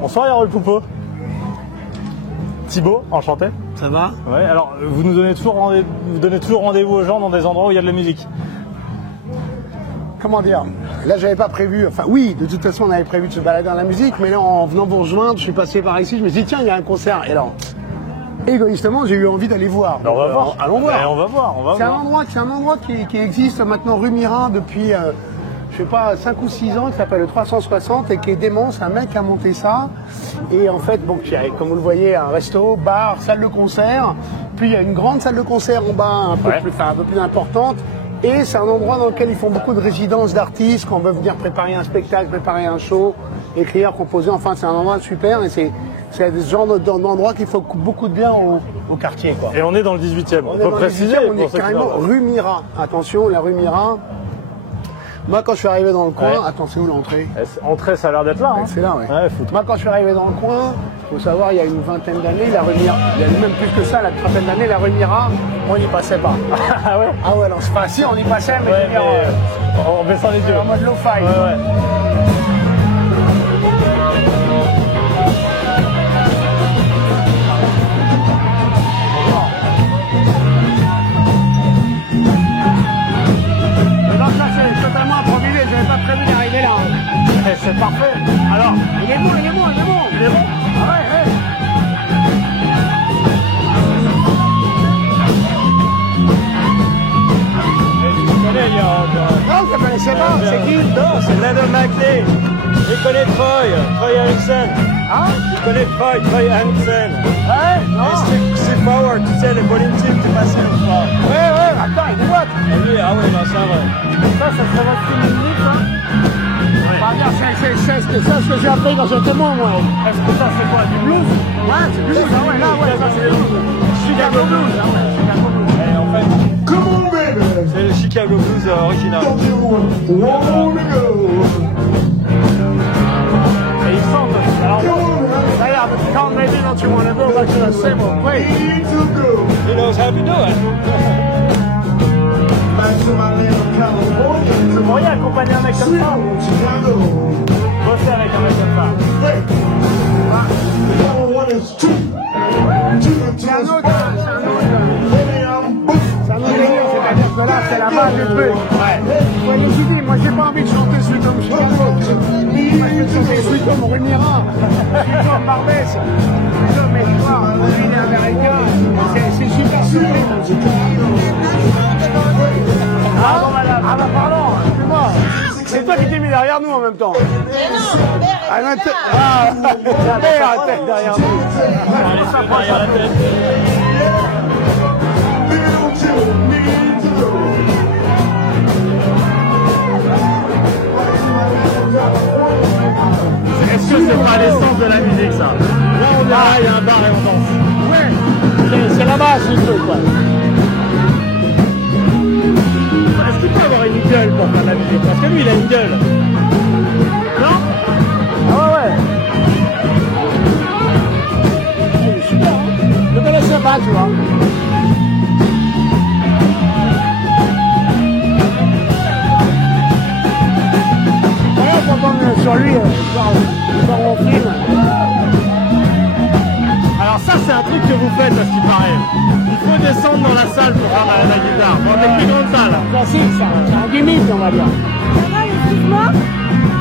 Bonsoir Yarol Poupeau. Thibaut, enchanté. Ça va? Ouais, alors vous nous donnez toujours rendez-vous aux gens dans des endroits où il y a de la musique. Comment dire? Là, j'avais pas prévu. Enfin, oui, de toute façon, on avait prévu de se balader dans la musique, mais là, en venant vous rejoindre, je suis passé par ici, je me suis dit, tiens, il y a un concert. Et alors, égoïstement, j'ai eu envie d'aller voir. On va voir. Allons voir. Ouais, on va voir. C'est un endroit qui existe maintenant rue Mira depuis, je sais pas, 5 ou 6 ans, qui s'appelle le 360 et qui est dément. C'est un mec qui a monté ça. Et en fait, bon, il y a, comme vous le voyez, un resto, bar, salle de concert. Puis il y a une grande salle de concert en bas, un peu plus importante. Et c'est un endroit dans lequel ils font beaucoup de résidences d'artistes, quand on veut venir préparer un spectacle, préparer un show, écrire, composer. Enfin, c'est un endroit super et c'est ce genre d'endroit qui fait beaucoup de bien au quartier, quoi. Et on est dans le 18e. On peut préciser. On est carrément rue Mira. Attention, la rue Mira. Moi, quand je suis arrivé dans le coin, attends, c'est où l'entrée? Entrée, ça a l'air d'être là. Hein. C'est là, ouais. Moi, quand je suis arrivé dans le coin, il faut savoir, il y a une vingtaine d'années, la rue Mira, il y a même plus que ça, la trentaine d'années, la rue Mira, on n'y passait pas. Ah ouais? Ah ouais, non, c'est pas si, on y passait, mais, ouais, en baissant les yeux. En mode low-fi. Ouais. Prévu d'arriver là. C'est parfait. Alors, il est bon. Il est bon? Ah ouais. Non, je ne connaissais pas. C'est qui? Non, c'est Lennon McLean. Il connaît Troy Erickson. Hein? Il connaît Troy Erickson. Ouais, non. C'est Power, tu sais, les bowling teams, tu passais ou pas? Ouais, attends, il est what? Ah oui, non, c'est vrai. Ça serait votre film musique, ça? C'est ça ce que j'ai appris quand j'étais moi. Est-ce que ça, c'est quoi, du blues? Ouais, c'est du blues, ah ouais, là, ouais, ça c'est du blues. Chicago Blues, ah ouais, Chicago Blues. Et en fait, c'est le Chicago Blues original. Et ils sentent, alors, d'ailleurs, quand maybe don't you wanna go back to the same old place? He knows how to do it. Vous pourriez accompagner un mec comme ça? Bosser avec un mec comme ça? C'est un autre délire, c'est-à-dire que là, c'est la base du truc. Vous voyez, je dis, moi, j'ai pas envie de chanter Sweet Home Chicago. Moi, je vais chanter Sweet Home Rue Mira, Sweet Home Barbès. Mais toi, il est américain, c'est super sublime. Ah bah pardon, excuse-moi. C'est toi qui t'es mis derrière nous en même temps. Mais non, mon père est là. Mon père est derrière nous. Derrière la tête. Est-ce que c'est pas l'essence de la musique, ça? Là, on est là, il y a un bar et on danse. Ouais, c'est la base du truc, quoi. Est-ce qu'il peut avoir une gueule pour faire de la musique? Parce que lui, il a une gueule. Non? Ah ouais. Il est super, hein? Je ne connaissais pas, tu vois. Voilà, quand on est sur lui, dans mon film. Alors ça, c'est un truc que vous faites, à ce qui paraît. Il faut descendre dans la salle pour faire la guitare. Dans des plus grandes salles. Classique, ça. C'est un gimmick, on va dire. Ça va, excuse-moi.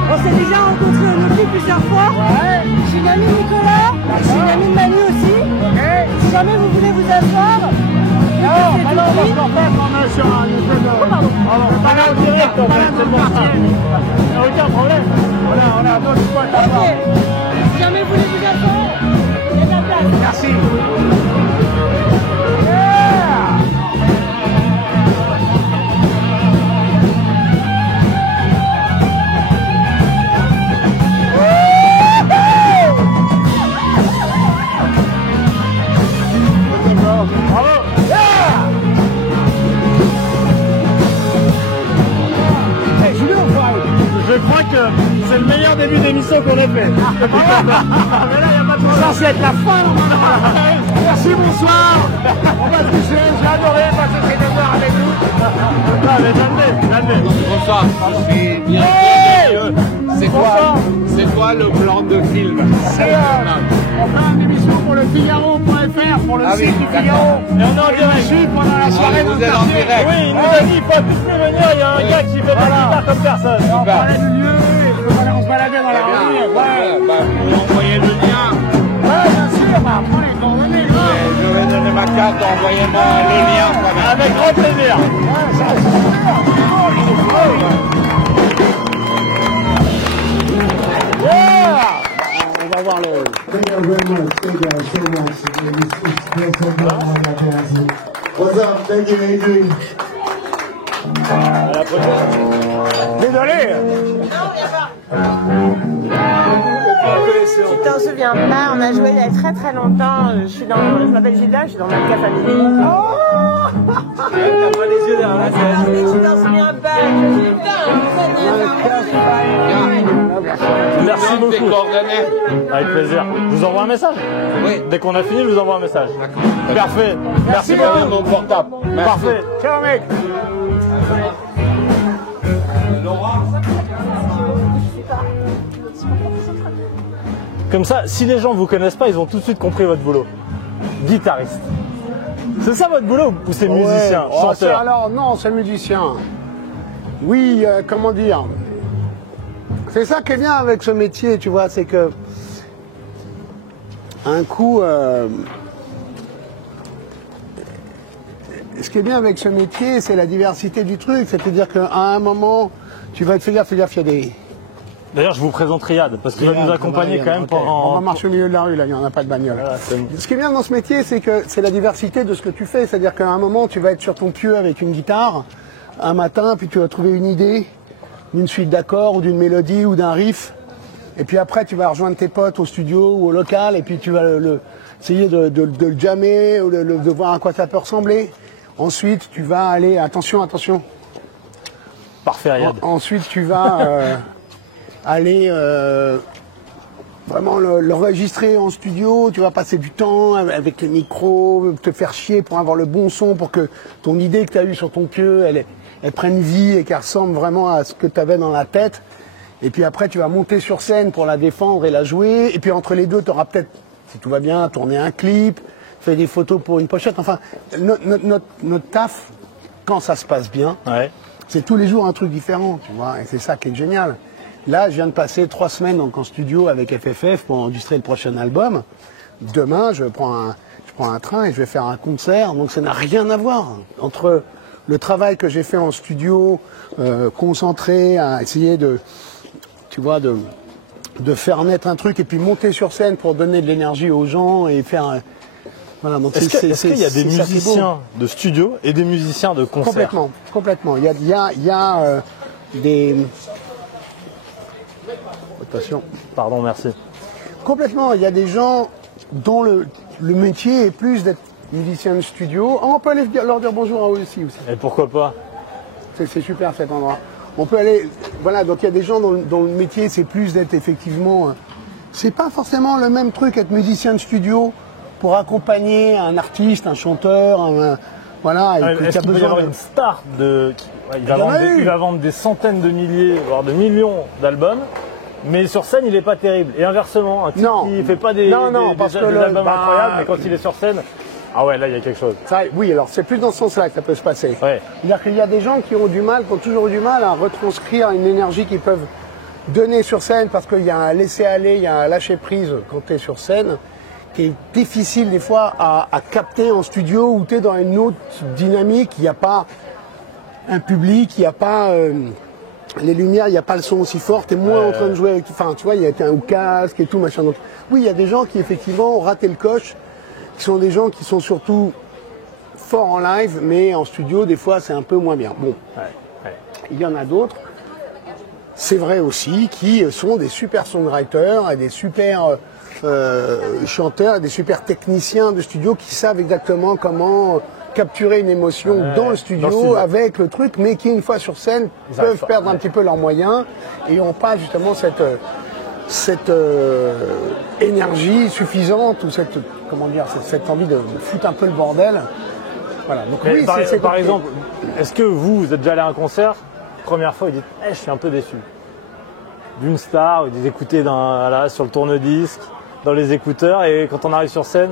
On s'est déjà rencontrés au Nopli plusieurs fois. Ouais. J'ai une amie Nicolas, j'ai une amie Manu aussi. Si jamais vous voulez vous asseoir, Non, parce qu'en fait, on est sur un espèce de... On va là au direct, en fait, c'est pour ça. Il n'y a aucun problème. On a d'autres spots à voir. ok. Si jamais vous voulez vous asseoir, il y a de la place. Merci. Bravo! Je crois que c'est le meilleur début d'émission qu'on ait fait. Mais là, il n'y a pas de problème. Ça, c'est la fin. Merci, bonsoir. On va se coucher. J'ai adoré passer ces devoirs avec vous. Ah, mais jamais. Bonsoir. Hey C'est quoi le plan de film? On fait une émission pour le Figaro.fr, pour le site du Figaro. Et on est en direct. Suite pendant la soirée vous dans le êtes en quartier. direct. Oui, il nous a dit, il faut tous les venir, il y a un gars qui fait de la guitare comme personne. On parlait du lieu, et on se baladait dans la rue. Vous envoyez le lien. Ouais, bien sûr, bah, prends les coordonnées. Je vais donner ma carte, envoyez-moi le lien quand même. Avec grand plaisir. Ouais, ça, c'est super. On va voir le... What's up? Thank you, Adrian. Désolé. Tu t'en souviens pas, on a joué il y a très très longtemps. Je m'appelle Gilda, je suis dans Malka Family. T'as pas les yeux derrière la tête. Tu t'en souviens pas, je suis Merci Tes beaucoup. coordonnées. Avec plaisir. Je vous envoie un message. Oui. Dès qu'on a fini, je vous envoie un message. Parfait. Merci Donnez beaucoup. mon portable. Merci. Parfait. Ciao, mec. Comme ça, si les gens vous connaissent pas, ils ont tout de suite compris votre boulot. Guitariste. C'est ça votre boulot ou c'est musicien, Ouais. Oh, c'est chanteur? alors, non, c'est musicien. Oui, comment dire. C'est ça qui est bien avec ce métier, tu vois, c'est que un coup, ce qui est bien avec ce métier, c'est la diversité du truc. C'est-à-dire qu'à un moment, tu vas te faire gaffe, il y a des... D'ailleurs, je vous présente Riyad parce qu'il va nous accompagner quand même Ok. pendant. On va marcher au milieu de la rue, là, il n'y en a pas de bagnole. Voilà, c'est bon. Ce qui est bien dans ce métier, c'est que c'est la diversité de ce que tu fais. C'est-à-dire qu'à un moment, tu vas être sur ton pieu avec une guitare, un matin, puis tu vas trouver une idée, d'une suite d'accords, ou d'une mélodie, ou d'un riff. Et puis après, tu vas rejoindre tes potes au studio ou au local, et puis tu vas essayer de le jammer, ou de voir à quoi ça peut ressembler. Ensuite, tu vas aller, attention, Parfait, Riyad. ensuite tu vas aller vraiment l'enregistrer en studio, tu vas passer du temps avec les micros, te faire chier pour avoir le bon son, pour que ton idée que tu as eue sur ton pieu, elle prenne vie et qu'elle ressemble vraiment à ce que tu avais dans la tête. Et puis après, tu vas monter sur scène pour la défendre et la jouer. Et puis entre les deux, tu auras peut-être, si tout va bien, tourné un clip, fait des photos pour une pochette. Enfin, notre taf, quand ça se passe bien, Ouais. c'est tous les jours un truc différent, tu vois, et c'est ça qui est génial. Là, je viens de passer 3 semaines donc, en studio avec FFF pour enregistrer le prochain album. Demain, je prends un train et je vais faire un concert, donc ça n'a rien à voir entre le travail que j'ai fait en studio, concentré à essayer de, tu vois, de faire naître un truc et puis monter sur scène pour donner de l'énergie aux gens et faire... Voilà, donc Est-ce qu'il y a des c'est ça qui est beau. musiciens de studio et des musiciens de concert? Complètement. Il y a des... Attention. Pardon, merci. Complètement. Il y a des gens dont le métier est plus d'être musicien de studio. On peut aller leur dire bonjour à eux aussi. Et pourquoi pas? C'est super cet endroit. On peut aller... Voilà, donc il y a des gens dont le métier c'est plus d'être effectivement... C'est pas forcément le même truc être musicien de studio pour accompagner un artiste, un chanteur, voilà. Est-ce qu'il peut y avoir une star de... Ouais, il va vendre des centaines de milliers, voire de millions d'albums, mais sur scène, il n'est pas terrible. Et inversement, un type qui ne fait pas des albums incroyables, mais quand il est sur scène, ah ouais, là, il y a quelque chose. Ça, oui, alors c'est plus dans ce sens-là que ça peut se passer. Ouais. C'est-à-dire qu'il y a des gens qui ont toujours eu du mal à retranscrire une énergie qu'ils peuvent donner sur scène parce qu'il y a un laisser-aller, il y a un lâcher-prise quand tu es sur scène, qui est difficile des fois à capter en studio où tu es dans une autre dynamique, il n'y a pas un public, il n'y a pas les lumières, il n'y a pas le son aussi fort, tu es moins en train de jouer avec... Enfin, tu vois, il y a un casque et tout, machin. Donc, oui, il y a des gens qui, effectivement, ont raté le coche, qui sont des gens qui sont surtout forts en live, mais en studio, des fois, c'est un peu moins bien. Bon, il y en a d'autres, c'est vrai aussi, qui sont des super songwriters et des super... chanteurs et des super techniciens de studio qui savent exactement comment capturer une émotion dans le studio avec le truc, mais qui une fois sur scène peuvent perdre un petit peu leurs moyens et n'ont pas justement cette énergie suffisante ou cette envie de foutre un peu le bordel. Voilà. Donc oui, c'est par exemple, est-ce que vous êtes déjà allé à un concert, première fois, vous dites je suis un peu déçu? d'une star, d'écouter sur le tourne-disque, dans les écouteurs, et quand on arrive sur scène,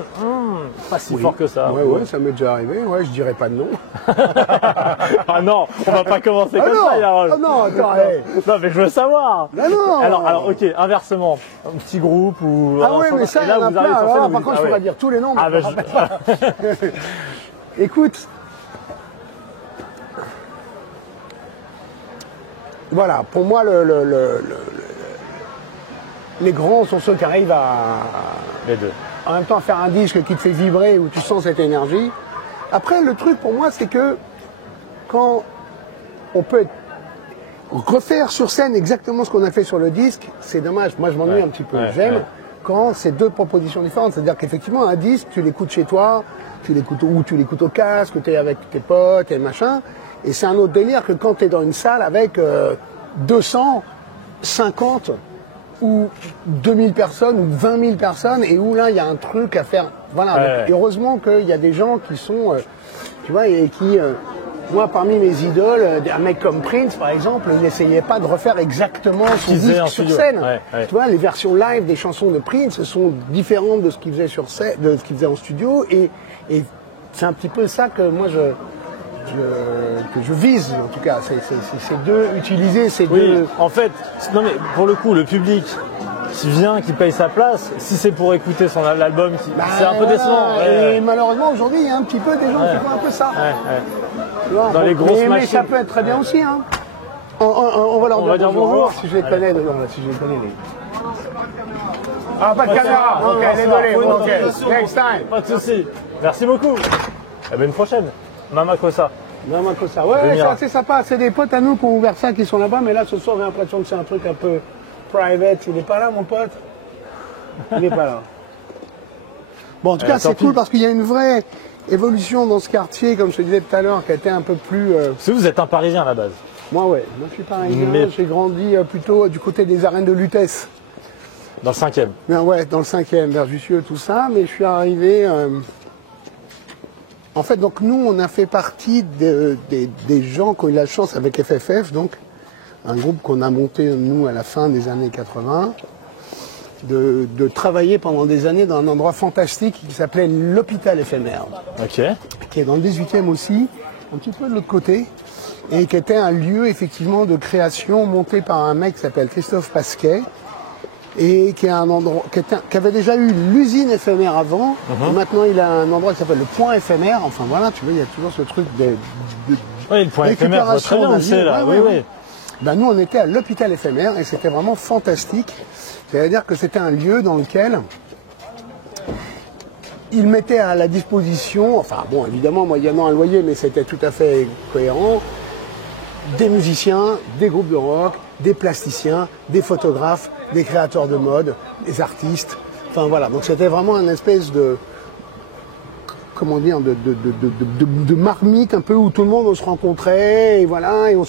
pas si fort que ça. Ouais, ça m'est déjà arrivé, je dirais pas de nom. Ah non, on va pas commencer comme ça, Yarol. Ah non, attends, Non, mais je veux savoir. Non. Alors, ok, inversement, un petit groupe ou... Ah ouais, mais ça, il y en a plein. Alors, par contre, je ne peux pas dire tous les noms. Écoute, voilà, pour moi, les grands sont ceux qui arrivent les deux. En même temps, faire un disque qui te fait vibrer, où tu sens cette énergie. Après, le truc pour moi, c'est que quand on peut refaire sur scène exactement ce qu'on a fait sur le disque, c'est dommage. Moi, je m'ennuie un petit peu. J'aime quand c'est deux propositions différentes. C'est-à-dire qu'effectivement, un disque, tu l'écoutes chez toi, tu l'écoutes au casque, tu es avec tes potes et machin. Et c'est un autre délire que quand tu es dans une salle avec 250 ou 2000 personnes ou 20 000 personnes et où là, il y a un truc à faire. Voilà. Donc, heureusement qu'il y a des gens qui sont, tu vois, et qui... moi, parmi mes idoles, un mec comme Prince, par exemple, il n'essayait pas de refaire exactement son disque sur scène. Tu vois, les versions live des chansons de Prince sont différentes de ce qu'il faisait sur scène, de ce qu'il faisait en studio, et c'est un petit peu ça que moi que je vise, en tout cas. C'est utiliser ces deux. En fait, non mais pour le coup, le public qui vient, qui paye sa place, si c'est pour écouter l'album, c'est un peu décevant. Et malheureusement, aujourd'hui, il y a un petit peu des gens qui font un peu ça. Dans les grosses machines. Mais ça peut être très bien aussi. Hein. On va leur dire bonjour. Si je les connais, si je les connais. Ah, pas de caméra. Ok, désolé. Next time. Pas de souci. Merci beaucoup. À une prochaine. Mamakosa. Ouais, c'est assez sympa. C'est des potes à nous qui ont ouvert ça, qui sont là-bas. Mais là, ce soir, j'ai l'impression que c'est un truc un peu private. Il n'est pas là, mon pote. Il n'est pas là. Bon, en tout cas, c'est cool parce qu'il y a une vraie évolution dans ce quartier, comme je te disais tout à l'heure, qui a été un peu plus... Parce que vous êtes un Parisien à la base. Moi, je suis parisien. J'ai grandi plutôt du côté des arènes de Lutèce. Dans le 5e. Ouais, dans le 5e, vers Jussieu, tout ça. Mais je suis arrivé... En fait, donc nous, on a fait partie des gens qui ont eu la chance avec FFF, donc un groupe qu'on a monté, nous, à la fin des années 80, de travailler pendant des années dans un endroit fantastique qui s'appelait l'Hôpital Éphémère. Ok. Qui est dans le 18e aussi, un petit peu de l'autre côté, et qui était un lieu, effectivement, de création monté par un mec qui s'appelle Christophe Pasquet, et qui est un endroit qui avait déjà eu l'usine éphémère avant. Et maintenant il a un endroit qui s'appelle le point éphémère. Enfin voilà, tu vois, il y a toujours ce truc oui, le point éphémère, très bien, c'est là. Oui. Ben, nous on était à l'hôpital éphémère et c'était vraiment fantastique. C'est-à-dire que c'était un lieu dans lequel il mettait à la disposition, enfin bon évidemment moyennant un loyer, mais c'était tout à fait cohérent, des musiciens, des groupes de rock, des plasticiens, des photographes, des créateurs de mode, des artistes. Enfin voilà, donc c'était vraiment une espèce de, comment dire, de marmite un peu où tout le monde on se rencontrait et voilà, et on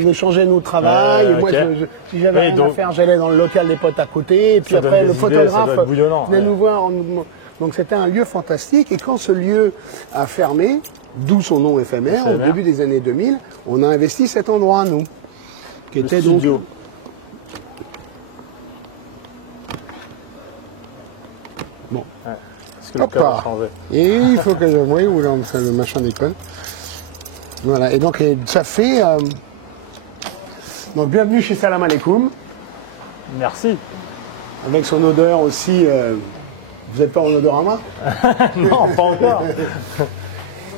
échangeait nos travail. Et moi, si j'avais rien à faire, j'allais dans le local des potes à côté. Et puis après, le photographe venait nous voir. Donc c'était un lieu fantastique. Et quand ce lieu a fermé, d'où son nom éphémère, au début des années 2000, on a investi cet endroit, nous, qui était donc... Bon. Parce que le cadre a changé. Et il faut que... Oui, ou là, le machin déconne. Voilà. Et donc, ça fait... Donc, bienvenue chez Salam Alaikum. Merci. Avec son odeur aussi... Vous n'êtes pas en odorama? Non, pas encore.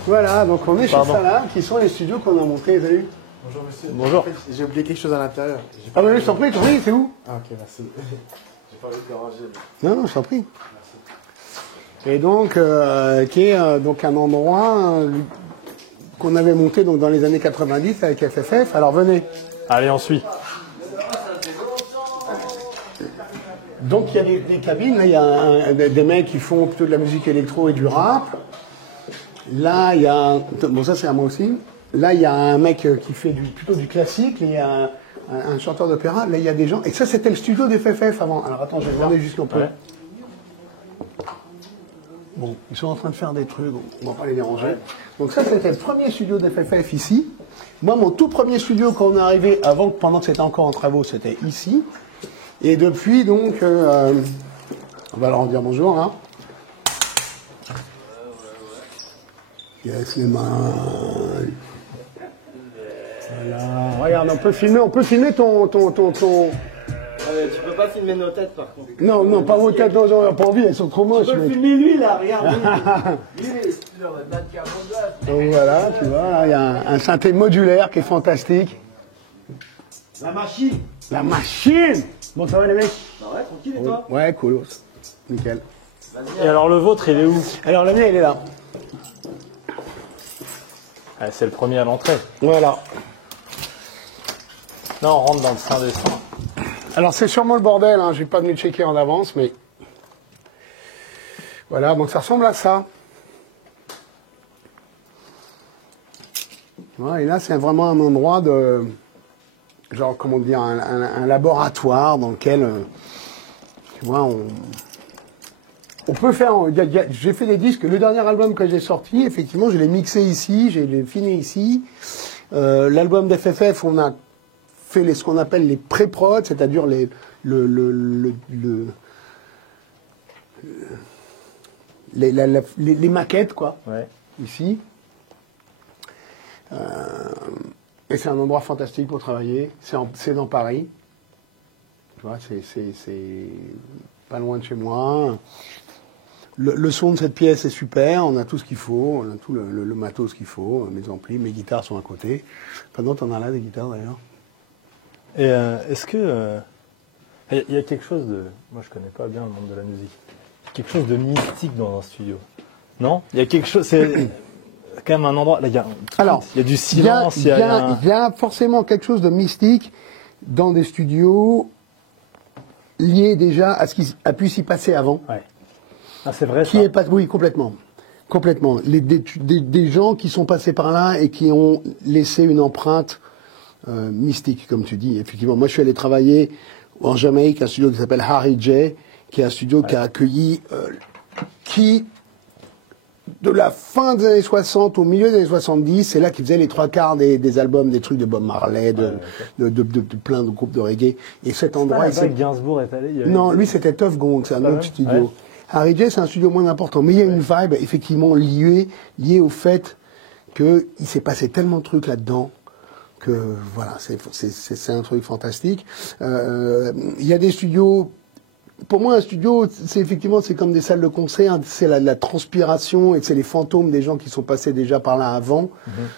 Voilà, donc on est chez Salam, qui sont les studios qu'on a montrés, vous avez vu? Bonjour monsieur. Bonjour. En fait, j'ai oublié quelque chose à l'intérieur. Ah bah je t'en prie, c'est où? Ah ok, merci. J'ai pas envie de déranger. Non, je t'en prie. Merci. Et donc, qui est donc un endroit qu'on avait monté donc, dans les années 90 avec FFF. Alors venez. Allez, on suit. Donc il y a des cabines, là il y a des mecs qui font plutôt de la musique électro et du rap. Là il y a bon ça c'est à moi aussi. Là il y a un mec qui fait plutôt du classique, il y a un chanteur d'opéra, là il y a des gens. Et ça c'était le studio des FFF avant. Alors attends, je vais demander juste qu'on peut. Bon, ils sont en train de faire des trucs, on va pas les déranger. Ouais. Donc ça, c'était le premier studio d'FFF ici. Moi, mon tout premier studio quand on est arrivé, pendant que c'était encore en travaux, c'était ici. Et depuis, donc, on va leur en dire bonjour, hein. Yes, les mains. Voilà. Regarde, on peut filmer ton... tu peux pas filmer nos têtes par contre. Non, pas vos têtes, non, on n'a pas envie, elles sont trop moches. Tu peux filmer lui là, regarde. Lui, il aurait pas de carbone. Donc voilà, tu vois, il y a un synthé modulaire qui est fantastique. La machine. La machine. Bon, ça va les mecs? Bah ouais, tranquille et toi? Ouais, cool. Nickel. Et alors le vôtre, il est où? Alors le mien, il est là. Ah, c'est le premier à l'entrée. Voilà. Là, on rentre dans le sein des seins. Alors c'est sûrement le bordel, hein. J'ai pas venu checker en avance, mais voilà, donc ça ressemble à ça. Ouais, et là c'est vraiment un endroit de, genre comment dire, un laboratoire dans lequel, tu vois, on peut faire. J'ai fait des disques. Le dernier album que j'ai sorti, effectivement, je l'ai mixé ici, je l'ai finé ici. L'album d'FFF, on a fait ce qu'on appelle les pré-prod, c'est-à-dire les maquettes, quoi, ouais. Ici. Et c'est un endroit fantastique pour travailler. C'est dans Paris. Tu vois, c'est pas loin de chez moi. Le son de cette pièce est super, on a tout ce qu'il faut, on a tout le matos qu'il faut, mes amplis, mes guitares sont à côté. Pendant t'en as là des guitares d'ailleurs. Et est-ce que il y a quelque chose de, moi je connais pas bien le monde de la musique, quelque chose de mystique dans un studio, non? Il y a quelque chose, c'est quand même un endroit. Là, il y a du silence, il y a forcément quelque chose de mystique dans des studios liés déjà à ce qui a pu s'y passer avant. Ouais. Ah, c'est vrai. Oui, complètement. Complètement. Des gens qui sont passés par là et qui ont laissé une empreinte mystique, comme tu dis. Effectivement, moi je suis allé travailler en Jamaïque, un studio qui s'appelle Harry J, qui est un studio qui a accueilli, de la fin des années 60 au milieu des années 70, c'est là qu'ils faisaient les 3/4 des albums, des trucs de Bob Marley, de plein de groupes de reggae. Et cet endroit... Gainsbourg est allé. Non, lui c'était Tuff Gong, c'est un autre studio. Ouais. Harry J, c'est un studio moins important, mais il y a une vibe effectivement liée au fait qu'il s'est passé tellement de trucs là-dedans que voilà, c'est un truc fantastique. Il y a des studios. Pour moi, un studio, c'est comme des salles de concert, c'est la transpiration et c'est les fantômes des gens qui sont passés déjà par là avant,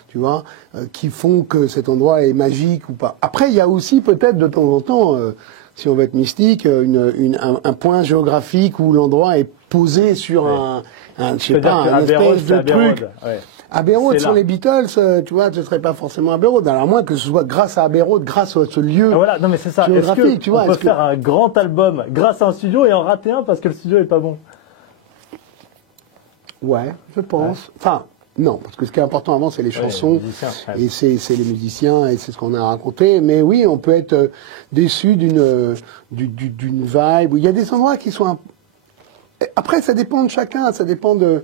tu vois, qui font que cet endroit est magique ou pas. Après, il y a aussi peut-être de temps en temps, si on veut être mystique, un point géographique où l'endroit est posé sur un espèce de truc. Ouais. Abbey Road, sans les Beatles, tu vois, ce serait pas forcément Abbey Road. Alors, à moins que ce soit grâce à Abbey Road, grâce à ce lieu voilà, non mais c'est ça. géographique, tu vois. On peut faire un grand album grâce à un studio et en rater un parce que le studio est pas bon. Ouais, je pense. Ouais. Enfin, non, parce que ce qui est important avant, c'est les chansons, et c'est les musiciens, et c'est ce qu'on a raconté. Mais oui, on peut être déçu d'une vibe. Il y a des endroits qui sont... Après, ça dépend de chacun, ça dépend de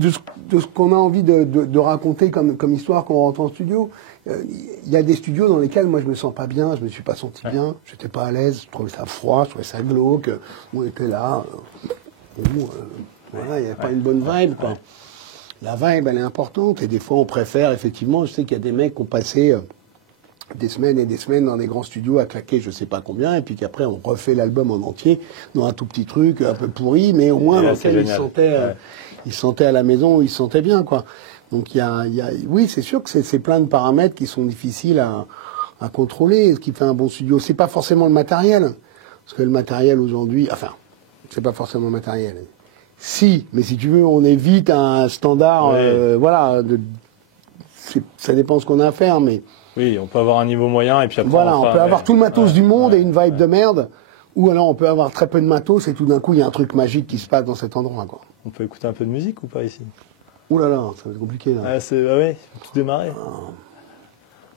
ce qu'on a envie de raconter comme histoire quand on rentre en studio. Il y a des studios dans lesquels moi je me sens pas bien, je me suis pas senti bien, j'étais pas à l'aise, je trouvais ça froid, je trouvais ça glauque, on était là, voilà, il n'y avait pas une bonne vibe, quoi. La vibe, elle est importante, et des fois on préfère, effectivement, je sais qu'il y a des mecs qui ont passé des semaines et des semaines dans des grands studios à claquer je sais pas combien, et puis qu'après on refait l'album en entier, dans un tout petit truc, un peu pourri, mais au moins dans lequel il se sentait à la maison, il se sentait bien, quoi. Donc oui, c'est sûr que c'est plein de paramètres qui sont difficiles à contrôler. Ce qui fait un bon studio, c'est pas forcément le matériel, parce que le matériel aujourd'hui, enfin, c'est pas forcément le matériel. Si, mais si tu veux, on est vite à un standard, voilà, ça dépend de ce qu'on a à faire, mais... Oui, on peut avoir un niveau moyen, et puis après... Voilà, on peut avoir tout le matos du monde et une vibe de merde, ou alors on peut avoir très peu de matos, et tout d'un coup, il y a un truc magique qui se passe dans cet endroit, quoi. On peut écouter un peu de musique ou pas ici? Ouh là là, ça va être compliqué, là. Ah, ouais, il faut tout démarrer.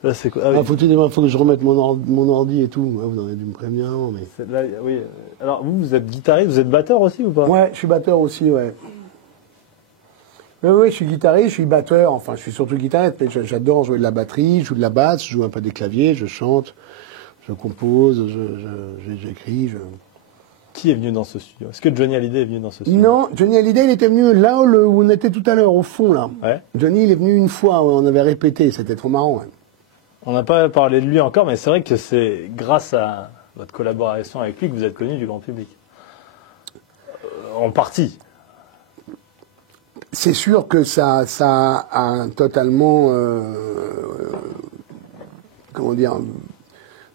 Là, c'est quoi? Ah, faut que je remette mon ordi et tout. Ouais, vous auriez dû me prévenir avant, mais... Là, oui. Alors, vous êtes guitariste, vous êtes batteur aussi ou pas? Ouais, je suis batteur aussi, ouais. Oui, je suis guitariste, je suis batteur, enfin, je suis surtout guitariste, mais j'adore jouer de la batterie, je joue de la basse, je joue un peu des claviers, je chante, je compose, j'écris, Qui est venu dans ce studio? Est-ce que Johnny Hallyday est venu dans ce studio? Non, Johnny Hallyday, il était venu là où on était tout à l'heure, au fond, là. Ouais. Johnny, il est venu une fois, on avait répété, c'était trop marrant, ouais. On n'a pas parlé de lui encore, mais c'est vrai que c'est grâce à votre collaboration avec lui que vous êtes connu du grand public. En partie. C'est sûr que ça a totalement, comment dire,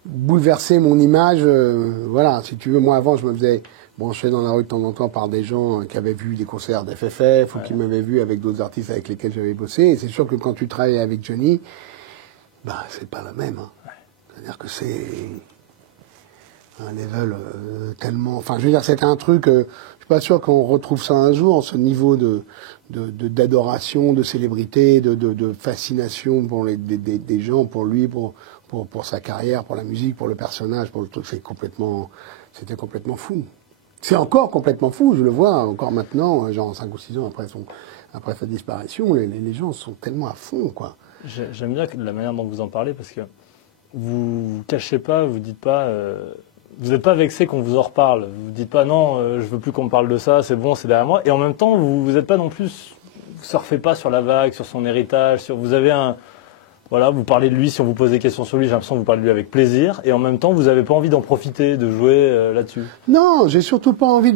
bouleversé mon image. Voilà, si tu veux, moi avant, je me faisais brancher dans la rue de temps en temps par des gens qui avaient vu des concerts d'FFF ou qui m'avaient vu avec d'autres artistes avec lesquels j'avais bossé. Et c'est sûr que quand tu travailles avec Johnny, bah, c'est pas la même. Hein. C'est-à-dire que c'est un level tellement... Enfin, je veux dire, c'était un truc... je suis pas sûr qu'on retrouve ça un jour, ce niveau d'adoration, de célébrité, de fascination pour des gens, pour lui, pour sa carrière, pour la musique, pour le personnage, pour le truc. C'était complètement fou. C'est encore complètement fou, je le vois encore maintenant, genre 5 ou 6 ans après sa disparition, les gens sont tellement à fond, quoi. J'aime bien la manière dont vous en parlez parce que vous cachez pas, vous dites pas, vous n'êtes pas vexé qu'on vous en reparle. Vous dites pas non, je veux plus qu'on me parle de ça, c'est bon, c'est derrière moi. Et en même temps, vous n'êtes pas non plus, vous surfez pas sur la vague, sur son héritage, vous avez voilà, vous parlez de lui, si on vous pose des questions sur lui, j'ai l'impression que vous parlez de lui avec plaisir. Et en même temps, vous n'avez pas envie d'en profiter, de jouer là-dessus. Non, j'ai surtout pas envie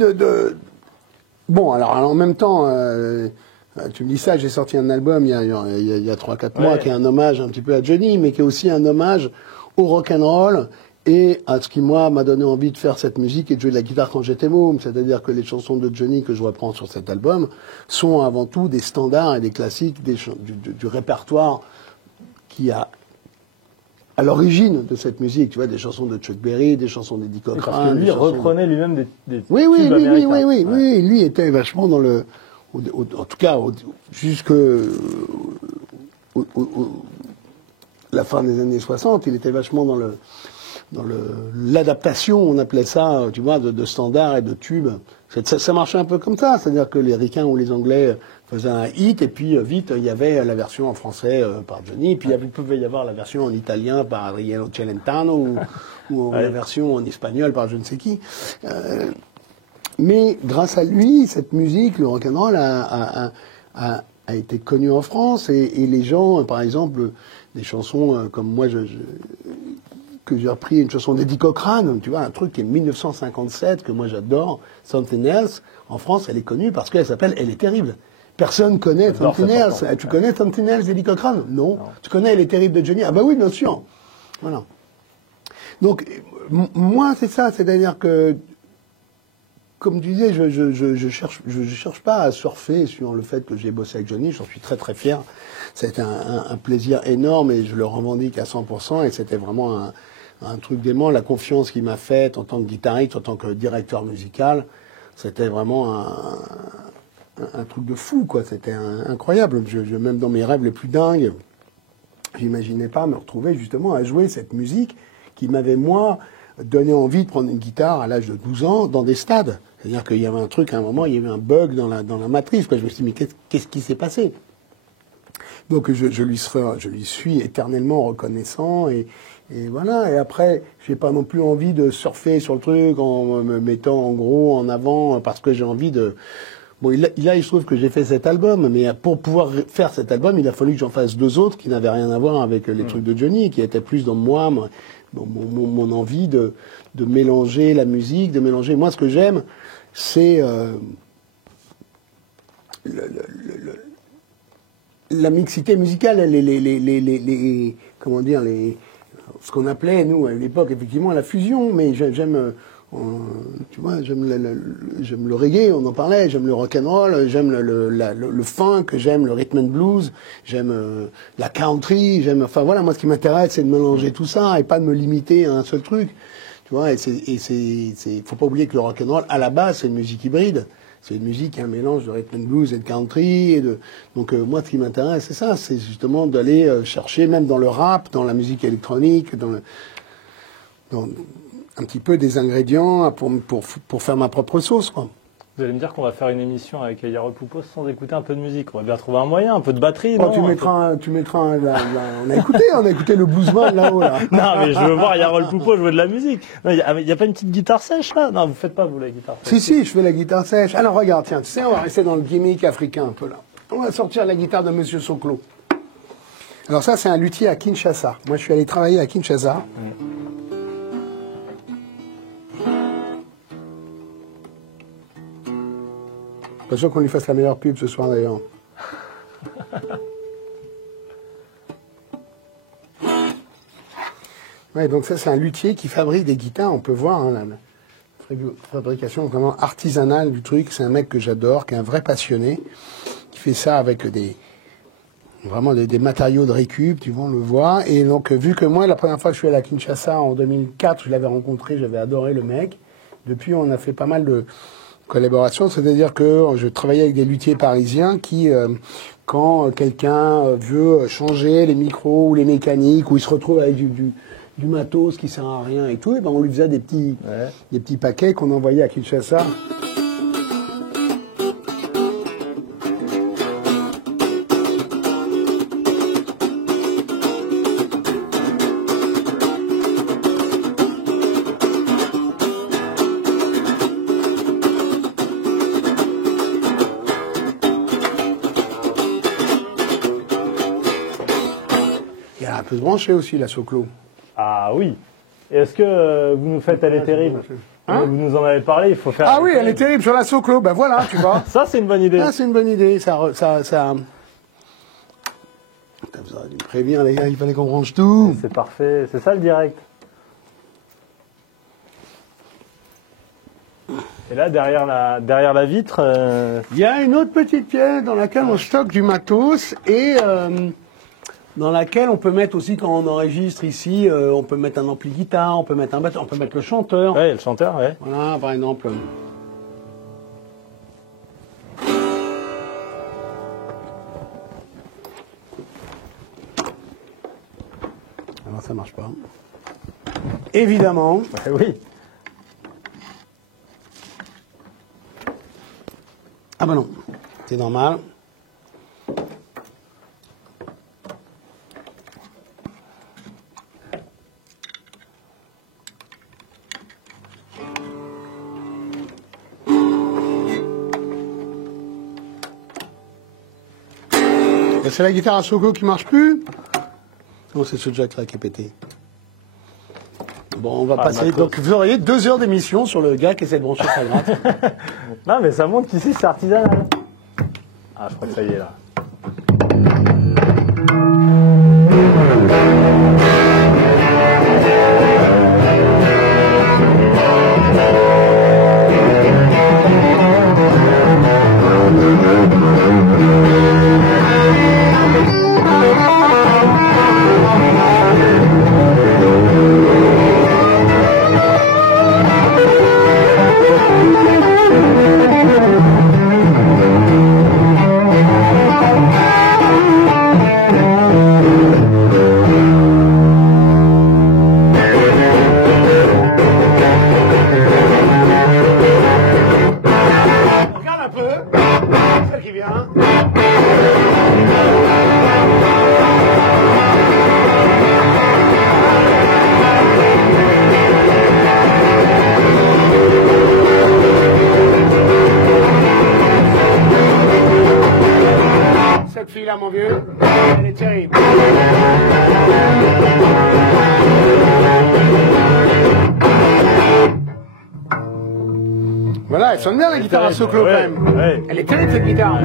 Bon, alors en même temps. Tu me dis ça, j'ai sorti un album il y a 3-4 mois qui est un hommage un petit peu à Johnny, mais qui est aussi un hommage au rock'n'roll et à ce qui, moi, m'a donné envie de faire cette musique et de jouer de la guitare quand j'étais môme. C'est-à-dire que les chansons de Johnny que je reprends sur cet album sont avant tout des standards et des classiques du répertoire qui a à l'origine de cette musique. Tu vois, des chansons de Chuck Berry, des chansons d'Eddie Cochrane. Parce que lui reprenait lui-même des oui, lui était vachement dans le... En tout cas, jusque la fin des années 60, il était vachement dans l'adaptation, on appelait ça, tu vois, de standards et de tubes. Ça marchait un peu comme ça, c'est-à-dire que les Ricains ou les Anglais faisaient un hit, et puis vite, il y avait la version en français par Johnny, puis il pouvait y avoir la version en italien par Adriano Celentano, ou la version en espagnol par je ne sais qui. Mais grâce à lui, cette musique, le rock'n'roll a été connue en France et les gens, par exemple, des chansons comme moi, que j'ai repris une chanson d'Eddie Cochrane, tu vois, un truc qui est 1957 que moi j'adore, Something Else. En France, elle est connue parce qu'elle s'appelle Elle est terrible. Personne connaît Something Else. Tu connais Something Else d'Eddie Cochrane? Non. Tu connais Elle est terrible de Johnny? Ah bah oui, bien sûr. Voilà. Donc moi, c'est ça, c'est-à-dire que comme tu disais, je cherche pas à surfer sur le fait que j'ai bossé avec Johnny. J'en suis très très fier. C'était un plaisir énorme et je le revendique à 100%. Et c'était vraiment un truc dément. La confiance qu'il m'a faite en tant que guitariste, en tant que directeur musical, c'était vraiment un truc de fou, quoi. C'était incroyable. Même dans mes rêves les plus dingues, j'imaginais pas me retrouver justement à jouer cette musique qui m'avait, moi, donné envie de prendre une guitare à l'âge de 12 ans dans des stades. C'est-à-dire qu'il y avait un truc, à un moment, il y avait un bug dans la matrice, quoi. Je me suis dit, mais qu'est-ce qui s'est passé? Donc je lui suis éternellement reconnaissant et voilà. Et après, j'ai pas non plus envie de surfer sur le truc en me mettant en gros en avant parce que j'ai envie de... Bon, il se trouve que j'ai fait cet album, mais pour pouvoir faire cet album, il a fallu que j'en fasse 2 autres qui n'avaient rien à voir avec les trucs de Johnny, qui étaient plus dans moi, mon envie de mélanger la musique, de mélanger... Moi, ce que j'aime, c'est la mixité musicale, comment dire, ce qu'on appelait, nous, à l'époque, effectivement, la fusion, mais j'aime... tu vois, j'aime le reggae, on en parlait, j'aime le rock'n'roll, j'aime le funk, j'aime le rhythm and blues, j'aime la country, enfin voilà, moi ce qui m'intéresse c'est de mélanger tout ça et pas de me limiter à un seul truc, tu vois, faut pas oublier que le rock'n'roll à la base c'est une musique hybride, C'est une musique, un mélange de rhythm and blues et de country. Donc moi, ce qui m'intéresse, c'est ça, c'est justement d'aller chercher, même dans le rap, dans la musique électronique, dans un petit peu des ingrédients pour faire ma propre sauce, quoi. Vous allez me dire qu'on va faire une émission avec Yarol Poupos sans écouter un peu de musique. On va bien trouver un moyen, un peu de batterie, non? Tu mettras on a écouté le bluesman là-haut, là. Non, mais je veux voir Yarol Poupos jouer de la musique. Il n'y a pas une petite guitare sèche, là? Non, vous faites pas, vous, la guitare sèche. Si, je fais la guitare sèche. Alors, regarde, tiens, tu sais, on va rester dans le gimmick africain, un peu, là. On va sortir la guitare de Monsieur Soklo. Alors ça, c'est un luthier à Kinshasa. Moi, je suis allé travailler à Kinshasa. Pas sûr qu'on lui fasse la meilleure pub ce soir d'ailleurs. Ouais, donc ça c'est un luthier qui fabrique des guitares, on peut voir hein, la fabrication vraiment artisanale du truc. C'est un mec que j'adore, qui est un vrai passionné, qui fait ça avec vraiment des matériaux de récup, tu vois, on le voit. Et donc vu que moi la première fois que je suis allé à Kinshasa en 2004, je l'avais rencontré, j'avais adoré le mec. Depuis on a fait pas mal de collaboration, c'est-à-dire que je travaillais avec des luthiers parisiens qui, quand quelqu'un veut changer les micros ou les mécaniques, ou il se retrouve avec du matos qui sert à rien et tout, et ben on lui faisait des petits paquets qu'on envoyait à Kinshasa. Elle peut se brancher aussi, la Soklo. Ah oui. Et est-ce que vous nous faites Elle est terrible? Vous nous en avez parlé, il faut faire... Ah oui, Elle est terrible sur la Soklo, ben voilà, tu vois. Ça, c'est une bonne idée. Ah, c'est une bonne idée, ça... Vous auriez dû me prévenir, les gars, il fallait qu'on range tout. C'est parfait, c'est ça le direct. Et là, derrière la vitre... Il y a une autre petite pièce dans laquelle on stocke du matos et... dans laquelle on peut mettre aussi, quand on enregistre ici, on peut mettre un ampli guitare, on peut mettre un batteur, on peut mettre le chanteur. Oui, le chanteur, oui. Voilà, par exemple. Alors ça marche pas. Évidemment. Ouais, oui. Ah bah non, c'est normal. C'est la guitare à Soklo qui marche plus. Non, c'est ce jack-là qui est pété. Bon, on va passer. Donc, vous auriez 2 heures d'émission sur le gars qui essaie de brancher sa gratte. Non, mais ça montre qu'ici, c'est artisanal. Ah, je crois que ça y est, là. Fille-là, mon vieux, elle est terrible. Voilà, elle sonne bien la guitare à Soklo quand même. Ouais. Elle est terrible cette guitare.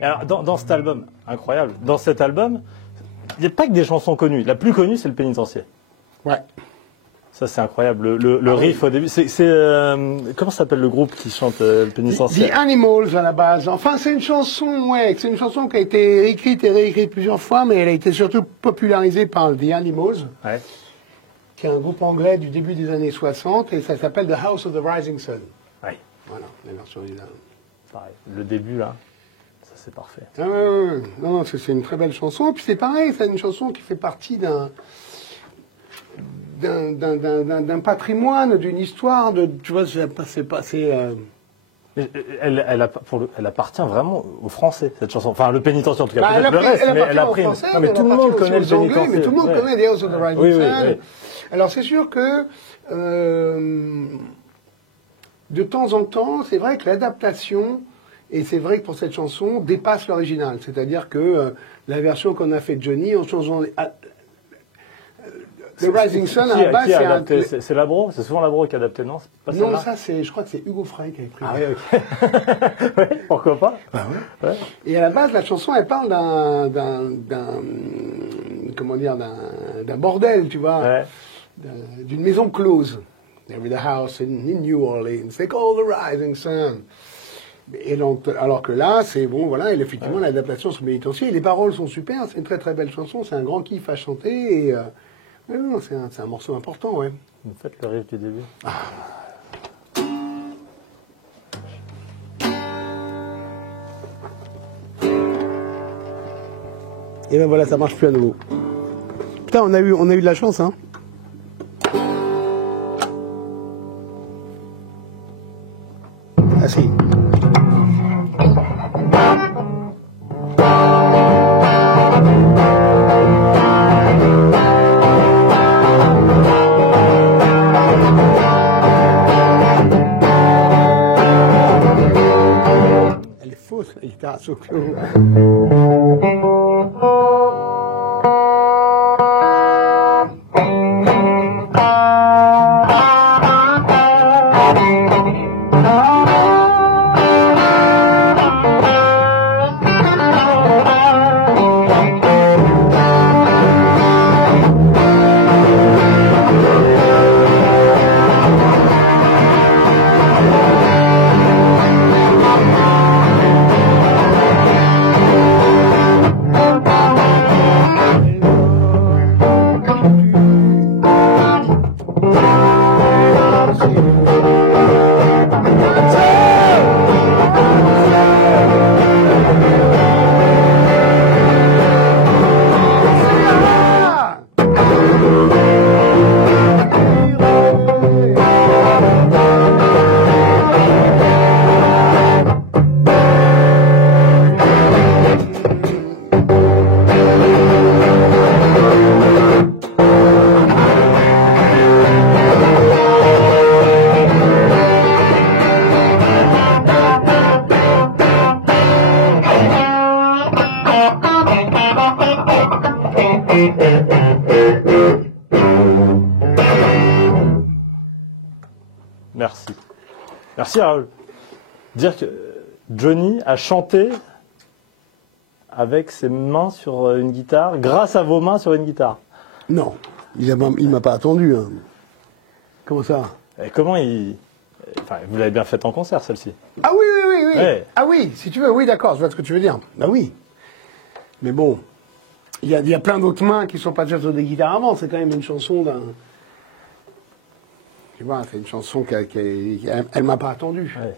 Et alors, dans cet album, incroyable, dans cet album, il n'y a pas que des chansons connues. La plus connue, c'est Le Pénitencier. Ouais. Ça, c'est incroyable. Le riff au début, comment s'appelle le groupe qui chante le pénitentiaire? The Animals à la base. Enfin, c'est une chanson, c'est une chanson qui a été écrite et réécrite plusieurs fois, mais elle a été surtout popularisée par The Animals, qui est un groupe anglais du début des années 60, et ça s'appelle The House of the Rising Sun. Ouais. Voilà, la version originale. Pareil. Le début, là, ça c'est parfait. Ah ouais. Non, c'est une très belle chanson. Puis c'est pareil, c'est une chanson qui fait partie d'un patrimoine, d'une histoire, tu vois, c'est passé. Elle appartient vraiment aux Français, cette chanson. Enfin, le pénitencier, en tout cas. Bah, peut-être le reste, mais elle a pris. Non, mais tout le monde connaît le pénitencier. Mais tout le monde connaît The House of the Rising Sun. Oui. Alors, c'est sûr que, de temps en temps, c'est vrai que l'adaptation, et c'est vrai que pour cette chanson, dépasse l'original. C'est-à-dire que la version qu'on a fait de Johnny, en changeant The Rising Sun, à la base, c'est Labro. C'est souvent Labro qui a adapté, non? Non, ça, je crois que c'est Hugo Frey qui a écrit. Ah oui, ok. Ouais, pourquoi pas? Ah ouais. Et à la base, la chanson, elle parle d'un bordel, tu vois, d'une maison close. There is a house in New Orleans, they call the Rising Sun. Et donc, alors que là, c'est bon, voilà, et effectivement, l'adaptation sur le pénitencier, les paroles sont super, c'est une très très belle chanson, c'est un grand kiff à chanter, et non, c'est un morceau important, ouais. Vous faites le riff du début. Et ben voilà, ça marche plus à nouveau. Putain, on a eu de la chance, hein. Ah si. Elle est fausse, la guitare solo. Merci Raoul. Dire que Johnny a chanté avec ses mains sur une guitare, grâce à vos mains sur une guitare. Non, il m'a pas attendu. Hein. Comment ça? Et comment il... Enfin, vous l'avez bien faite en concert, celle-ci. Ah oui. Ouais. Ah oui, si tu veux, oui, d'accord, je vois ce que tu veux dire. Ah oui. Mais bon, il y a plein d'autres mains qui ne sont pas déjà sur des guitares avant. C'est quand même une chanson d'un... Tu vois, c'est une chanson elle m'a pas attendu. Ouais.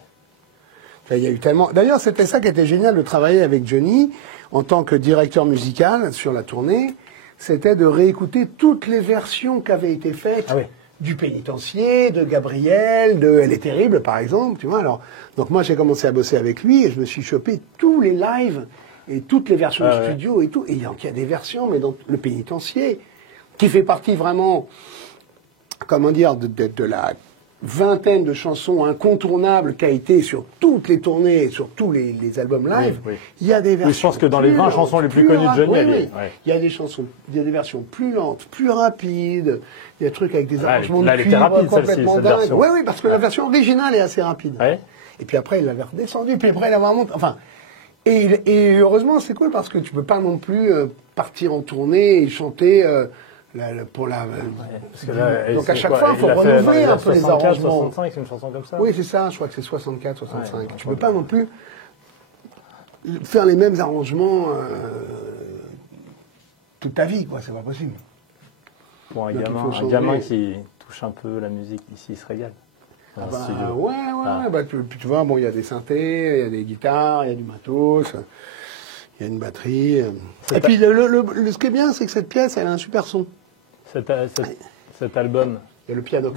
Enfin, il y a eu tellement... D'ailleurs, c'était ça qui était génial de travailler avec Johnny en tant que directeur musical sur la tournée. C'était de réécouter toutes les versions qui avaient été faites du Pénitencier, de Gabriel, de Elle est terrible, par exemple. Tu vois, alors, donc moi, j'ai commencé à bosser avec lui et je me suis chopé tous les lives et toutes les versions de studio et tout. Et donc, il y a des versions, mais dans le Pénitencier, qui fait partie vraiment... comment dire, de la vingtaine de chansons incontournaines qu'a été sur toutes les tournées, sur tous les albums live, il y a des versions. Oui, je pense que dans les 20 chansons les plus connues de Johnny, il y a des chansons, il y a des versions plus lentes, plus rapides, il y a des trucs avec des arrangements de cuivre complètement dingues. Oui, parce que la version originale est assez rapide. Et puis après, il l'avait redescendu, puis après, il l'avait remonté. Enfin, et heureusement, c'est cool parce que tu peux pas non plus partir en tournée et chanter pour la. Parce que là, donc à chaque fois, il faut renouveler un peu les arrangements. 65, c'est une chanson comme ça. Oui, c'est ça. Je crois que c'est 64, 65. Tu peux pas non plus faire les mêmes arrangements toute ta vie, quoi. C'est pas possible. Pour un gamin qui touche un peu la musique ici, il se régale. Ouais. Tu vois, bon, il y a des synthés, il y a des guitares, il y a du matos, il y a une batterie. Et puis, ce qui est bien, c'est que cette pièce, elle a un super son. Cet album. Il y a le piano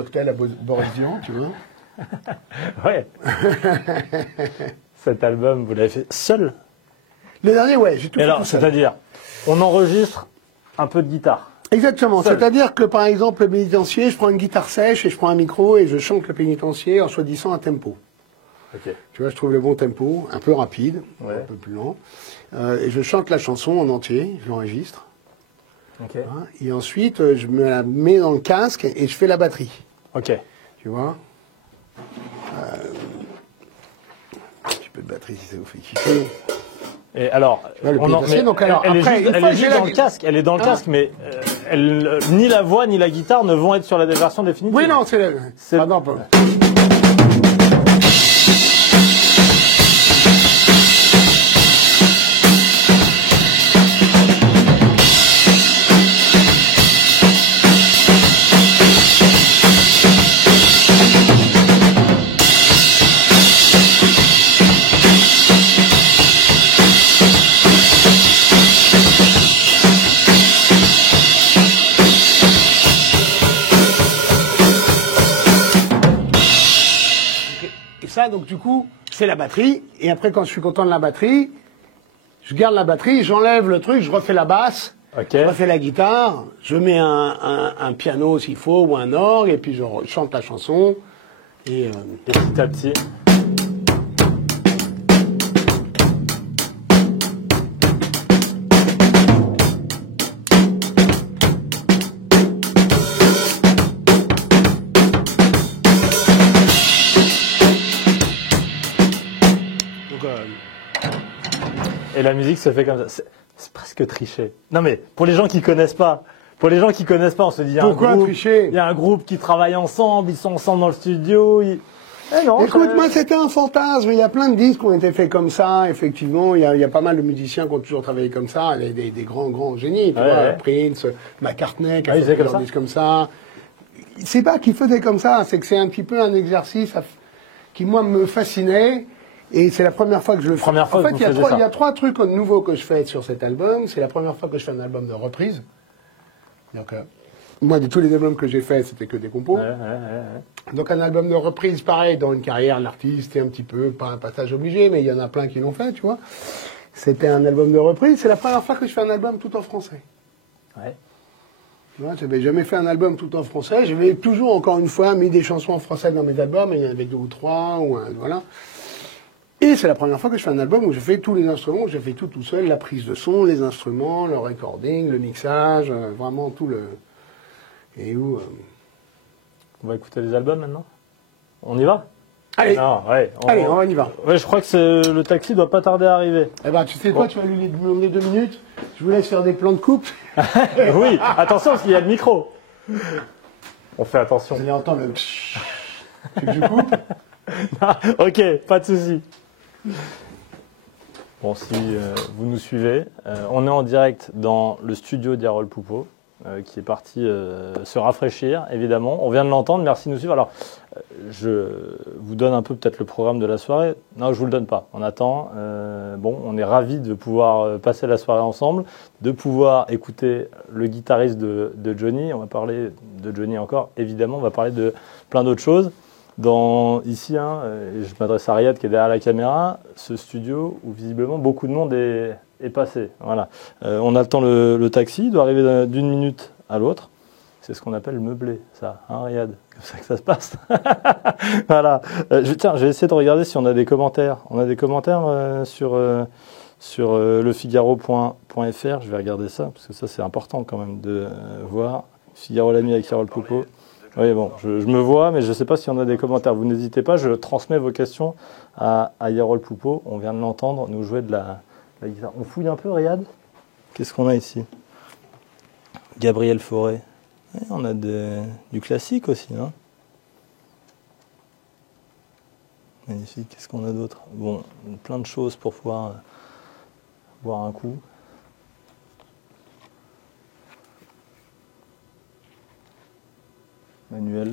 octel à Boris Vian, tu vois. Ouais. Cet album, vous l'avez fait seul? Le dernier, ouais, j'ai tout fait. Alors, c'est-à-dire, on enregistre un peu de guitare. Exactement. C'est-à-dire que, par exemple, le pénitencier, je prends une guitare sèche et je prends un micro et je chante le pénitencier en choisissant un tempo. Okay. Tu vois, je trouve le bon tempo, un peu rapide, un peu plus lent. Et je chante la chanson en entier, je l'enregistre. Okay. Et ensuite, je me la mets dans le casque et je fais la batterie. Ok. Tu vois, un petit peu de batterie si ça vous fait kiffer. Et alors, elle est juste dans le casque. Elle est dans le casque, mais ni la voix ni la guitare ne vont être sur la version définitive. Oui, non, c'est. Pardon, ça, donc du coup, c'est la batterie. Et après, quand je suis content de la batterie, je garde la batterie, j'enlève le truc, je refais la basse, je refais la guitare, je mets un piano s'il faut, ou un orgue, et puis je chante la chanson. Et petit à petit. Et la musique se fait comme ça. C'est presque triché. Non mais, pour les gens qui connaissent pas, on se dit, pourquoi tricher ? Il y a un groupe qui travaille ensemble, ils sont ensemble dans le studio. Non, écoute, moi c'était un fantasme. Il y a plein de disques qui ont été faits comme ça, effectivement. Il y a pas mal de musiciens qui ont toujours travaillé comme ça, des grands génies, tu vois, Prince, McCartney, qui a fait des disques comme ça. C'est pas qu'ils faisaient comme ça, c'est que c'est un petit peu un exercice qui, moi, me fascinait. Et c'est la première fois que je le fais. En fait, il y a trois trucs nouveaux que je fais sur cet album. C'est la première fois que je fais un album de reprise. Donc, moi, de tous les albums que j'ai faits, c'était que des compos. Donc, un album de reprise, pareil, dans une carrière, l'artiste, c'est un petit peu, pas un passage obligé, mais il y en a plein qui l'ont fait, tu vois. C'était un album de reprise. C'est la première fois que je fais un album tout en français. Ouais. Tu vois, j'avais jamais fait un album tout en français. J'avais toujours, encore une fois, mis des chansons en français dans mes albums, et il y en avait 2 ou 3, voilà. Et c'est la première fois que je fais un album où je fais tous les instruments, où je fais tout seul, la prise de son, les instruments, le recording, le mixage, vraiment tout le... Et où... On va écouter les albums maintenant ? On y va ? Allez, Allez, on y va. Ouais, je crois que le taxi doit pas tarder à arriver. Eh ben, tu sais quoi, tu vas lui demander 2 minutes. Je vous laisse faire des plans de coupe. Oui, attention parce qu'il y a le micro. On fait attention. Vous allez entendre le... Tu veux que je coupe ? Ok, pas de souci. Bon, si vous nous suivez, on est en direct dans le studio d'Yarol Poupeau, qui est parti se rafraîchir, évidemment. On vient de l'entendre, merci de nous suivre. Alors, je vous donne un peu peut-être le programme de la soirée. Non, je vous le donne pas, on attend. Bon, on est ravis de pouvoir passer la soirée ensemble, de pouvoir écouter le guitariste de Johnny. On va parler de Johnny encore, évidemment, on va parler de plein d'autres choses. Ici, et je m'adresse à Riyad qui est derrière la caméra, ce studio où visiblement beaucoup de monde est passé. Voilà. On attend le taxi, il doit arriver d'une minute à l'autre. C'est ce qu'on appelle meublé, ça, Riyad. C'est comme ça que ça se passe. Voilà. Je vais essayer de regarder si on a des commentaires. On a des commentaires sur lefigaro.fr. Je vais regarder ça, parce que ça c'est important quand même de voir. Figaro l'ami avec Yarol Poupeau. Oui, bon, je me vois, mais je ne sais pas s'il y en a des commentaires. Vous n'hésitez pas, je transmets vos questions à Yarol Poupeau. On vient de l'entendre, nous jouer de la guitare. On fouille un peu, Riyad ? Qu'est-ce qu'on a ici ? Gabriel Fauré. Ouais, on a du classique aussi. Hein. Magnifique. Qu'est-ce qu'on a d'autre? Bon, plein de choses pour pouvoir boire un coup. Manuel.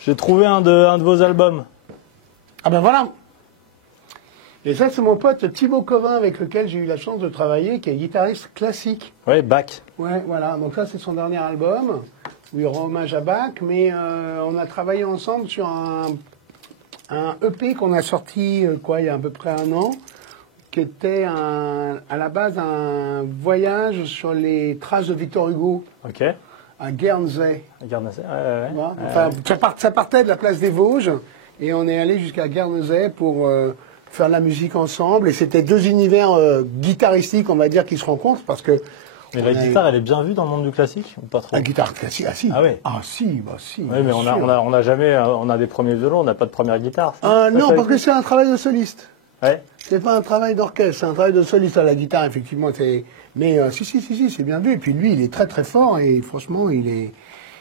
J'ai trouvé un de vos albums. Ah ben voilà. Et ça, c'est mon pote Thibaut Covin avec lequel j'ai eu la chance de travailler, qui est guitariste classique. Ouais, Bach. Ouais, voilà. Donc ça, c'est son dernier album, où il rend hommage à Bach. Mais on a travaillé ensemble sur un EP qu'on a sorti, il y a à peu près 1 an, qui était à la base un voyage sur les traces de Victor Hugo. Ok. À Guernesey. À Guernesey, ouais. Enfin, ça partait de la place des Vosges et on est allé jusqu'à Guernesey pour faire de la musique ensemble. Et c'était 2 univers guitaristiques, on va dire, qui se rencontrent parce que. Mais la guitare, elle est bien vue dans le monde du classique ou pas trop? La guitare classique, ah si. Ah ouais. Ah si, bah si. Oui, mais on a jamais, on a des premiers violons, on n'a pas de première guitare. Non, parce que c'est un travail de soliste. Ouais. C'est pas un travail d'orchestre, c'est un travail de soliste. La guitare, effectivement, c'est. Mais si, c'est bien vu. Et puis lui, il est très très fort et franchement,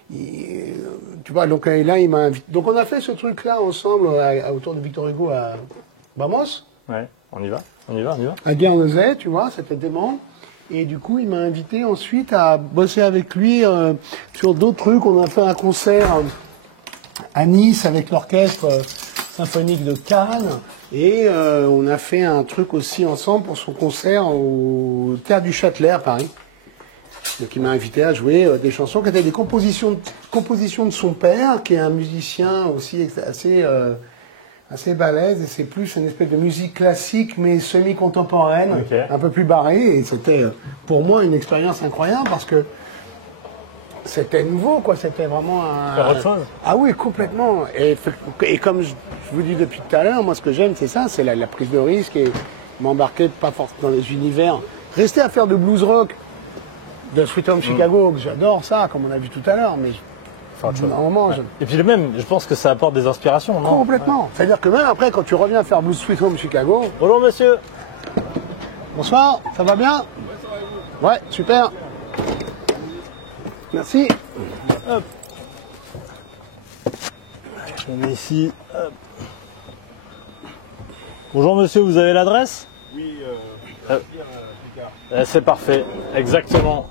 tu vois, donc là, il m'a invité. Donc on a fait ce truc-là ensemble autour de Victor Hugo à Bamos. Ouais, on y va. À Guernesey, tu vois, c'était dément. Et du coup, il m'a invité ensuite à bosser avec lui sur d'autres trucs. On a fait un concert à Nice avec l'orchestre symphonique de Cannes. Et on a fait un truc aussi ensemble pour son concert au Théâtre du Châtelet à Paris. Donc il m'a invité à jouer des chansons qui étaient des compositions de son père, qui est un musicien aussi assez balèze. Et c'est plus une espèce de musique classique, mais semi-contemporaine, okay. Un peu plus barrée. Et c'était pour moi une expérience incroyable parce que c'était nouveau, quoi. C'était vraiment autre chose. Ah oui, complètement. Et comme je vous dis depuis tout à l'heure, moi, ce que j'aime, c'est ça, c'est la prise de risque et m'embarquer pas forcément dans les univers. Rester à faire de blues rock, de Sweet Home Chicago, que j'adore ça, comme on a vu tout à l'heure, mais normalement, Et puis je pense que ça apporte des inspirations, non? Complètement. Ouais. C'est-à-dire que même après, quand tu reviens faire Blues Sweet Home Chicago... Bonjour, monsieur. Bonsoir, ça va bien? Ouais, super. Merci. Hop. On est ici. Hop. Bonjour monsieur, vous avez l'adresse? Oui, c'est parfait, exactement.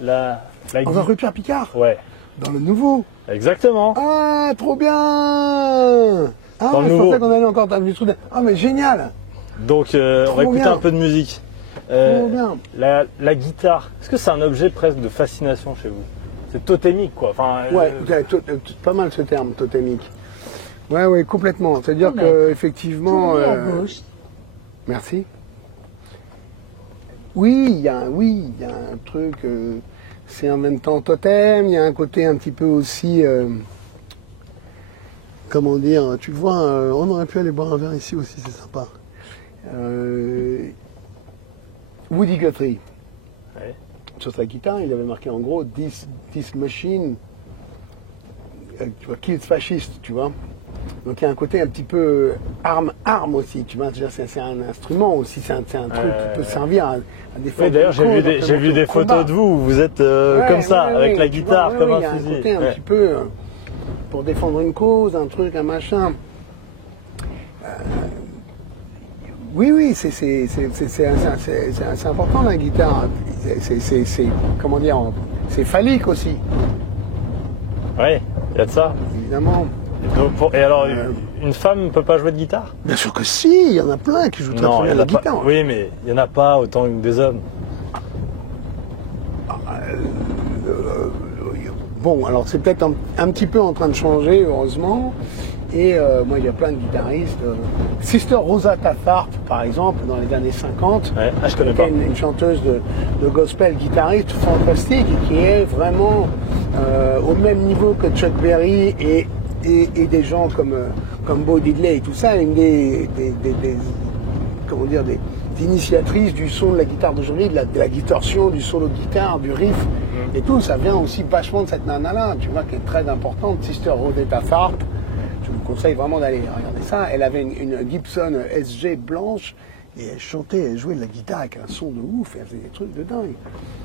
On va rue Pierre Picard? Ouais. Dans le nouveau? Exactement. Ah, trop bien! Ah, je pensais qu'on allait encore dans du truc. Ah, mais génial! Donc, on va écouter un peu de musique. Bien. La guitare, est-ce que c'est un objet presque de fascination chez vous? C'est totémique, quoi. Enfin, ouais, pas mal ce terme, totémique. Ouais, complètement. C'est-à-dire que effectivement. Merci. Oui, il y a un truc. C'est en même temps totem. Il y a un côté un petit peu aussi. Comment dire? Tu vois, on aurait pu aller boire un verre ici aussi, c'est sympa. Woody Guthrie. Ouais. Sur sa guitare, il avait marqué en gros This machine tu vois, kills fascist, tu vois. Donc il y a un côté un petit peu arme aussi, tu vois. C'est un instrument aussi, c'est un truc qui peut servir à des fois. Oui, d'ailleurs, j'ai vu des photos de vous où vous êtes comme ça, avec la guitare, comme un fusil. Il y a un côté un petit peu pour défendre une cause, un truc, un machin. Oui, c'est important la guitare. C'est comment dire, c'est phallique aussi. Oui, il y a de ça. Évidemment. Et alors, une femme ne peut pas jouer de guitare? Bien sûr que si, il y en a plein qui jouent très bien de la guitare. Oui, mais il n'y en a pas autant que des hommes. Bon, alors c'est peut-être un petit peu en train de changer, heureusement. Et moi, il y a plein de guitaristes. Sister Rosa Tharpe, par exemple, dans les années 50. Ouais, je connais pas. Une chanteuse de gospel guitariste fantastique et qui est vraiment au même niveau que Chuck Berry et des gens comme Bo Diddley et tout ça, une des initiatrices du son de la guitare d'aujourd'hui, de la distorsion, du solo de guitare, du riff. Et tout, ça vient aussi vachement de cette nana-là, tu vois, qui est très importante, Sister Rosetta Tharpe. je vous conseille vraiment d'aller regarder ça. Elle avait une Gibson SG blanche et elle chantait, elle jouait de la guitare avec un son de ouf, elle faisait des trucs de dingue.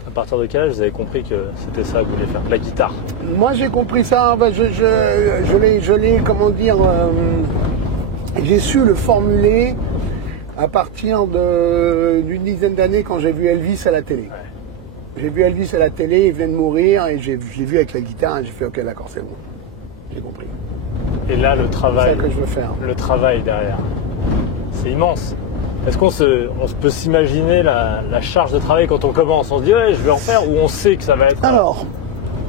À partir de quel âge vous avez compris que c'était ça que vous vouliez faire, la guitare? Moi j'ai compris ça, je l'ai, comment dire, j'ai su le formuler à partir d'une dizaine d'années quand j'ai vu Elvis à la télé. Ouais. J'ai vu Elvis à la télé, il venait de mourir et j'ai vu avec la guitare et j'ai fait ok d'accord c'est bon. J'ai compris. Et là le travail, c'est ça que je veux faire. Le travail derrière, c'est immense. Est-ce qu'on peut s'imaginer la charge de travail quand on commence? On se dit ouais je vais en faire ou on sait que ça va être... Alors,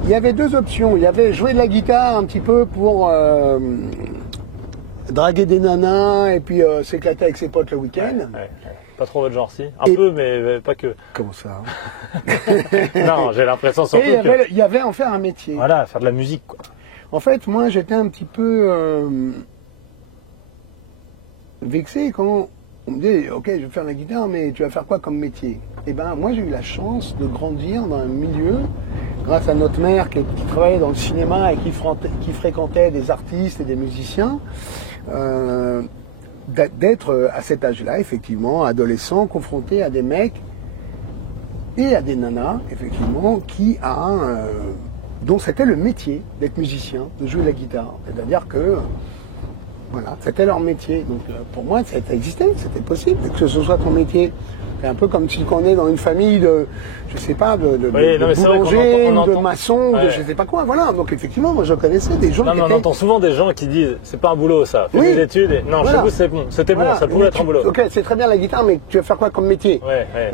il y avait deux options. Il y avait jouer de la guitare un petit peu pour draguer des nanas et puis s'éclater avec ses potes le week-end. Ouais. Pas trop votre genre si. Un peu mais pas que. Comment ça? Non, j'ai l'impression surtout que... il y avait en faire un métier. Voilà, faire de la musique quoi. En fait, moi j'étais un petit peu vexé quand on me dit ok je vais faire la guitare mais tu vas faire quoi comme métier? Eh ben moi j'ai eu la chance de grandir dans un milieu grâce à notre mère qui travaillait dans le cinéma et qui fréquentait des artistes et des musiciens, d'être à cet âge-là, effectivement, adolescent, confronté à des mecs et à des nanas, effectivement, dont c'était le métier d'être musicien, de jouer de la guitare. C'est-à-dire que, voilà, c'était leur métier. Donc pour moi, ça existait, c'était possible, que ce soit ton métier. C'est un peu comme si on est dans une famille de, je sais pas, de boulanger, ou de maçon, de je sais pas quoi. Voilà. Donc effectivement, moi je connaissais des gens. On entend souvent des gens qui disent, c'est pas un boulot ça. Fais des études. Et... Non, voilà. Chez vous c'est bon. C'était bon, ça pouvait être un boulot. Ok, c'est très bien la guitare, mais tu vas faire quoi comme métier?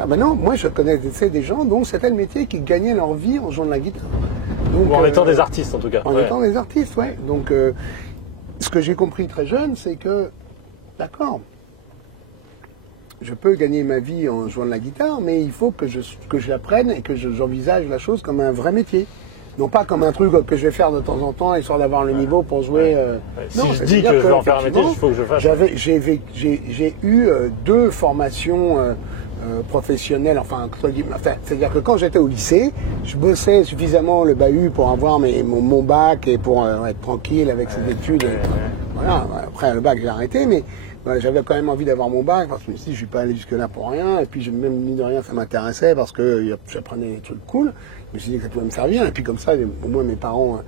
Ah ben non, moi je connaissais des gens dont c'était le métier qui gagnaient leur vie en jouant de la guitare. Donc, ou en étant des artistes en tout cas. En étant des artistes, ouais. Donc ce que j'ai compris très jeune, c'est que, d'accord. Je peux gagner ma vie en jouant de la guitare, mais il faut que je l'apprenne et que j'envisage la chose comme un vrai métier. Non pas comme un truc que je vais faire de temps en temps, histoire d'avoir le niveau pour jouer. Si je dis que je vais en faire un métier, il faut que je fasse. J'ai eu 2 formations professionnelles, c'est-à-dire que quand j'étais au lycée, je bossais suffisamment le bahut pour avoir mon bac et pour être tranquille avec ses études. Voilà. Après le bac j'ai arrêté, mais j'avais quand même envie d'avoir mon bac parce que je me suis dit je suis pas allé jusque là pour rien et puis même mine de rien ça m'intéressait parce que j'apprenais des trucs cool. Je me suis dit que ça pouvait me servir et puis comme ça au moins mes parents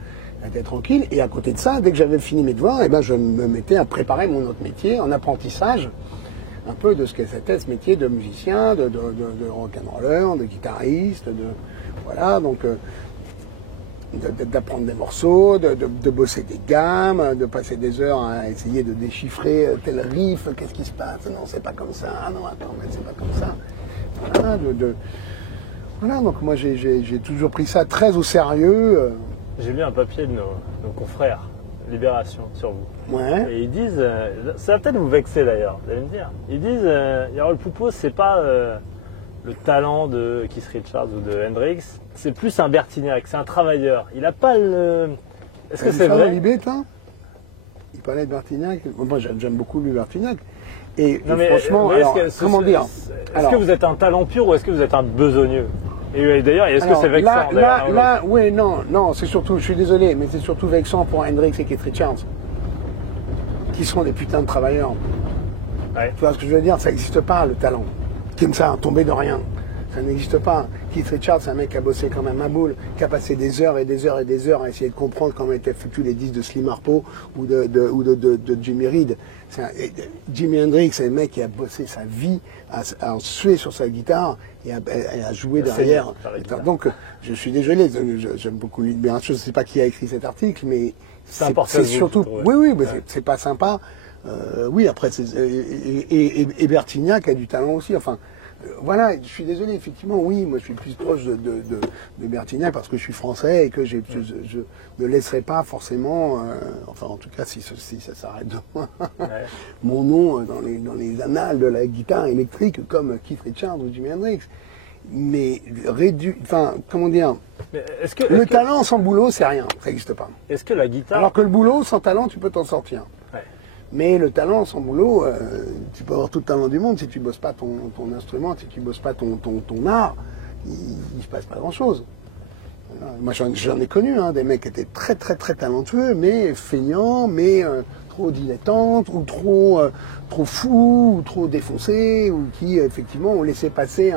étaient tranquilles et à côté de ça dès que j'avais fini mes devoirs je me mettais à préparer mon autre métier en apprentissage un peu de ce que c'était ce métier de musicien, de rock'n'roller, de guitariste, voilà donc d'apprendre des morceaux, de bosser des gammes, de passer des heures à essayer de déchiffrer tel riff, qu'est-ce qui se passe, non c'est pas comme ça, non attends mais c'est pas comme ça. Voilà, voilà donc moi j'ai toujours pris ça très au sérieux. J'ai lu un papier de nos confrères, Libération, sur vous. Ouais. Et ils disent, ça va peut-être vous vexer d'ailleurs, vous allez me dire, ils disent, Yarol Poupeau c'est pas le talent de Keith Richards ou de Hendrix, c'est plus un Bertignac, c'est un travailleur. Il n'a pas le... Est-ce que c'est vrai? Il parlait de Bertignac. Moi j'aime beaucoup lui Bertignac. Et franchement, alors, comment dire? Est-ce que vous êtes un talent pur ou est-ce que vous êtes un besogneux? Et d'ailleurs, est-ce que c'est vexant? Oui, non, c'est surtout, je suis désolé, mais c'est surtout vexant pour Hendrix et Keith Richards, qui sont des putains de travailleurs. Ouais. Tu vois ce que je veux dire? Ça n'existe pas, le talent. Comme ça, tomber de rien. Ça n'existe pas. Keith Richards, c'est un mec qui a bossé comme un maboule, qui a passé des heures et des heures et des heures à essayer de comprendre comment étaient foutus les disques de Slim Harpo ou de Jimmy Reed. Jimi Hendrix, c'est le mec qui a bossé sa vie à suer sur sa guitare et à jouer derrière. Donc, je suis désolé, j'aime beaucoup Libération, je ne sais pas qui a écrit cet article, mais c'est surtout... Oui, mais c'est pas sympa. Oui, après, et Bertignac a du talent aussi, enfin... Voilà, je suis désolé, effectivement, oui, moi je suis plus proche de Bertignac parce que je suis français et que je ne laisserai pas forcément, enfin en tout cas si ça s'arrête de moi, mon nom dans les annales de la guitare électrique comme Keith Richards ou Jimi Hendrix. Mais comment dire, le talent sans boulot, c'est rien, ça n'existe pas. Est-ce que la guitare... Alors que le boulot, sans talent, tu peux t'en sortir. Ouais. Mais le talent sans boulot, tu peux avoir tout le talent du monde, si tu bosses pas ton instrument, si tu bosses pas ton art, il se passe pas grand-chose. Moi j'en ai connu, des mecs qui étaient très très très talentueux, mais feignants, mais trop dilettantes, ou trop fous, ou trop défoncés, ou qui effectivement ont laissé passer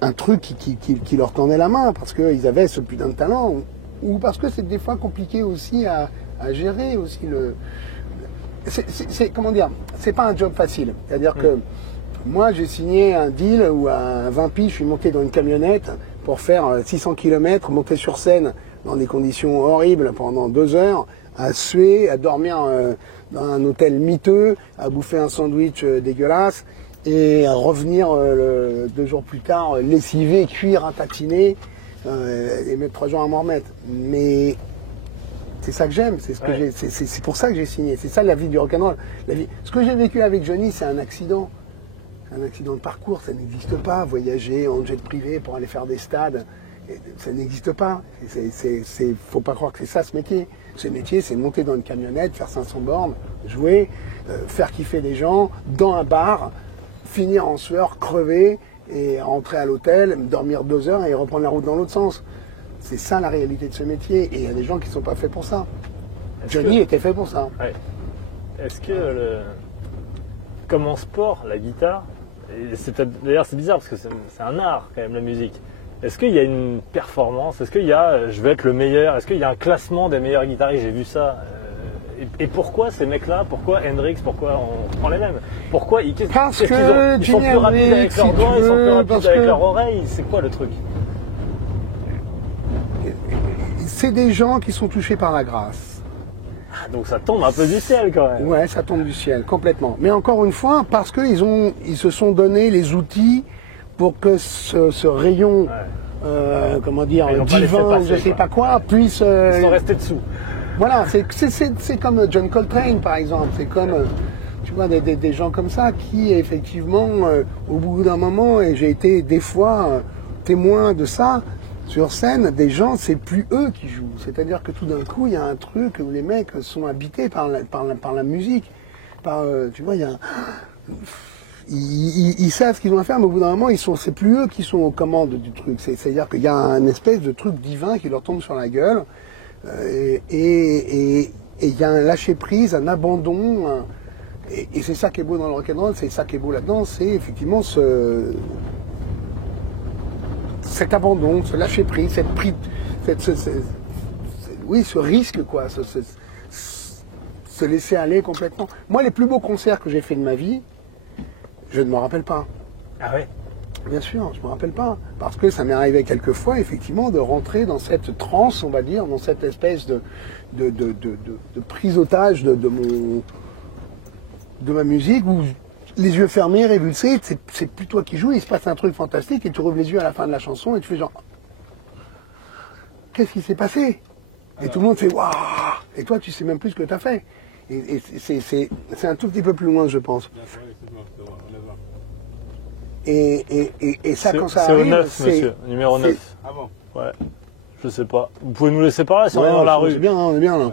un truc qui leur tendait la main, parce qu'ils avaient ce putain de talent, ou parce que c'est des fois compliqué aussi à gérer aussi comment dire, c'est pas un job facile. C'est-à-dire que moi, j'ai signé un deal où à 20 piges, je suis monté dans une camionnette pour faire 600 km, monter sur scène dans des conditions horribles pendant 2 heures, à suer, à dormir dans un hôtel miteux, à bouffer un sandwich dégueulasse, et à revenir 2 jours plus tard, lessivé, cuire, ratatiné, et mettre 3 jours à m'en remettre. Mais c'est ça que j'aime, c'est ce que c'est pour ça que j'ai signé. C'est ça la vie du rock'n'roll. Ce que j'ai vécu avec Johnny, c'est un accident. Un accident de parcours, ça n'existe pas. Voyager en jet privé pour aller faire des stades, ça n'existe pas. Faut pas croire que c'est ça ce métier. Ce métier, c'est monter dans une camionnette, faire 500 bornes, jouer, faire kiffer les gens dans un bar, finir en sueur, crever et rentrer à l'hôtel, dormir 2 heures et reprendre la route dans l'autre sens. C'est ça la réalité de ce métier. Et il y a des gens qui ne sont pas faits pour ça. Johnny était fait pour ça. Ouais. Est-ce que, comme en sport, la guitare, d'ailleurs c'est bizarre parce que c'est un art quand même la musique, est-ce qu'il y a une performance, est-ce qu'il y a, je vais être le meilleur, est-ce qu'il y a un classement des meilleurs guitaristes, j'ai vu ça, et pourquoi ces mecs-là, pourquoi Hendrix, pourquoi on prend les mêmes, pourquoi ils sont plus rapides avec leurs doigts, ils sont plus rapides avec leurs oreilles, c'est quoi le truc? C'est des gens qui sont touchés par la grâce. Donc ça tombe un peu du ciel quand même. Ouais, ça tombe du ciel, complètement. Mais encore une fois, parce qu'ils se sont donné les outils pour que ce rayon, comment dire, divin, je sais pas quoi, puisse... Ils sont restés dessous. Voilà, c'est comme John Coltrane par exemple, c'est comme, tu vois, des gens comme ça qui effectivement, au bout d'un moment, et j'ai été des fois témoin de ça, sur scène, des gens, c'est plus eux qui jouent. C'est-à-dire que tout d'un coup, il y a un truc où les mecs sont habités par la musique. Tu vois, ils savent ce qu'ils ont à faire, mais au bout d'un moment, c'est plus eux qui sont aux commandes du truc. C'est-à-dire qu'il y a un espèce de truc divin qui leur tombe sur la gueule. Et il y a un lâcher-prise, un abandon. Et c'est ça qui est beau dans le rock'n'roll, c'est ça qui est beau là-dedans, c'est effectivement cet abandon, ce lâcher prise, ce risque, quoi, se laisser aller complètement. Moi, les plus beaux concerts que j'ai fait de ma vie, je ne me rappelle pas. Ah ouais? Bien sûr, je ne me rappelle pas. Parce que ça m'est arrivé quelquefois, effectivement, de rentrer dans cette transe, on va dire, dans cette espèce de prise otage de ma musique, où les yeux fermés, révulsés, c'est plus toi qui joues, il se passe un truc fantastique et tu rouvres les yeux à la fin de la chanson et tu fais genre, qu'est-ce qui s'est passé? Et tout le monde fait waouh! Et toi, tu sais même plus ce que tu as fait. Et c'est un tout petit peu plus loin, je pense. Et ça, quand ça arrive. C'est au 9, monsieur, numéro 9. Ah bon? Ouais, je sais pas. Vous pouvez nous laisser par là si on est dans la rue. C'est bien, on est bien là.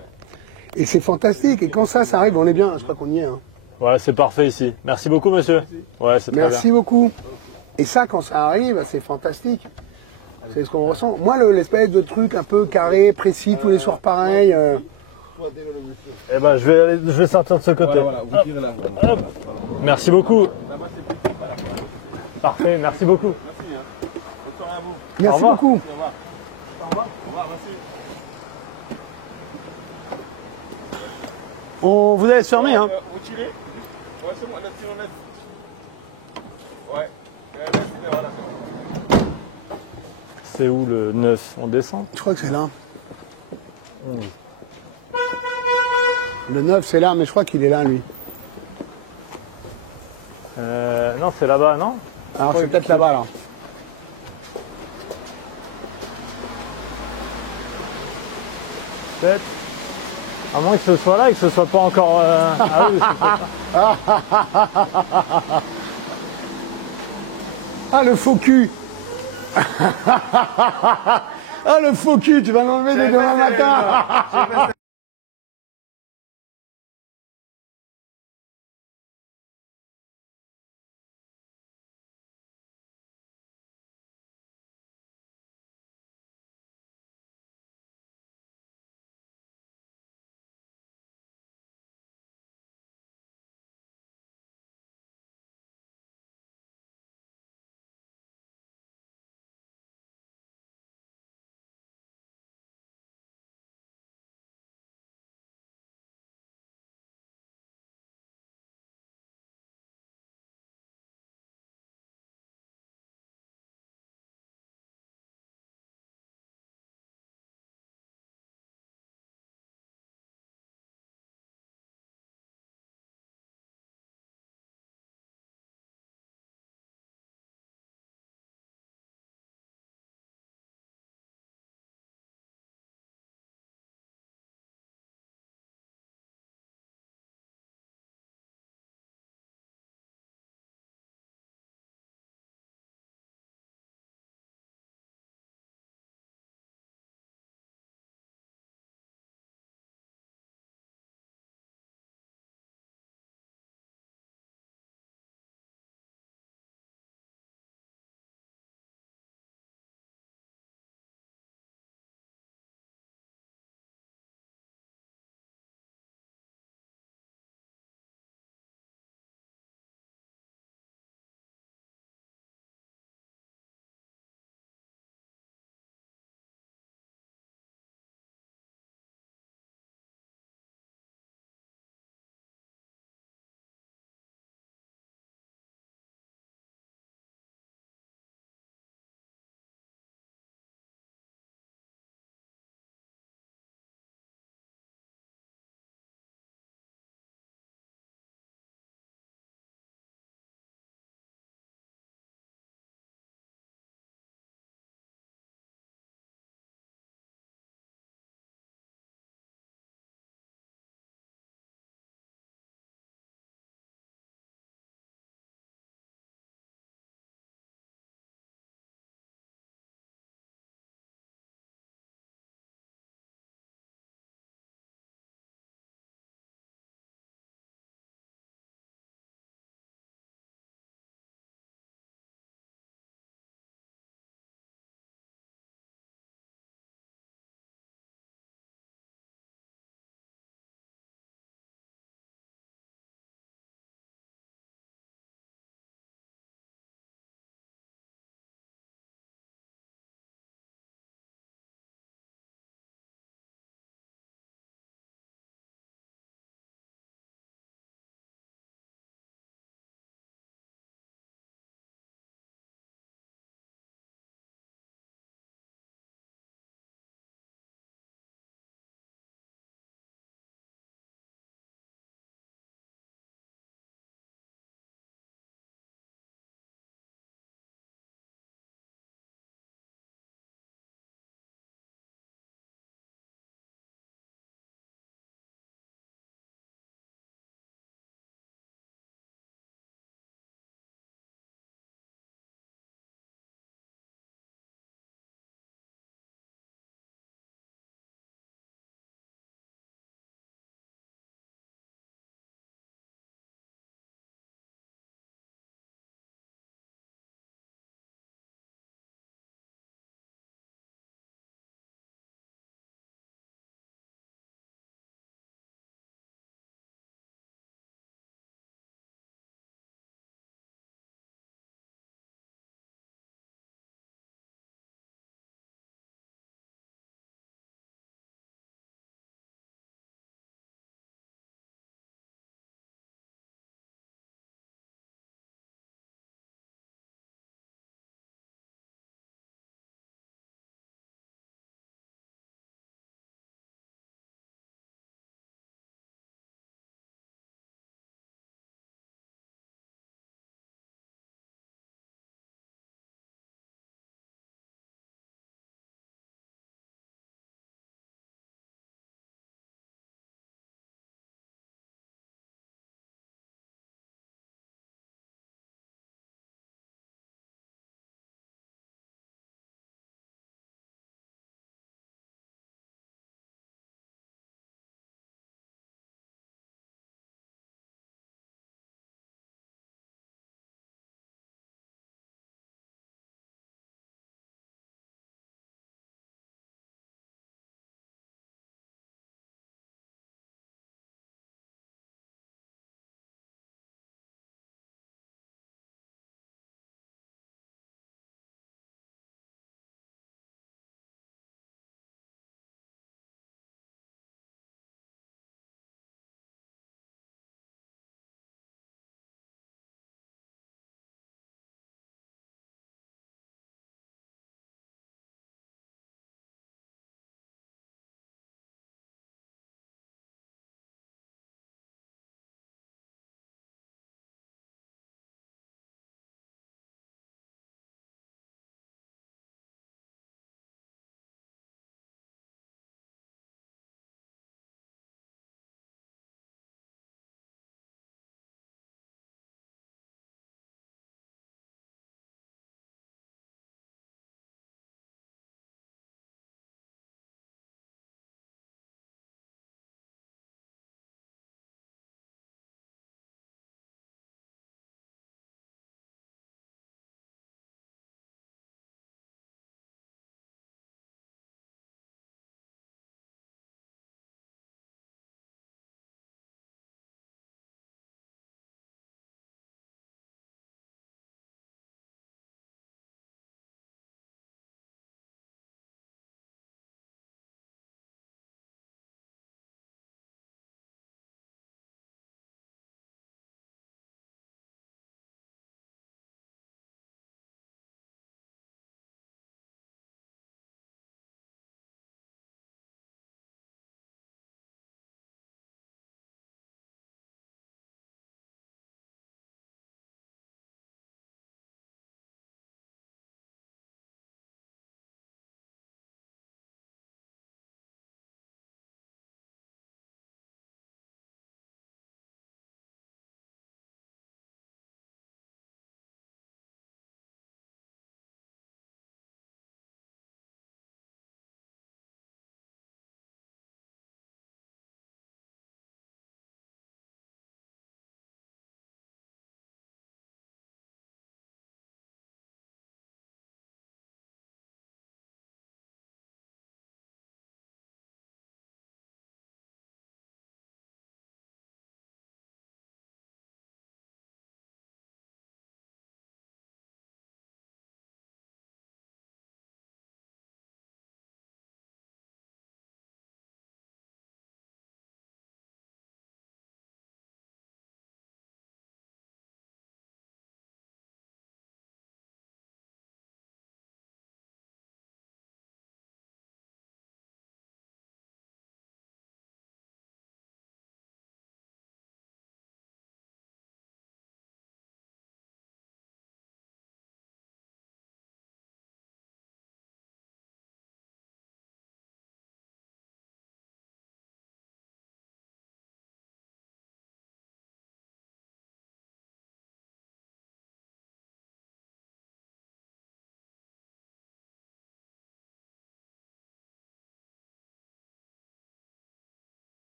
Et c'est fantastique. Et quand ça arrive, on est bien. Je crois qu'on y est. Hein. Ouais, c'est parfait ici. Merci beaucoup, monsieur. Ouais, c'est très bien. Merci beaucoup. Et ça, quand ça arrive, c'est fantastique. C'est ce qu'on ressent. Moi, l'espèce de truc un peu carré, précis, tous les soirs pareil. Eh ben, je vais sortir de ce côté. Voilà, vous tirez là. Hop. Merci beaucoup. Parfait, merci beaucoup. Merci. Bonne soirée à vous. Merci beaucoup. Au revoir. Au revoir. Au revoir, merci. Vous allez se fermer, hein. Vous tirez? Ouais, c'est moi, laisse tirer, laisse. Ouais. Laisse tirer, voilà. C'est où le 9? On descend? Je crois que c'est là. Le 9, c'est là, mais je crois qu'il est là, lui. Non, c'est là-bas, non? Alors, c'est peut-être là-bas, là. Peut-être. À moins que ce soit là et que ce soit pas encore... Ah oui, Ah, le faux cul. Ah, le faux cul, tu vas l'enlever dès demain matin.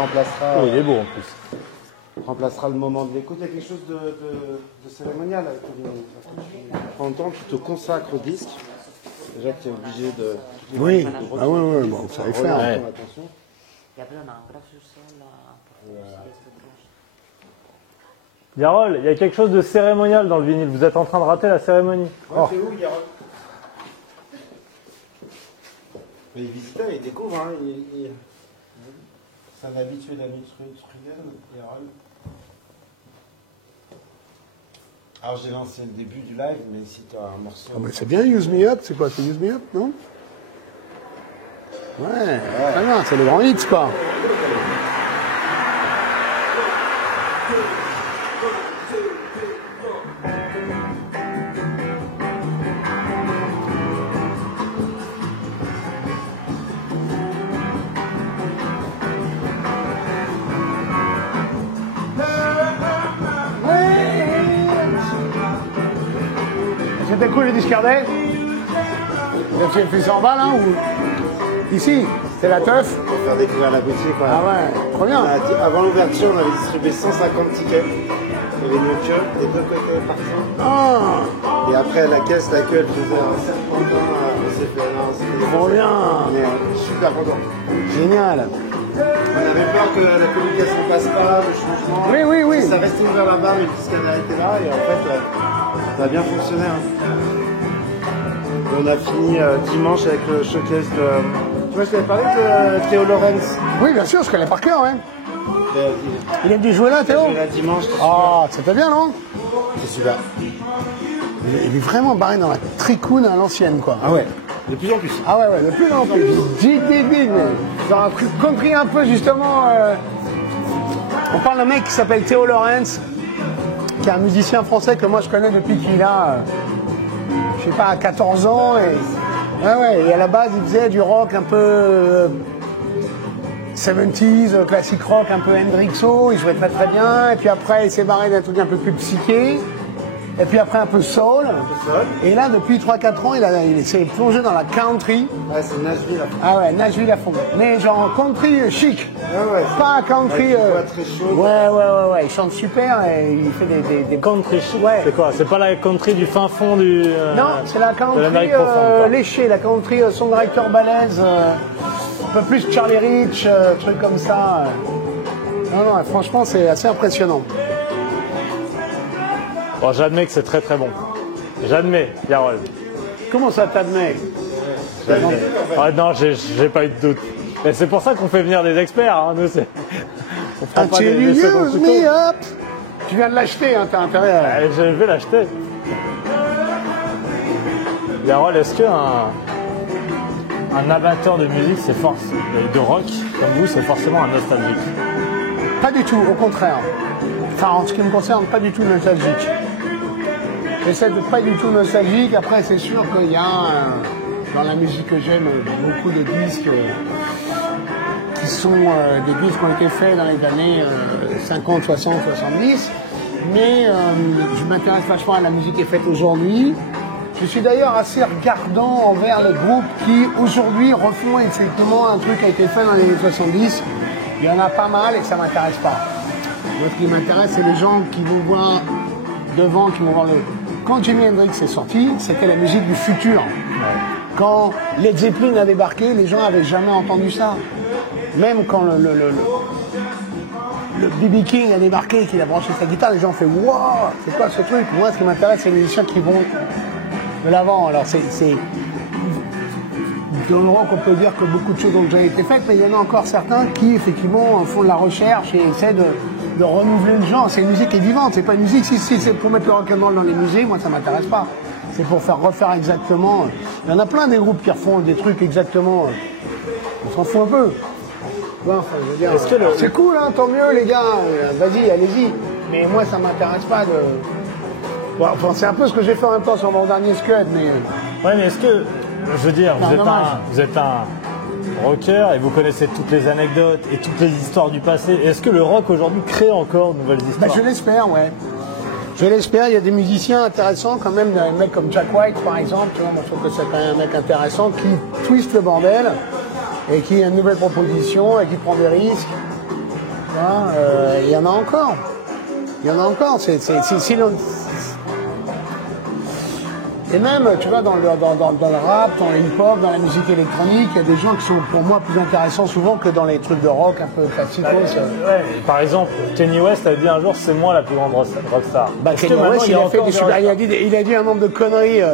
remplacera, Oh, il est beau en plus. remplacera le moment de l'écoute. Il y a quelque chose de cérémonial avec le vinyle. Tu prends le temps, tu te consacres au disque. Déjà, tu es obligé de... Oui, ah oui, bon, ça va faire. Ouais. Attention. Yarol, il y a quelque chose de cérémonial dans le vinyle. Vous êtes en train de rater la cérémonie. Ouais, c'est où, Yarol? Mais il visite, il découvre, hein. C'est un habitué de la Nutrigen, Yarol. Alors j'ai lancé le début du live, mais si tu as un morceau... Ah, mais c'est bien Use Me Up, c'est quoi? C'est Use Me Up, non? Ouais, très bien, c'est le grand hit, quoi. C'était cool les discardets. Vous avez fait 100 balles, hein, ou... Ici, c'est la teuf. Pour faire découvrir la boutique, quoi. Ah ouais, trop bien. Avant l'ouverture, on avait distribué 150 tickets. Il y avait mieux que des deux côtés partout. Ah, Et après, la caisse, la queue, elle faisait un serpentin. On s'est fait là, c'était trop bien. On est super content. Génial. On avait peur que la communication passe pas, le changement. Oui, oui, oui. Ça restait ouvert là-bas, mais le scanner était là. Et en fait, ça a bien fonctionné. Hein. Et on a fini dimanche avec le showcase de... Tu vois, je t'avais parlé de Théo Lorenz. Oui, bien sûr, je connais par cœur, ouais. Il a dû jouer là, Théo? Il a dimanche. Ah, c'était bien, non? C'est super. Il est vraiment barré dans la tricoune à l'ancienne, quoi. Ah ouais, de plus en plus. Ah ouais, ouais, de plus en plus. Big, dans un truc country un peu, justement... On parle d'un mec qui s'appelle Théo Lorenz, qui est un musicien français que moi je connais depuis qu'il a, je sais pas, 14 ans. Et à la base, il faisait du rock un peu 70s, classique rock, un peu Hendrixo, il jouait très très bien. Et puis après, il s'est barré d'un truc un peu plus psyché. Et puis après, un peu soul. Et là, depuis 3-4 ans, il s'est plongé dans la country. Ouais, c'est Nashville. Ah ouais, Nashville à fond. Mais genre country chic. Ouais, pas country. Très chaud. Ouais. Il chante super et il fait des Country chic. Ouais. C'est quoi? C'est pas la country du fin fond du. Non, c'est la country l'Amérique profonde, quoi. léchée, la country songwriter balèze, un peu plus Charlie Rich, truc comme ça. Non, franchement, c'est assez impressionnant. Bon, j'admets que c'est très très bon. J'admets, Yarol. Comment ça t'admets? Ah, non, j'ai pas eu de doute. Et c'est pour ça qu'on fait venir des experts. Hein, nous, on prend pas des Use secondes couteaux. me up. Tu viens de l'acheter, hein, t'as intérêt à... Je vais l'acheter. Yarol, est-ce qu'un amateur de musique, de rock, comme vous, c'est forcément un nostalgique? Pas du tout, au contraire. Enfin, en ce qui me concerne, pas du tout nostalgique. J'essaie de pas du tout nostalgique. Après, c'est sûr qu'il y a, dans la musique que j'aime, beaucoup de disques qui sont des disques qui ont été faits dans les années 50, 60, 70. Mais je m'intéresse vachement à la musique qui est faite aujourd'hui. Je suis d'ailleurs assez regardant envers les groupes qui, aujourd'hui, refont exactement un truc qui a été fait dans les années 70. Il y en a pas mal et ça ne m'intéresse pas. Moi, ce qui m'intéresse, c'est les gens qui vont voir devant, qui vont voir le... Quand Jimi Hendrix est sorti, c'était la musique du futur. Quand Led Zeppelin a débarqué, les gens n'avaient jamais entendu ça. Même quand le B.B. King a débarqué, qu'il a branché sa guitare, les gens ont fait « Wow, c'est quoi ce truc ?» Moi, ce qui m'intéresse, c'est les musiciens qui vont de l'avant. Alors, c'est... Dans le rock, on peut dire que beaucoup de choses ont déjà été faites, mais il y en a encore certains qui, effectivement, font de la recherche et essaient de renouveler le genre. C'est une musique qui est vivante, c'est pas une musique. Si c'est pour mettre le rock'n'roll dans les musées, moi, ça m'intéresse pas. C'est pour refaire exactement... Il y en a plein des groupes qui refont des trucs exactement... On s'en fout un peu. Ouais, enfin, je veux dire, c'est cool, hein, tant mieux, les gars. Vas-y, allez-y. Mais moi, ça m'intéresse pas de... Bon, enfin, c'est un peu ce que j'ai fait en même temps sur mon dernier Scud, mais... Ouais, mais est-ce que... Je veux dire, vous êtes un rocker et vous connaissez toutes les anecdotes et toutes les histoires du passé. Est-ce que le rock aujourd'hui crée encore de nouvelles histoires? Je l'espère, ouais. Je l'espère. Il y a des musiciens intéressants quand même, un mec comme Jack White par exemple. Tu vois, moi je trouve que c'est quand même un mec intéressant qui twiste le bordel et qui a une nouvelle proposition et qui prend des risques. Il y en a encore. Il y en a encore. Et même, tu vois, dans le rap, dans le hip-hop, dans la musique électronique, il y a des gens qui sont pour moi plus intéressants souvent que dans les trucs de rock un peu classiques. Ouais, par exemple, Kanye West avait dit un jour c'est moi la plus grande rockstar. Bah, Kanye West, il a dit un nombre de conneries.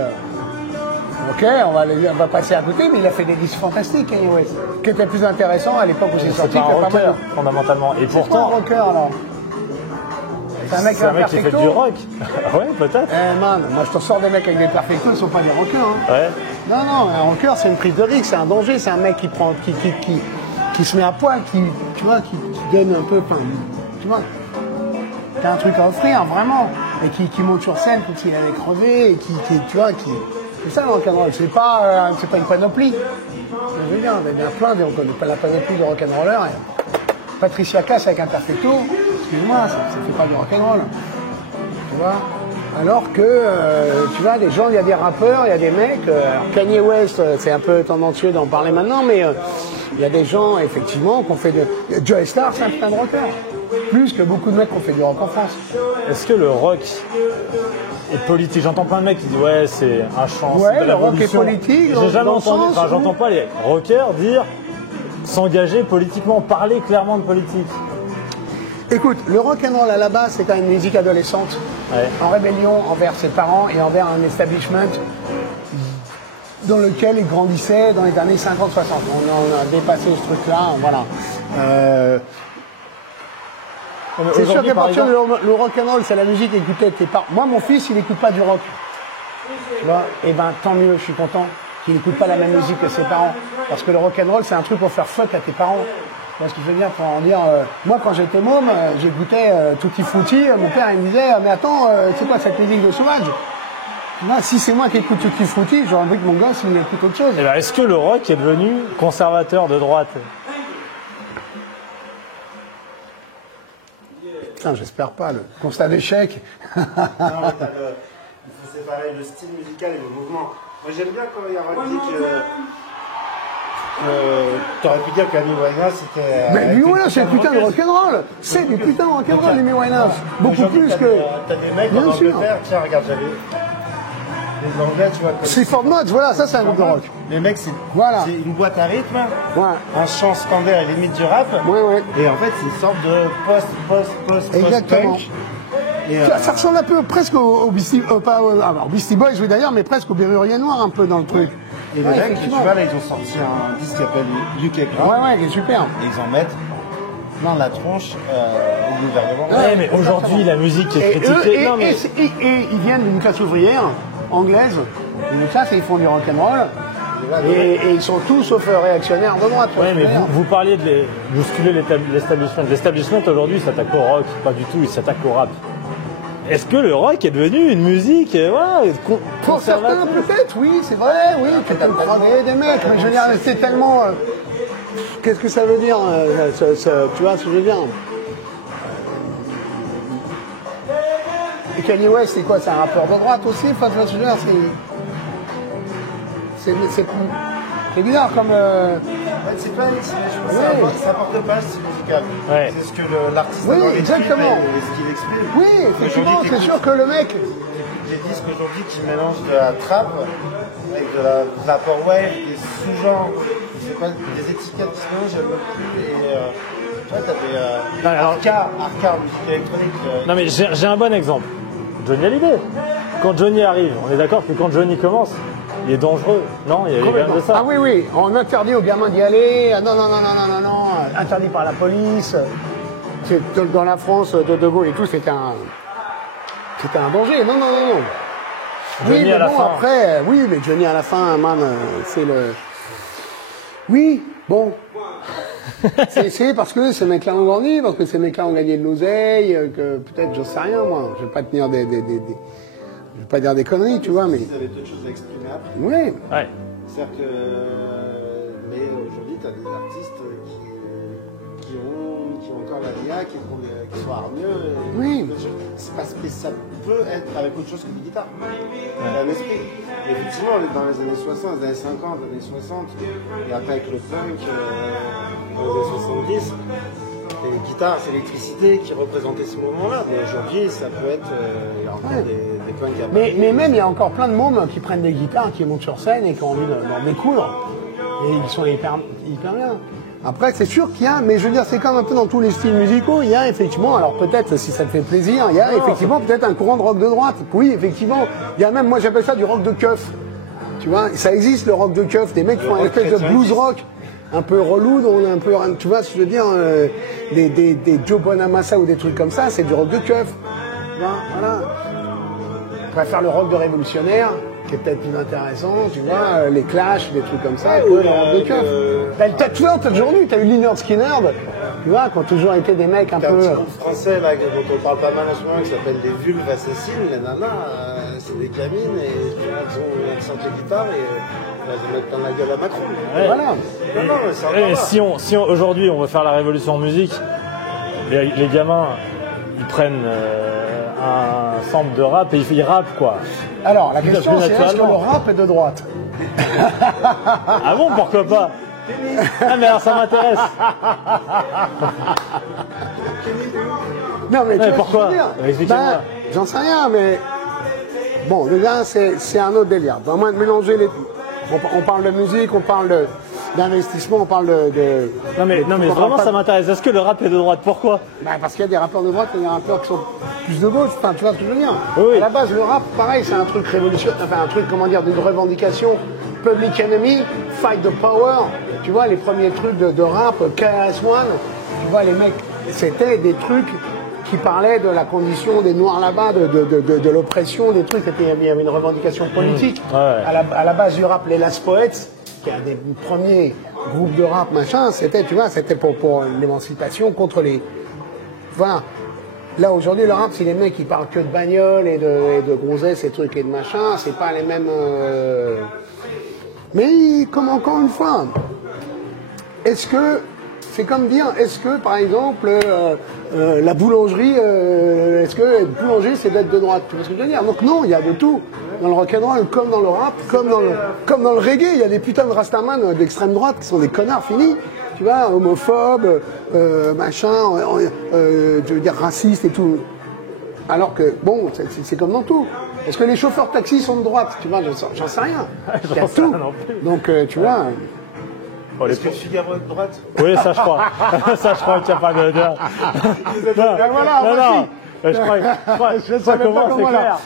Ok, on va passer à côté, mais il a fait des disques fantastiques, Kanye West, qui étaient plus intéressants à l'époque où c'est sorti. C'est pas un rocker, fondamentalement. Et pourtant, un rocker alors. C'est un mec qui fait du rock. Ouais, peut-être. Man, moi je te sors des mecs avec des perfectos, ils sont pas des rockers. Hein. Ouais. Non, un rocker c'est une prise de risque, c'est un danger, c'est un mec qui se met à poil, qui donne un peu, tu vois, t'as un truc à offrir, vraiment, et qui monte sur scène comme s'il avait crevé, et c'est ça le rock'n'roll, c'est pas une panoplie. Je veux dire, il y en a plein, on connaît pas la panoplie de rock'n'rollers. Patricia Cass avec un perfecto, excuse-moi, ça fait pas du rock'n'roll. Tu vois? Alors que, tu vois, des gens, il y a des rappeurs, il y a des mecs, Kanye West, c'est un peu tendancieux d'en parler maintenant, mais il y a des gens, effectivement, qui ont fait de... Joey Starr, c'est un putain de rocker. Plus que beaucoup de mecs qui ont fait du rock en France. Est-ce que le rock est politique? J'entends plein de mecs qui disent ouais, c'est un chant. Ouais, le rock est politique. J'ai jamais entendu, j'entends pas les rockers dire s'engager politiquement, parler clairement de politique. Écoute, le rock'n'roll à la base, c'est quand même une musique adolescente, en rébellion envers ses parents et envers un establishment dans lequel il grandissait dans les années 50-60. On a dépassé ce truc-là, voilà. C'est sûr qu'à partir de le rock'n'roll, c'est la musique écoutée de tes parents. Moi, mon fils, il n'écoute pas du rock. Tu vois, et ben tant mieux, je suis content qu'il n'écoute pas la même musique que ses parents. Parce que le rock'n'roll, c'est un truc pour faire fuck à tes parents. Tu vois ce que je veux dire, pour en dire, moi quand j'étais môme, j'écoutais Tutti Frutti, mon père il me disait, mais attends, c'est quoi cette musique de sauvage? Moi, si c'est moi qui écoute Tutti Frutti, j'aurais envie que mon gosse il écoute autre chose. Et ben, est-ce que le rock est devenu conservateur de droite? Putain, j'espère pas, le constat d'échec. Non, il faut séparer le style musical et le mouvement. Moi j'aime bien quand il y a un dit que t'aurais pu dire qu'Amy Winehouse c'était... Mais Amy Winehouse c'est du putain de rock'n'roll. C'est du putain de rock'n'roll, Amy Winehouse. Beaucoup plus que... T'as des mecs en Angleterre, tiens regarde, j'avais... Les Anglais, tu vois... C'est Ford Mods, voilà, ça c'est un groupe de rock. Les mecs, c'est une boîte à rythme, un chant scandé à la limite du rap. Ouais. Et en fait, c'est une sorte de post-punk. Et ça ressemble un peu presque au Beastie Boys, oui d'ailleurs, mais presque au Berrurier Noir un peu dans le truc. Et les mecs, tu vois, là, ils ont sorti un disque qui s'appelle UK Club. Ouais, qui est super. Et ils en mettent plein la tronche au gouvernement. Ouais, mais aujourd'hui, la musique est critiquée. Et ils viennent d'une classe ouvrière anglaise, une classe, et ils font du rock'n'roll. Et ils sont tous sauf réactionnaires de droite. Oui, mais vous parliez de bousculer l'establishment. L'establishment aujourd'hui s'attaque au rock, pas du tout, il s'attaque au rap. Est-ce que le rock est devenu une musique pour certains peut-être, oui, c'est vrai, oui, tu peux croiser des mecs, mais je veux dire, c'est tellement... qu'est-ce que ça veut dire tu vois ce que je veux dire? Et Kanye West, c'est quoi? C'est un rappeur de droite aussi? Enfin, tu vois ce que je veux dire, c'est bizarre comme... C'est pas ça porte pas le style musical. Ouais. C'est ce que l'artiste exactement. et ce qu'il exprime. Oui, effectivement, c'est sûr que le mec... Les disques aujourd'hui qui mélangent de la trap avec de la vaporwave, des sous-genres, des étiquettes qui se mélangent, j'aime plus. Et toi, t'as des arcade, musique électronique. Non mais j'ai un bon exemple. Johnny Hallyday. Quand Johnny arrive, on est d'accord que quand Johnny commence, il est dangereux. Non, il y a quand même de ça. Ah oui, on interdit aux gamins d'y aller. Non, interdit par la police. Dans la France de Gaulle et tout, c'était un danger. Non. Johnny oui, mais à la bon, fin. après, mais Johnny à la fin, man, c'est le... Oui, bon. c'est parce que ces mecs-là ont grandi, parce que ces mecs-là ont gagné de l'oseille, que peut-être, j'en sais rien, moi. Je vais pas tenir je vais pas dire des conneries, tu vois, mais... Vous avez d'autres choses à exprimer après. Oui. Ouais. C'est-à-dire que... Mais aujourd'hui, tu as des artistes qui ont encore la DIA, qui sont hargneux. Oui. C'est parce que ça peut être avec autre chose que une guitare. C'est un esprit. Et effectivement, dans les années 60, les années 50, les années 60, et après avec le punk, dans les années 70, les guitare, c'est l'électricité qui représentait ce moment-là. Mais aujourd'hui, ça peut être il y a encore des punks à Paris. Mais même, il y a encore plein de mômes qui prennent des guitares, qui montent sur scène et qui ont envie d'en découdre. Et ils sont hyper bien. Après, c'est sûr qu'il y a, mais je veux dire, c'est comme un peu dans tous les styles musicaux, il y a effectivement, alors peut-être, si ça te fait plaisir, il y a effectivement peut-être un courant de rock de droite. Oui, effectivement, il y a même, moi j'appelle ça du rock de keuf. Tu vois, ça existe le rock de keuf, des mecs qui font une espèce de blues rock. Un peu relou, un peu, tu vois, je veux dire, des Joe Bonamassa ou des trucs comme ça, c'est du rock de keuf. Voilà. On préfère le rock de révolutionnaire, qui est peut-être plus intéressant, tu vois, les Clash, des trucs comme ça, que le rock de keuf. T'as toujours vu, t'as eu Lynyrd Skynyrd, tu vois, qui ont toujours été des mecs un peu... un petit groupe français, là, dont on parle pas mal en ce moment, qui s'appelle des vulves assassines, les nanas, c'est des gamines, et tu vois, elles ont une accent de guitare, et... Elles vont mettre dans la gueule à Macron. Ouais. Voilà. Si aujourd'hui on veut faire la révolution en musique, les gamins ils prennent un sample de rap et ils rappent quoi. Alors la question c'est est-ce que le rap est de droite? Ah bon, pourquoi pas? Ah mais alors ça m'intéresse. Non mais tu vois pourquoi? J'en sais rien mais bon déjà c'est un autre délire. Au moins de mélanger les... On parle de musique, on parle d'investissement, on parle de... Non mais vraiment ça m'intéresse. Est-ce que le rap est de droite? Pourquoi? Parce qu'il y a des rappeurs de droite et des rappeurs qui sont plus de gauche. Enfin, tu vois ce que je veux dire? Oui. À la base, le rap, pareil, c'est un truc révolutionnaire, enfin un truc, comment dire, d'une revendication. Public Enemy, Fight the Power. Tu vois, les premiers trucs de rap, KRS-One, tu vois, les mecs, c'était des trucs qui parlaient de la condition des Noirs là-bas, de l'oppression, des trucs. Il y avait une revendication politique. Ouais. À la base du rap, les Last Poets, qui est un des premiers groupes de rap, machin, c'était, tu vois, c'était pour l'émancipation contre les... Voilà. Là, aujourd'hui, le rap, c'est les mecs qui parlent que de bagnole et de grosettes, ces trucs et de machin. C'est pas les mêmes... Mais, comme encore une fois, est-ce que... C'est comme dire, est-ce que, par exemple, la boulangerie, est-ce que être boulanger, c'est d'être de droite? Tu vois ce que je veux dire? Donc non, il y a de tout. Dans le rock'n'roll, comme dans le rap, comme dans le reggae, il y a des putains de rastaman d'extrême droite qui sont des connards finis. Tu vois, homophobes, machin, je veux dire racistes et tout. Alors que, bon, c'est comme dans tout. Est-ce que les chauffeurs de taxi sont de droite? Tu vois, j'en sais rien. Il y a tout. Donc, tu vois... Est-ce que Figaro est de droite? Oui, ça je crois. Ça je crois qu'il n'y a pas de... Voilà, je crois comment c'est clair.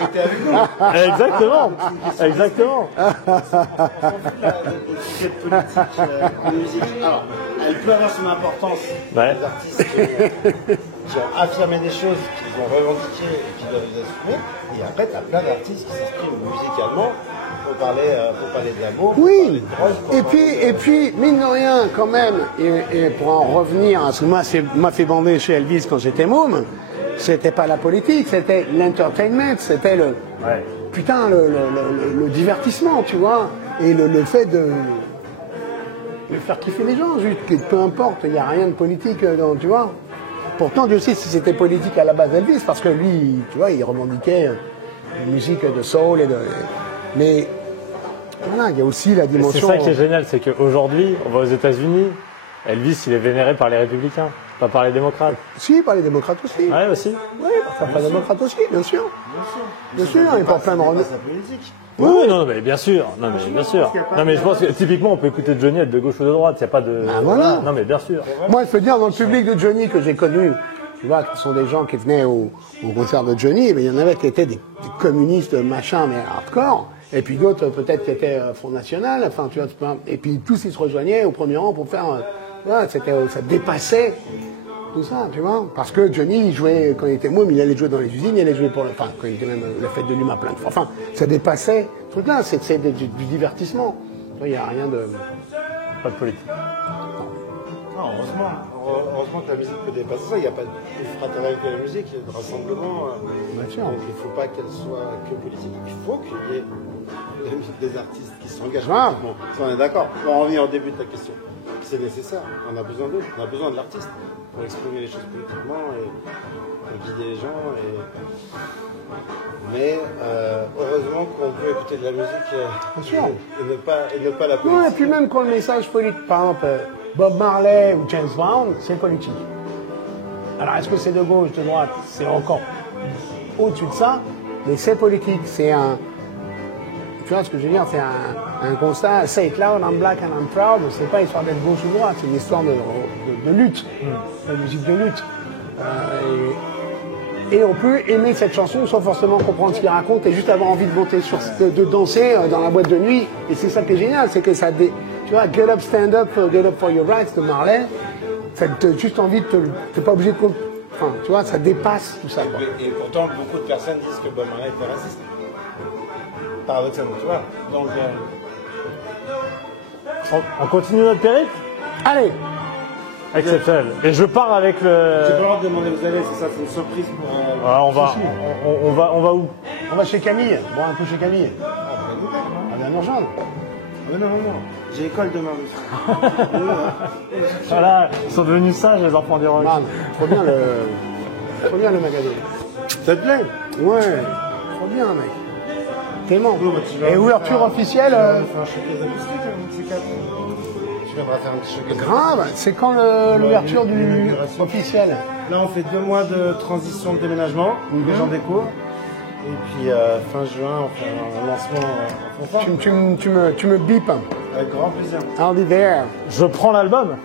Et t'es avec nous. Exactement. Le sujet de politique, de musique. Alors, elle peut avoir son importance. Ouais. Les artistes qui ont affirmé des choses, qu'ils ont revendiquées et qui doivent les assumer. Et après, t'as plein d'artistes qui s'expriment musicalement. Pour parler d'amour, oui. Pour parler de drogue. Et puis, mine de rien, quand même, et pour en revenir, parce que moi, m'a fait bander chez Elvis quand j'étais môme, c'était pas la politique, c'était l'entertainment, c'était le divertissement, tu vois, et le fait de faire kiffer les gens, juste, que peu importe, il n'y a rien de politique, tu vois. Pourtant, Dieu sait si c'était politique à la base d'Elvis, parce que lui, tu vois, il revendiquait une musique de soul mais voilà, il y a aussi la dimension... C'est ça qui est génial, c'est qu'aujourd'hui, on va aux États-Unis, Elvis, il est vénéré par les républicains, pas par les démocrates. Si, par les démocrates aussi. Ouais, aussi. Oui, par les démocrates aussi, bien sûr. Bien sûr, il porte plein de... Oui, non, mais bien sûr. Non, mais je pense que typiquement, on peut écouter Johnny être de gauche ou de droite, il n'y a pas de... Ah, voilà. Non, mais bien sûr. Moi, je peux dire, dans le public de Johnny que j'ai connu, tu vois, qui sont des gens qui venaient au concert de Johnny, mais il y en avait qui étaient des communistes, machin, mais hardcore. Et puis d'autres, peut-être, qui étaient Front National, enfin, tu vois, et puis tous, ils se rejoignaient au premier rang pour faire, voilà, ça dépassait tout ça, tu vois. Parce que Johnny, il jouait, quand il était môme, il allait jouer dans les usines, il allait jouer quand il était même la fête de l'humain plein de fois. Enfin, ça dépassait ce truc-là, c'est du divertissement. Il n'y a rien de... Pas de politique. Non, heureusement que la musique peut dépasser ça. Il n'y a pas de fraternité avec la musique, il y a de rassemblement. Donc il ne faut pas qu'elle soit que politique. Il faut qu'il y ait des artistes qui s'engagent politiquement. Si on est d'accord. On va revenir au début de ta question. C'est nécessaire. On a besoin d'eux. On a besoin de l'artiste pour exprimer les choses politiquement et pour guider les gens. Mais heureusement qu'on peut écouter de la musique et ne pas la politique. Non, et puis même quand le message politique, par exemple, Bob Marley ou James Brown, c'est politique. Alors, est-ce que c'est de gauche, de droite? C'est encore au-dessus de ça, mais c'est politique. C'est un... Tu vois ce que je veux dire? C'est un constat. Say it loud, I'm black and I'm proud. C'est pas une histoire d'être gauche ou droite, c'est une histoire de lutte. La musique de lutte. Et on peut aimer cette chanson sans forcément comprendre ce qu'il raconte et juste avoir envie de monter de danser dans la boîte de nuit. Et c'est ça qui est génial, c'est que ça... Tu vois, Get Up, Stand Up, Get Up for Your Rights de Marley, ça te juste envie de... T'es pas obligé de... Enfin, tu vois, ça dépasse tout ça, quoi. Et pourtant, beaucoup de personnes disent que Bob Marley était raciste. Paradoxalement, tu vois. Donc, on continue notre périple? Allez! Exceptionnel. Et je pars avec le... j'ai pas le droit de demander où vous allez, c'est ça, c'est une surprise pour... Alors, on va où? On va chez Camille. Bon, un peu chez Camille. On vient nous rejoindre. Non. J'ai école demain. Voilà, ils sont devenus sages, les enfants du rock. Trop bien le magasin. Ça te plaît? Ouais. Trop bien, mec. Tellement. Et ouverture officielle. Faire un showcase acoustique, tu viendras faire un petit showcase. Grave. C'est quand l'ouverture du officiel? Là, on fait 2 mois de transition de déménagement, les gens découvrent. Et puis fin juin, on fait un lancement en Tu me bipes. Avec grand plaisir. I'll be there. Je prends l'album.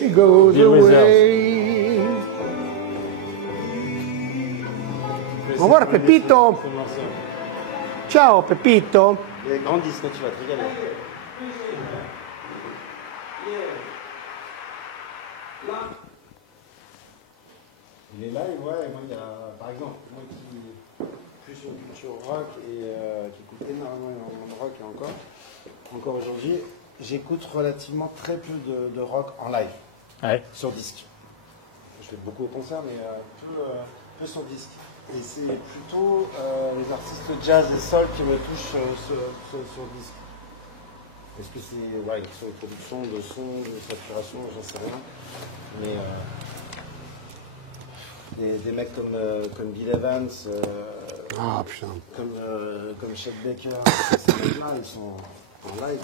It goes Bill Withers. away. Au revoir, Pepito. Ciao, Pepito. Il y a des grands disques, tu vas te régaler. Les lives, ouais, moi, il y a, par exemple, moi qui suis sur une culture rock et qui écoute énormément de rock et encore aujourd'hui, j'écoute relativement très peu de rock en live, sur disque. Je fais beaucoup au concert, mais peu sur disque. Et c'est plutôt les artistes jazz et soul qui me touchent sur disque. Est-ce que c'est une question de production, de son, de saturation, j'en sais rien. Mais des mecs comme Bill Evans, comme Chet Baker, ces mecs-là, ils sont en live.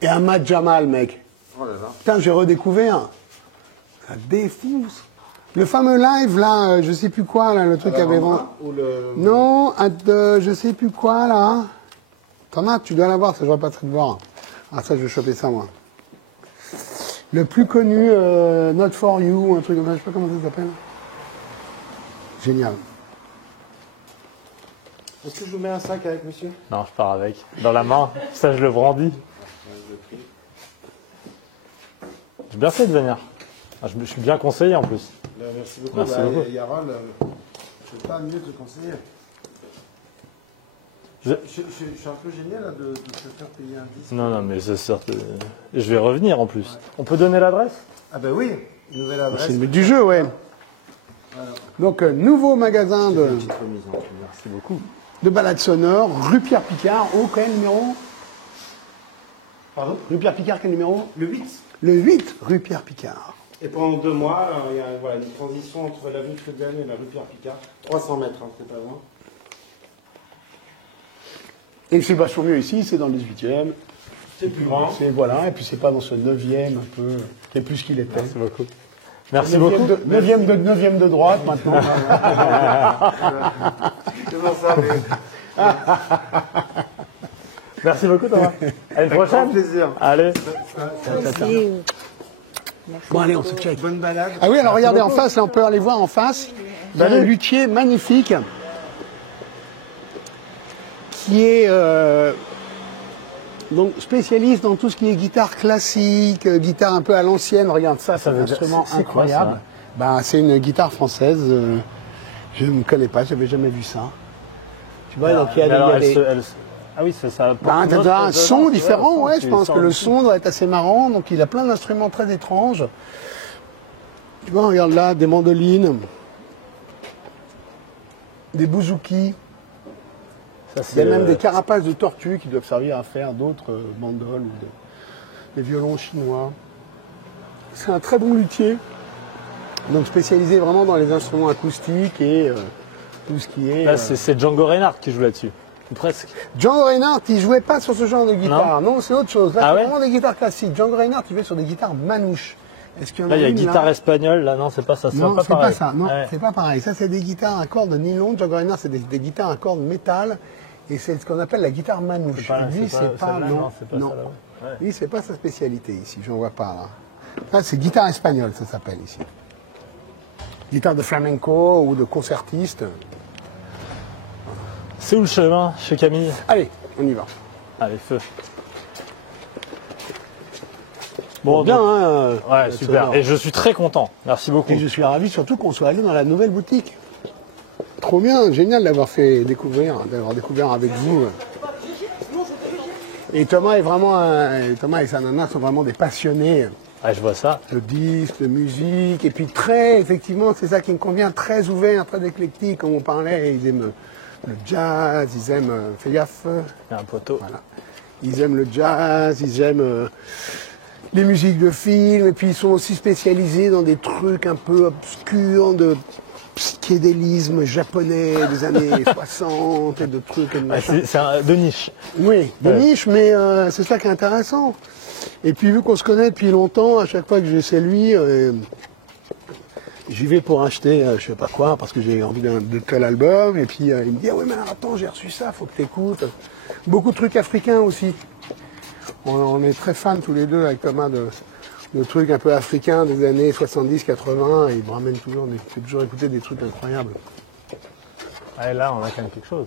Et Ahmad Jamal, mec. Oh là là. Putain, j'ai redécouvert. Ça défonce. Le fameux live, là, je sais plus quoi, là, le truc avait vendu. Non, je sais plus quoi, là. T'en as, tu dois l'avoir, ça, je vois pas très de voir. Ah, ça, je vais choper ça, moi. Le plus connu, Not For You, un truc comme ça, je sais pas comment ça s'appelle. Génial. Est-ce que je vous mets un sac avec, monsieur? Non, je pars avec. Dans la main, ça, je le brandis. J'ai bien fait de venir. Je suis bien conseillé en plus. Merci beaucoup. Merci beaucoup. Yarol, je ne peux pas mieux te conseiller. Je suis un peu gêné là, de te faire payer un disque. Non, mais c'est certes. Je vais revenir en plus. On peut donner l'adresse? Ah ben oui, nouvelle adresse. C'est le but du jeu, ouais. Voilà. Donc, nouveau magasin Merci beaucoup. de balades sonores, rue Pierre Picard, au quel numéro? Pardon? Rue Pierre Picard, quel numéro? Le 8. Le 8, rue Pierre Picard. Et pendant 2 mois, il y a une transition entre l'avenue de Claudiane et la rue Pierre Picard. 300 mètres, c'est pas loin. Et c'est vachement mieux ici, c'est dans le 18e. C'est plus grand. Voilà, et puis c'est pas dans ce 9e un peu, qui est plus qu'il était. Merci beaucoup. Merci beaucoup. 9e de droite maintenant. C'est pour ça, mais... Merci beaucoup, Thomas. À une prochaine. Plaisir. Allez. Bon, allez, on se check. Bonne balade. Ah oui, alors regardez en face, là, on peut aller voir en face. Il y a un luthier magnifique qui est donc spécialiste dans tout ce qui est guitare classique, guitare un peu à l'ancienne. Regarde ça, c'est un instrument incroyable. C'est une guitare française. Je ne connais pas, j'avais jamais vu ça. Tu vois, donc il y a des... Ah oui, c'est ça. T'as un son différent, ouais, je pense que le son doit être assez marrant. Donc il a plein d'instruments très étranges. Tu vois, regarde là, des mandolines, des bouzouki. Il y a même des carapaces de tortues qui doivent servir à faire d'autres bandoles ou des violons chinois. C'est un très bon luthier, donc spécialisé vraiment dans les instruments acoustiques et tout ce qui est... Là, c'est Django Reinhardt qui joue là-dessus. Presque. Django Reinhardt, il jouait pas sur ce genre de guitare. Non, c'est autre chose. Là, Ah c'est ouais vraiment des guitares classiques. Django Reinhardt, il jouait sur des guitares manouches. Est-ce qu'il y en Là, il y a une, guitare là espagnole, là, non, c'est pas ça. Non, pas c'est pas pareil. ça. Non, Ouais. c'est pas pareil. Ça, c'est des guitares à cordes nylon. Django Reinhardt, c'est des guitares à cordes métal. Et c'est ce qu'on appelle la guitare manouche. Lui, c'est pas, celle-là, non, c'est pas non. ça, là, ouais. Lui, c'est pas sa spécialité ici. J'en vois pas, là. Là, c'est guitare espagnole, ça s'appelle ici. Guitare de flamenco ou de concertiste. C'est où le chemin chez Camille? Allez, on y va. Allez, feu. Bon, bien, donc- hein. Ouais, super. Et je suis très content. Merci beaucoup. Et je suis ravi surtout qu'on soit allé dans la nouvelle boutique. Trop bien, génial d'avoir fait découvrir, d'avoir découvert avec vous. Et Thomas est vraiment, Thomas et sa nana sont vraiment des passionnés Ah, je vois ça. de disques, de musique, et puis très, effectivement, c'est ça qui me convient, très ouvert, très éclectique, comme on parlait. Ils aiment le jazz, ils aiment, fais gaffe, Il y a un poteau. voilà. Ils aiment le jazz, ils aiment les musiques de films, et puis ils sont aussi spécialisés dans des trucs un peu obscurs de psychédélisme japonais des années 60 et de trucs. Et de Ah, machin. c'est de niche. Oui, de Ouais. niche, mais c'est ça qui est intéressant. Et puis vu qu'on se connaît depuis longtemps, à chaque fois que je sais lui, j'y vais pour acheter je sais pas quoi, parce que j'ai envie de tel album, et puis il me dit « Ah oui, mais alors, attends, j'ai reçu ça, faut que t'écoutes. » Beaucoup de trucs africains aussi. On est très fans tous les deux avec Thomas de trucs un peu africains des années 70-80, et il me ramène toujours, il fait toujours écouter des trucs incroyables. Ah, et là, on a quand même quelque chose.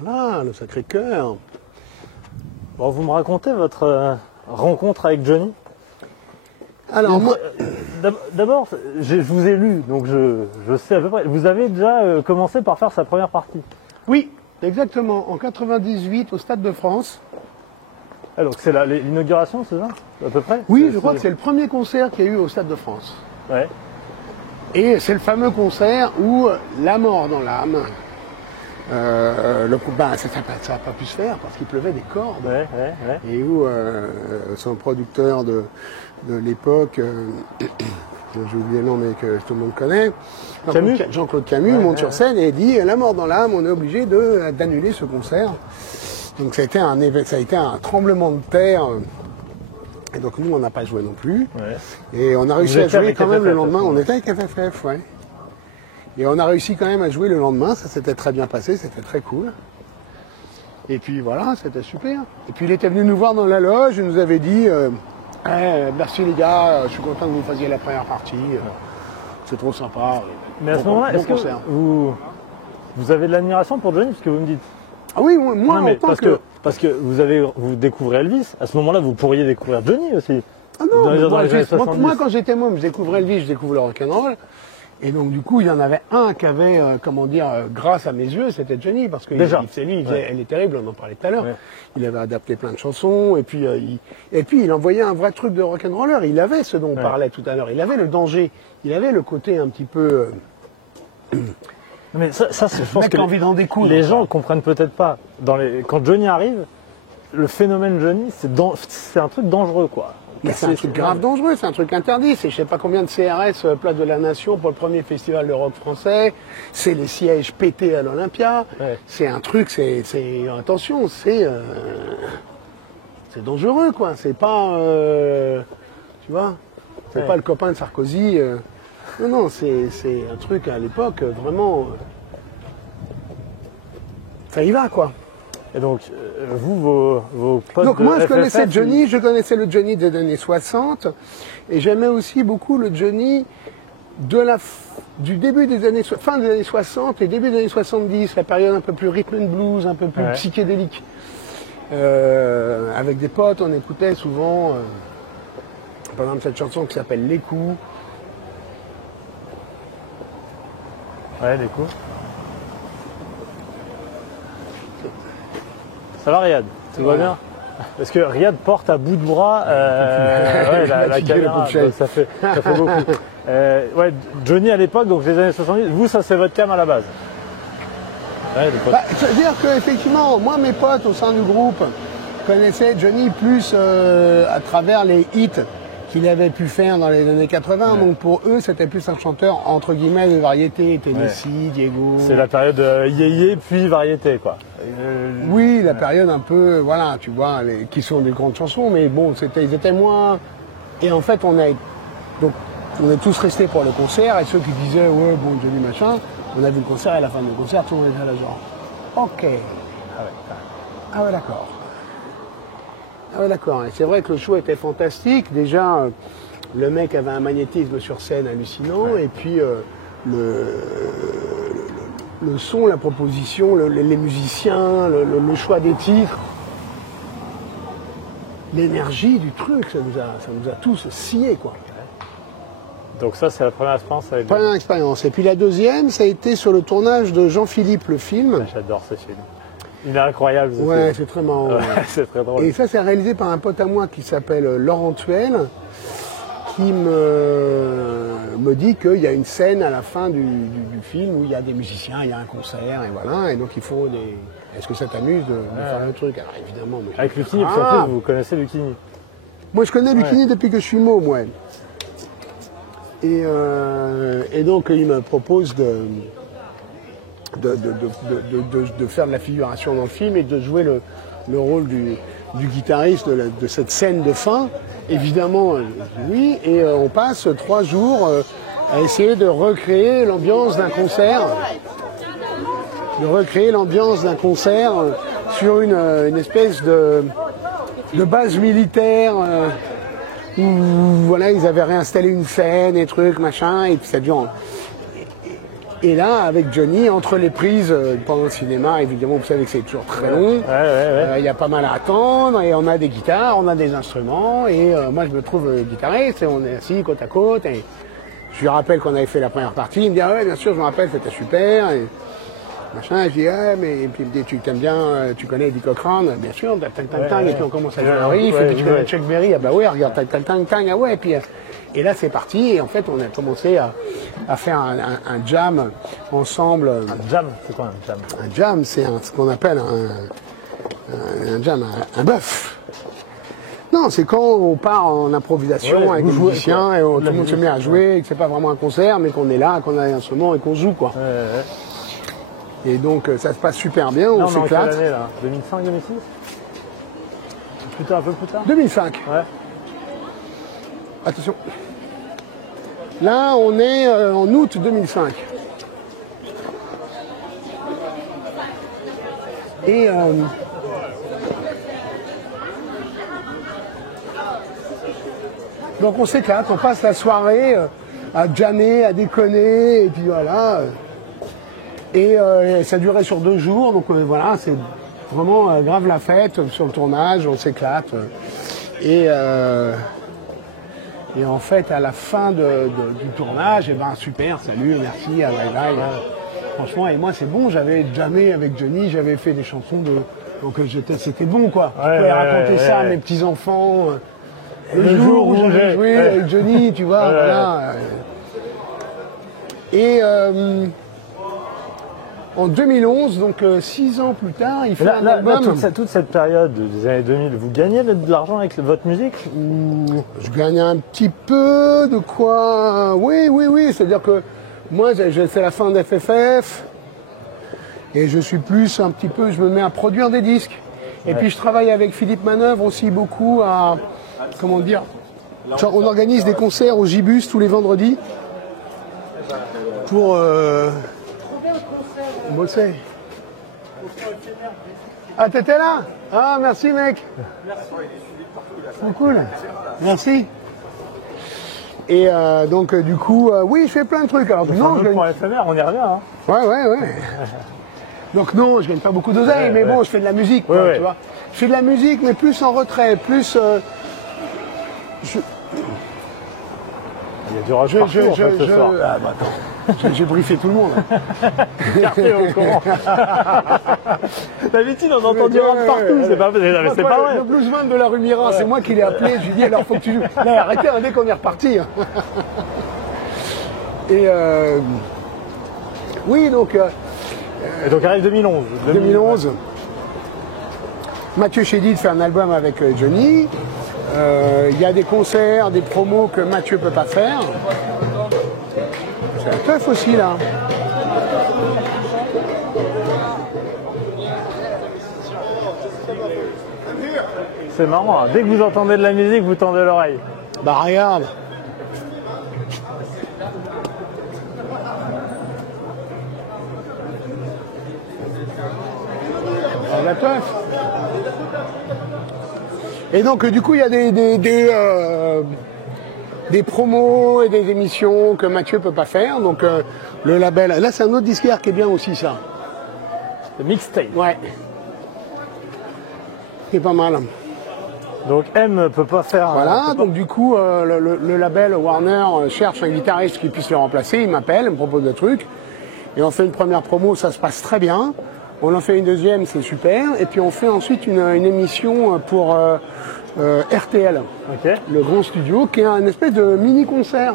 Voilà, le Sacré-Cœur. Bon, vous me racontez votre rencontre avec Johnny? Alors moi, D'abord, je vous ai lu, donc je sais à peu près. Vous avez déjà commencé par faire sa première partie. oui, exactement, en 98 au Stade de France. Ah, donc c'est l'inauguration, c'est ça? À peu près? Oui, je crois que c'est le premier concert qu'il y a eu au Stade de France. Ouais. Et c'est le fameux concert où La mort dans l'âme, ça n'a pas pu se faire parce qu'il pleuvait des cordes. Ouais. Et où son producteur de l'époque, j'ai oublié le nom mais que tout le monde connaît, Camus. Jean-Claude Camus monte sur scène et dit La mort dans l'âme, on est obligé d'annuler ce concert. Donc ça a été un tremblement de terre. Et donc nous, on n'a pas joué non plus. Ouais. Et on a réussi Vous à étiez jouer avec quand même FFF, le lendemain. à ce On était avec FFF, ouais. Et on a réussi quand même à jouer le lendemain. Ça s'était très bien passé, c'était très cool. Et puis voilà, c'était super. Et puis il était venu nous voir dans la loge, il nous avait dit merci les gars, je suis content que vous fassiez la première partie. C'est trop sympa. Mais à ce moment-là, est-ce que vous avez de l'admiration pour Johnny, parce que vous me dites? Ah oui, moi Non, mais en tant parce que vous découvrez Elvis. À ce moment-là, vous pourriez découvrir Johnny aussi. Ah non, Dans les mais années 70. moi, quand j'étais môme, je découvrais Elvis, je découvrais le rock'n'roll. Et donc du coup, il y en avait un qui avait, grâce à mes yeux, c'était Johnny, parce que Déjà. Elle est terrible, on en parlait tout à l'heure. Ouais. Il avait adapté plein de chansons, et puis il envoyait un vrai truc de rock'n'roller. Il avait ce dont on parlait tout à l'heure. Il avait le danger, il avait le côté un petit peu. Mais ça je pense mec que a envie d'en découdre, les quoi. gens comprennent peut-être pas. Quand Johnny arrive, le phénomène Johnny, c'est un truc dangereux, quoi. Mais c'est un truc grave dangereux, c'est un truc interdit. C'est je sais pas combien de CRS, Place de la Nation, pour le premier festival de rock français. C'est les sièges pétés à l'Olympia. Ouais. C'est un truc, attention, c'est dangereux, quoi. C'est pas, tu vois, c'est pas le copain de Sarkozy. Non, c'est un truc à l'époque vraiment. Ça y va, quoi. Et donc, vous, vos potes Donc de moi je FFF, connaissais Johnny, je connaissais le Johnny des années 60 et j'aimais aussi beaucoup le Johnny du début des années fin des années 60 et début des années 70, la période un peu plus rhythm and blues, un peu plus psychédélique. Avec des potes, on écoutait souvent par exemple cette chanson qui s'appelle Les Coups. Ouais, des coups. Ça va, Riyad? Tout va bien? Parce que Riyad porte à bout de bras la caméra, donc ça fait beaucoup. Johnny à l'époque, donc les années 70, vous, ça c'est votre cam à la base? Ouais, C'est-à-dire qu'effectivement, moi mes potes au sein du groupe connaissaient Johnny plus à travers les hits qu'il avait pu faire dans les années 80. Donc pour eux, c'était plus un chanteur entre guillemets de variété. Tennessee, Diego. C'est la période yéyé puis variété, quoi. Oui, la période un peu, voilà, tu vois, qui sont des grandes chansons, mais bon, ils étaient moins. Et en fait, on est tous restés pour le concert, et ceux qui disaient, ouais, bon, Johnny machin, on a vu le concert, et à la fin du concert, tout le monde était là, genre, ok. Ah ouais, d'accord. Ah ouais, d'accord. Et c'est vrai que le show était fantastique. Déjà, le mec avait un magnétisme sur scène hallucinant, et puis le son, la proposition, les musiciens, le choix des titres, l'énergie du truc, ça nous a tous sciés, quoi. Donc ça, c'est la première expérience avec Première expérience. Et puis la deuxième, ça a été sur le tournage de Jean-Philippe, le film. J'adore ce film. Il est incroyable. Ouais, c'est très marrant. Ouais, c'est très drôle. Et ça, c'est réalisé par un pote à moi qui s'appelle Laurent Tuel, qui me dit qu'il y a une scène à la fin du film où il y a des musiciens, il y a un concert, et voilà. Et donc il faut des... Est-ce que ça t'amuse de faire le truc? Alors évidemment... Moi, avec Lucchini, surtout, vous connaissez Lucchini? Moi, je connais Lucchini depuis que je suis môme, ouais. Et donc, il me propose de faire de la figuration dans le film et de jouer le rôle du guitariste de cette scène de fin. Évidemment, oui, et on passe 3 jours à essayer de recréer l'ambiance d'un concert. Sur une espèce de base militaire où voilà, ils avaient réinstallé une scène et trucs, machin, et puis ça dure. Et là, avec Johnny, entre les prises pendant le cinéma, évidemment, vous savez que c'est toujours très long. Il y a pas mal à attendre, et on a des guitares, on a des instruments, et moi je me trouve guitariste, et on est assis côte à côte, et je lui rappelle qu'on avait fait la première partie, il me dit, ah ouais, bien sûr, je me rappelle, c'était super, et machin, je dis, ouais, mais et puis il me dit, tu t'aimes bien, tu connais Eddie Cochrane, bien sûr, tac, tac, tac, tac, et puis on commence à jouer un riff, et puis tu connais Chuck Berry, ah bah ouais, regarde, tac, tac, tac, tac, ah ouais, et puis... Et là, c'est parti, et en fait, on a commencé à faire un jam ensemble. Un jam, c'est quoi un jam? Un jam, c'est ce qu'on appelle un jam, un bœuf. Non, c'est quand on part en improvisation avec des musiciens, et tout le monde se met à jouer, et que c'est pas vraiment un concert, mais qu'on est là, qu'on a un instrument et qu'on joue, quoi. Et donc, ça se passe super bien, on s'éclate. Quelle année, là? 2005, 2006? Plutôt un peu plus tard? 2005. Ouais. Attention. Là, on est en août 2005. Et donc on s'éclate, on passe la soirée à jammer, à déconner, et puis voilà. Et ça durait sur 2 jours, donc voilà, c'est vraiment grave la fête sur le tournage, on s'éclate. Et en fait, à la fin du tournage, eh ben super, salut, merci, bye bye. Franchement, et moi c'est bon, j'avais jammé avec Johnny, j'avais fait des chansons donc c'était bon, quoi. Je pouvais raconter ça à mes petits-enfants. Le jour où j'avais joué avec Johnny, tu vois, voilà. Et en 2011, donc 6 ans plus tard, il fait un album. Toute cette période des années 2000, vous gagnez de l'argent avec votre musique? Je gagne un petit peu de quoi. Oui. C'est-à-dire que moi, c'est la fin d'FFF. Et je suis plus un petit peu, je me mets à produire des disques. Et puis je travaille avec Philippe Manœuvre aussi beaucoup à, comment dire, on organise des concerts au Gibus tous les vendredis pour bosser. Ah, t'étais là? Ah, merci mec. Merci. Cool. Merci. Et donc du coup, oui, je fais plein de trucs. Alors non, je gagne... pour FMR, on y revient. Hein. Ouais. Donc non, je gagne pas beaucoup d'oseille, mais bon, je fais de la musique, quoi, tu vois. Je fais de la musique, mais plus en retrait, plus... Il y a du rush partout, en fait, ce soir. Ah, bah, attends. J'ai briefé tout le monde. Carte au courant. D'habitude, on entend du rap partout, c'est pas vrai. Le bluesman de la rue Mira, c'est moi qui l'ai appelé, je lui ai dit, alors faut que tu joues. Là, arrêtez, dès qu'on est reparti. Et oui, donc... Et donc arrive 2011. 2011. Mathieu Chédid fait un album avec Johnny. Il y a des concerts, des promos que Mathieu peut pas faire. C'est la teuf aussi là. C'est marrant, hein. Dès que vous entendez de la musique, vous tendez l'oreille. Bah regarde. La teuf. Et donc du coup il y a des promos et des émissions que Mathieu peut pas faire. Donc le label, là c'est un autre disquaire qui est bien aussi ça. Le mixtape. Ouais. C'est pas mal. Donc M peut pas faire. Voilà, donc du coup le label Warner cherche un guitariste qui puisse le remplacer, il m'appelle, il me propose des trucs. Et on fait une première promo, ça se passe très bien. On en fait une deuxième, c'est super. Et puis on fait ensuite une émission pour RTL, Ok. le grand studio, qui est un espèce de mini-concert.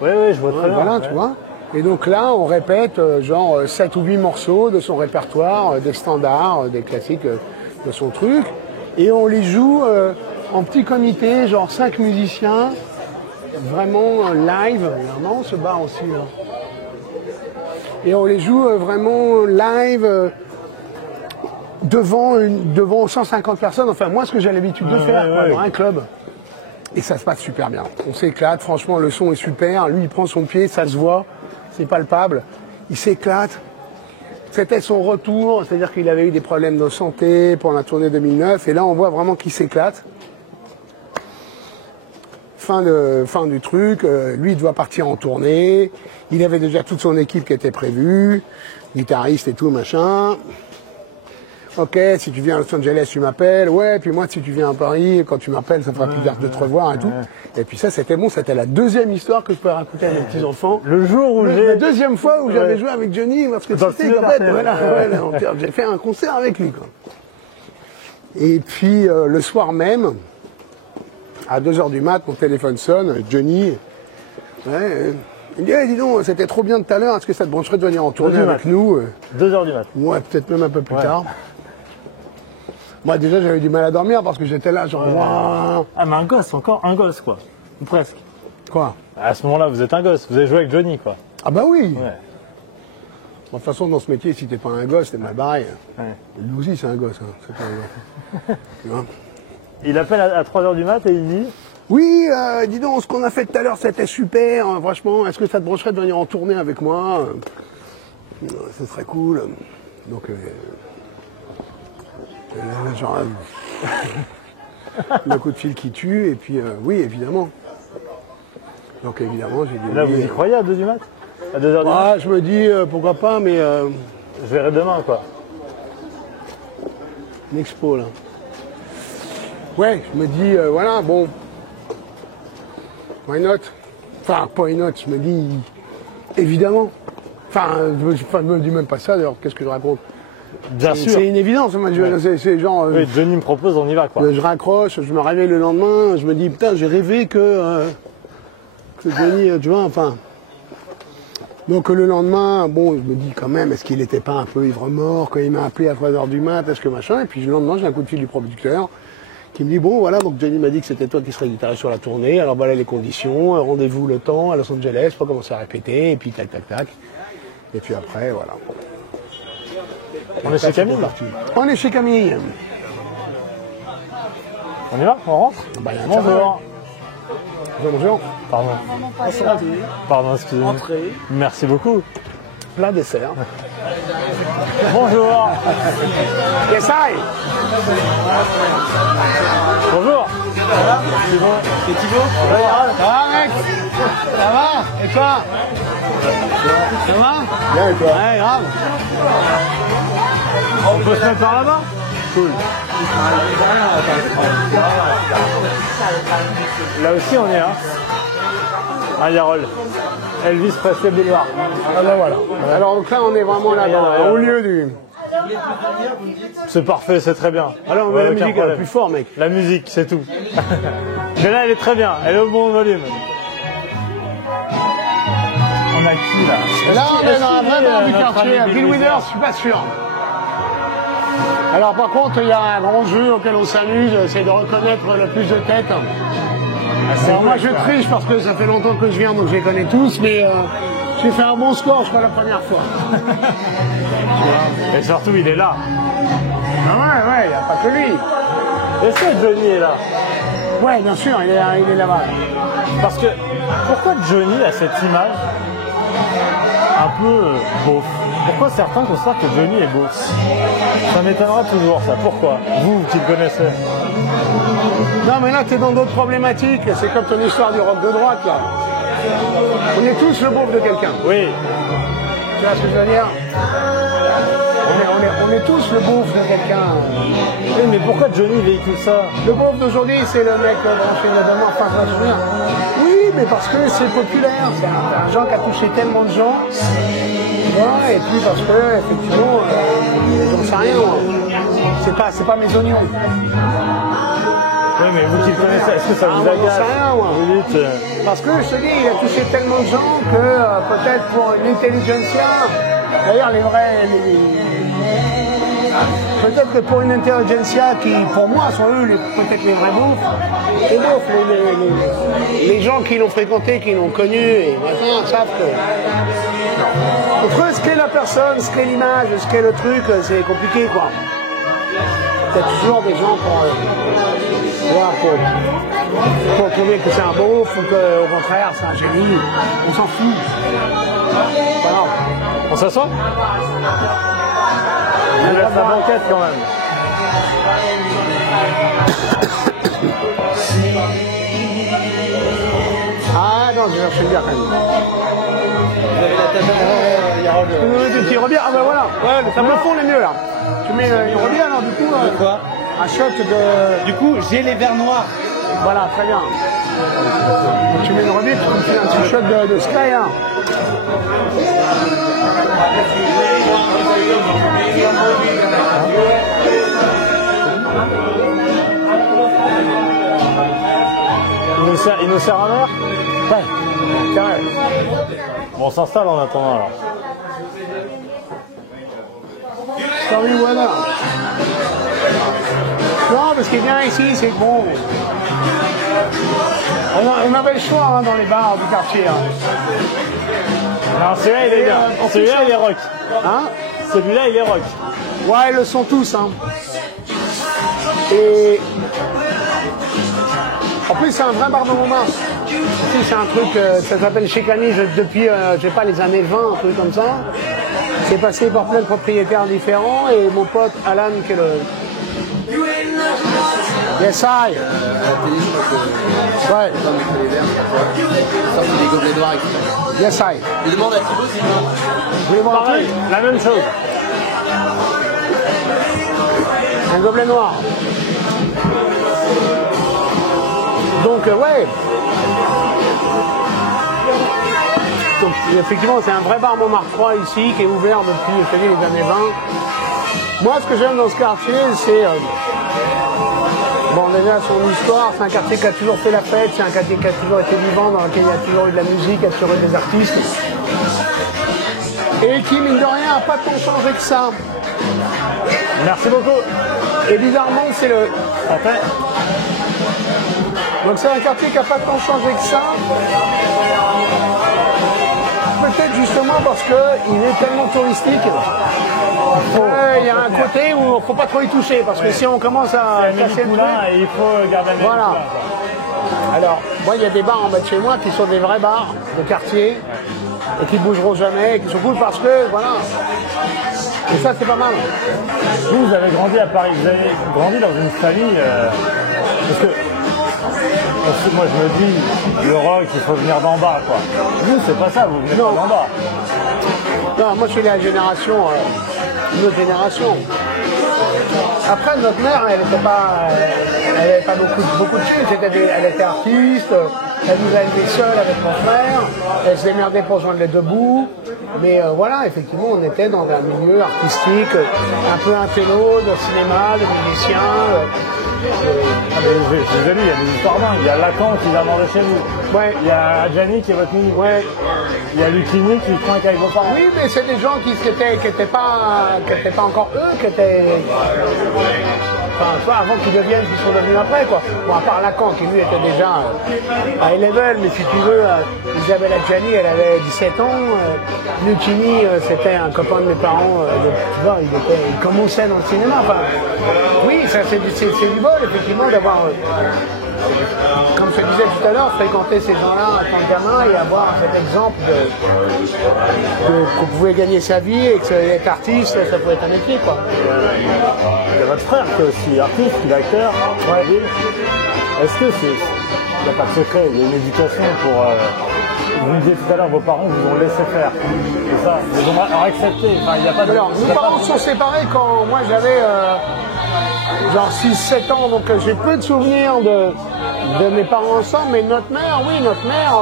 Oui, je vois très bien. Voilà, ouais. tu vois. Et donc là, on répète genre 7 ou 8 morceaux de son répertoire, des standards, des classiques de son truc. Et on les joue en petit comité, genre 5 musiciens, vraiment live. Vraiment, on se barre aussi là. Et on les joue vraiment live devant 150 personnes. Enfin, moi, ce que j'ai l'habitude de faire quoi, dans un club. Et ça se passe super bien. On s'éclate, franchement, le son est super. Lui, il prend son pied, ça se voit, c'est palpable. Il s'éclate. C'était son retour, c'est-à-dire qu'il avait eu des problèmes de santé pour la tournée 2009. Et là, on voit vraiment qu'il s'éclate. Fin du truc, lui il doit partir en tournée, il avait déjà toute son équipe qui était prévue, guitariste et tout machin. Ok, si tu viens à Los Angeles tu m'appelles, ouais, puis moi si tu viens à Paris, quand tu m'appelles ça fera plaisir de te revoir et tout. Et puis ça c'était bon, c'était la deuxième histoire que je pouvais raconter à mes petits enfants. Le jour où La deuxième fois où j'avais joué avec Johnny, parce que c'était en fait, voilà, j'ai fait un concert avec lui quoi. Et puis le soir même, à 2h du mat, mon téléphone sonne, Johnny, ouais, il me dit, hey, dis donc, c'était trop bien tout à l'heure, est-ce que ça te brancherait de venir en tournée avec nous 2h du mat. Ouais, peut-être même un peu plus tard. Moi déjà j'avais du mal à dormir parce que j'étais là, genre, Ouah. Ah, mais un gosse, encore un gosse, quoi. Ou presque. Quoi? À ce moment-là, vous êtes un gosse, vous avez joué avec Johnny, quoi. Ah bah oui. Ouais. De toute façon, dans ce métier, si t'es pas un gosse, t'es mal barré. Ouais. Lui aussi, c'est un gosse. Hein. C'est pas un gosse. Tu vois. Il appelle à 3h du mat et il dit Oui, dis donc, ce qu'on a fait tout à l'heure, c'était super. Hein, franchement, est-ce que ça te brancherait de venir en tournée avec moi? Ce serait cool. Donc, genre, le coup de fil qui tue, et puis oui, évidemment. Donc, évidemment, j'ai dit. Là, oui, vous y croyez à 2h du mat? À 2h du mat? Ah, je me dis, pourquoi pas, mais. Je verrai demain, quoi. L'expo, là. Ouais, je me dis, voilà, bon. Why not? Enfin, pas why not, je me dis, évidemment. Enfin, je me dis même pas ça, d'ailleurs, qu'est-ce que je raconte? Bien sûr. C'est une évidence, moi, c'est genre. Oui, Johnny me propose, on y va, quoi. Je raccroche, je me réveille le lendemain, je me dis, putain, j'ai rêvé que Johnny, tu vois, enfin. Donc le lendemain, bon, je me dis quand même, est-ce qu'il n'était pas un peu ivre-mort quand il m'a appelé à 3h du mat, est-ce que machin? Et puis le lendemain, j'ai un coup de fil du producteur qui me dit, bon, voilà, donc Johnny m'a dit que c'était toi qui serais guitariste sur la tournée, alors voilà les conditions, rendez-vous le temps à Los Angeles, faut commencer à répéter, et puis tac, tac, tac. Et puis après, voilà. On est chez Camille. On est chez Camille. On y va? On rentre? Bah, y a Bonjour. Bonjour. Pardon. Pardon, excusez-moi. Entrez. Merci beaucoup. Plat dessert. Bonjour. Yes, I. Bonjour. C'est bon. C'est Thibaut? Ça va, mec? Ça va? Et toi? Ça va? Bien et toi? Ouais, grave. On peut se mettre par là-bas? Cool. Là aussi, on est là. À Yarol. Elvis Presley Boulevard. Ah ben voilà. Alors donc là, on est vraiment là, au lieu du... C'est parfait, c'est très bien. Alors on met Ouais, la aucun musique problème. plus fort, mec. La musique, c'est tout. Mais là, elle est très bien. Elle est au bon volume. On a qui là? Là, on est dans un vrai bar du notre quartier. ami Bill Bill Withers, je suis pas sûr. Alors par contre, il y a un grand jeu auquel on s'amuse, c'est de reconnaître le plus de têtes. Alors moi je triche parce que ça fait longtemps que je viens, donc je les connais tous, mais j'ai fait un bon score, je crois, la première fois. Et surtout, il est là. Ah ouais, il n'y a pas que lui. Est-ce que Johnny est là? Ouais, bien sûr, il est là-bas. Parce que, pourquoi Johnny a cette image un peu beauf? Pourquoi certains considèrent que Johnny est beauf? Ça m'étonnera toujours, ça. Pourquoi? Vous qui le connaissez. Non, mais là, tu es dans d'autres problématiques. C'est comme ton histoire du rock de droite, là. On est tous le beauf de quelqu'un. Oui. Tu vois ce que je veux dire? On est tous le beauf de quelqu'un. Oui, mais pourquoi Johnny véhicule ça? Le beauf d'aujourd'hui, c'est le mec branché de demain, enfin, je me souviens. Oui, mais parce que c'est populaire. C'est un genre qui a touché tellement de gens. Ouais, et puis parce que, effectivement, j'en sais rien. C'est pas mes oignons. Oui, mais vous qui le connaissez, est-ce que ça vous agace? J'en sais rien, moi. Vous dites, Parce que, je te dis, il a touché tellement de gens que peut-être pour l'intelligentsia, d'ailleurs, les vrais... Peut-être que pour une intelligentsia qui, pour moi, sont eux peut-être les vrais beaufs, les gens qui l'ont fréquenté, qui l'ont connu, et machin, savent que... Entre ce qu'est la personne, ce qu'est l'image, ce qu'est le truc, c'est compliqué, quoi. Il y a toujours des gens pour trouver que c'est un beauf ou qu'au contraire, c'est un génie. On s'en fout. Voilà. on s'assoit? Il a sa banquette quand même. Ah non, je vais chercher bien quand même. Vous avez la table, Des petits revient. Ah ben voilà. Ouais, le tableau fond est mieux là. Tu mets une revient alors du coup. de quoi? Un shot de. Du coup, j'ai les verres noirs. Voilà, très bien. Donc, tu mets une revient, tu me fais un petit shot de Sky hein. Il nous sert un verre? Ouais, carré. Bon, on s'installe en attendant alors. Sorry, voilà. Non, mais ce qui est bien ici, c'est que bon. On avait le choix hein, dans les bars du quartier. Hein. Non, celui-là, il est bien. Celui-là, il est rock. Hein? Celui-là, il est rock. Ouais, ils le sont tous. Hein. Et en plus, c'est un vrai bar de Montmartre. Ici, c'est un truc, ça s'appelle chez Canis depuis, je sais pas, les années 20, un truc comme ça. C'est passé par plein de propriétaires différents et mon pote Alan, qui est le... Yes, I. Ouais. Sorti des gobelets noirs, etc. Yes, I. Je demande à Thibaut s'il veut. Vous voulez voir un Pareil, truc? la même chose. Un gobelet noir. Donc, ouais. Donc, effectivement, c'est un vrai bar Montmartre 3 ici, qui est ouvert depuis, je te dis, les années 20. Moi, ce que j'aime dans ce quartier, c'est... bon, déjà, son histoire, c'est un quartier qui a toujours fait la fête, c'est un quartier qui a toujours été vivant, dans lequel il y a toujours eu de la musique, il y a toujours eu des artistes. Et qui, mine de rien, n'a pas tant changé que ça. Merci beaucoup. Et bizarrement, c'est le... Après, Donc c'est un quartier qui n'a pas tant changé que ça. Peut-être justement parce qu'il est tellement touristique. Il y a un côté où il ne faut pas trop y toucher, parce que si on commence à casser le truc... et il faut garder un Voilà. Alors, moi, il y a des bars en bas de chez moi qui sont des vrais bars de quartier et qui ne bougeront jamais, et qui sont cool parce que, voilà. Et ça, c'est pas mal. vous avez grandi à Paris, vous avez grandi dans une famille... parce que moi je me dis, le rock, il faut venir d'en bas, quoi. Vous, c'est pas ça, vous venez Non. pas d'en bas. Non, moi, je suis la génération, une autre génération. Après, notre mère, elle n'avait pas beaucoup de thunes. Elle était artiste, elle nous a élevés seuls avec mon frère, elle se démerdait pour joindre les deux bouts. Mais voilà, effectivement, on était dans un milieu artistique, un peu intello, de cinéma, de musiciens. Vous je vous ai dit, il y a des histoires dingues. Il y a Lacan qui vient manger chez vous. Ouais. Il y a Adjani qui est votre mini. Ouais. Il y a Lucchini qui trinque avec vos parents. Oui, mais c'est des gens qui étaient pas encore eux, qui étaient. Enfin, tu vois, avant qu'ils deviennent, qu'ils sont devenus après, quoi. Bon, à part Lacan, qui lui était déjà à A-level, mais si tu veux, Isabelle Adjani, elle avait 17 ans. Lucchini, c'était un copain de mes parents. Tu vois, il commençait dans le cinéma. Enfin, oui, ça, c'est du bol, effectivement, d'avoir. Comme je te disais tout à l'heure, fréquenter ces gens-là en tant que gamin et avoir cet exemple qu'on pouvait gagner sa vie et que être artiste, ça pouvait être un métier, quoi. Il y a votre frère qui est aussi artiste, il est acteur. Ouais. Est-ce que il n'y a pas de secret, il y a une éducation pour... vous me disiez tout à l'heure, vos parents vous ont laissé faire. C'est ça, ils ont accepté. Enfin, il y a pas de... Alors, nos parents sont séparés quand moi j'avais genre 6-7 ans, donc j'ai peu de souvenirs de mes parents ensemble, mais notre mère,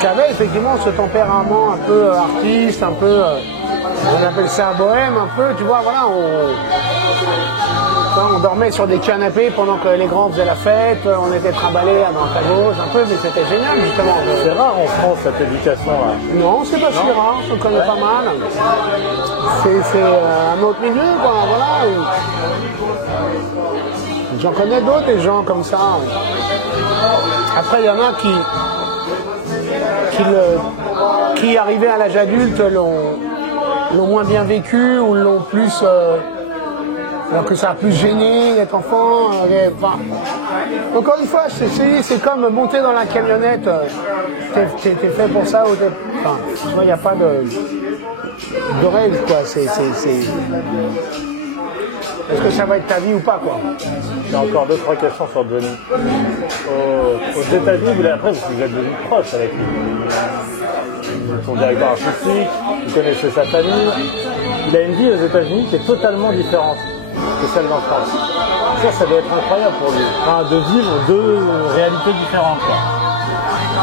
qui avait effectivement ce tempérament un peu artiste, un peu, on appelle ça bohème, un peu, tu vois, voilà, on dormait sur des canapés pendant que les grands faisaient la fête, on était trimballés à droite à gauche, un peu, mais c'était génial, justement. C'est rare en France, cette éducation-là. Non, c'est pas si rare, on connaît pas mal. C'est un autre milieu, quoi, voilà. J'en connais d'autres, des gens comme ça. Après, il y en a qui arrivés à l'âge adulte, l'ont moins bien vécu ou l'ont plus... alors que ça a plus gêné d'être enfant. Enfin, encore une fois, c'est comme monter dans la camionnette. T'es fait pour ça ou t'es... Enfin, tu vois, il n'y a pas de règle, quoi. Est-ce que ça va être ta vie ou pas, quoi? J'ai encore 2-3 questions sur Johnny. Aux États-Unis, après, vous êtes devenu proche avec lui. Vous êtes son directeur artistique, vous connaissez sa famille. Il a une vie aux États-Unis qui est totalement différente que celle d'en France. Ça doit être incroyable pour lui, enfin, de vivre deux réalités différentes, quoi.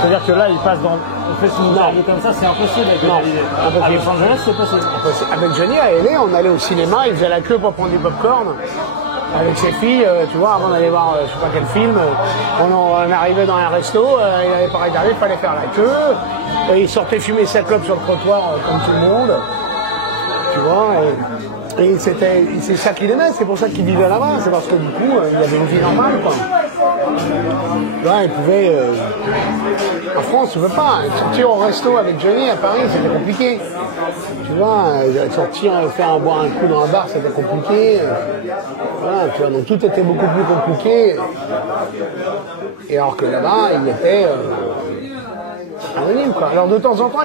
C'est-à-dire que là, il passe dans... Il fait une interview comme ça, c'est impossible avec Johnny. À Los Angeles, c'est possible. Avec Johnny à LA, on allait au cinéma, il faisait la queue pour prendre du popcorn. Avec ses filles, tu vois, avant d'aller voir je sais pas quel film, on arrivait dans un resto, il avait pas regardé, il fallait faire la queue. Et il sortait fumer sa clope sur le trottoir comme tout le monde. Tu vois, et c'est ça qu'il aimait, c'est pour ça qu'il vivait là-bas, c'est parce que du coup, il avait une vie normale, quoi. Là, il pouvait... En France, tu peux pas. Sortir au resto avec Johnny à Paris, c'était compliqué. Tu vois, sortir, boire un coup dans un bar, c'était compliqué. Voilà, tu vois, donc tout était beaucoup plus compliqué. Et alors que là-bas, il était anonyme, quoi. Alors de temps en temps,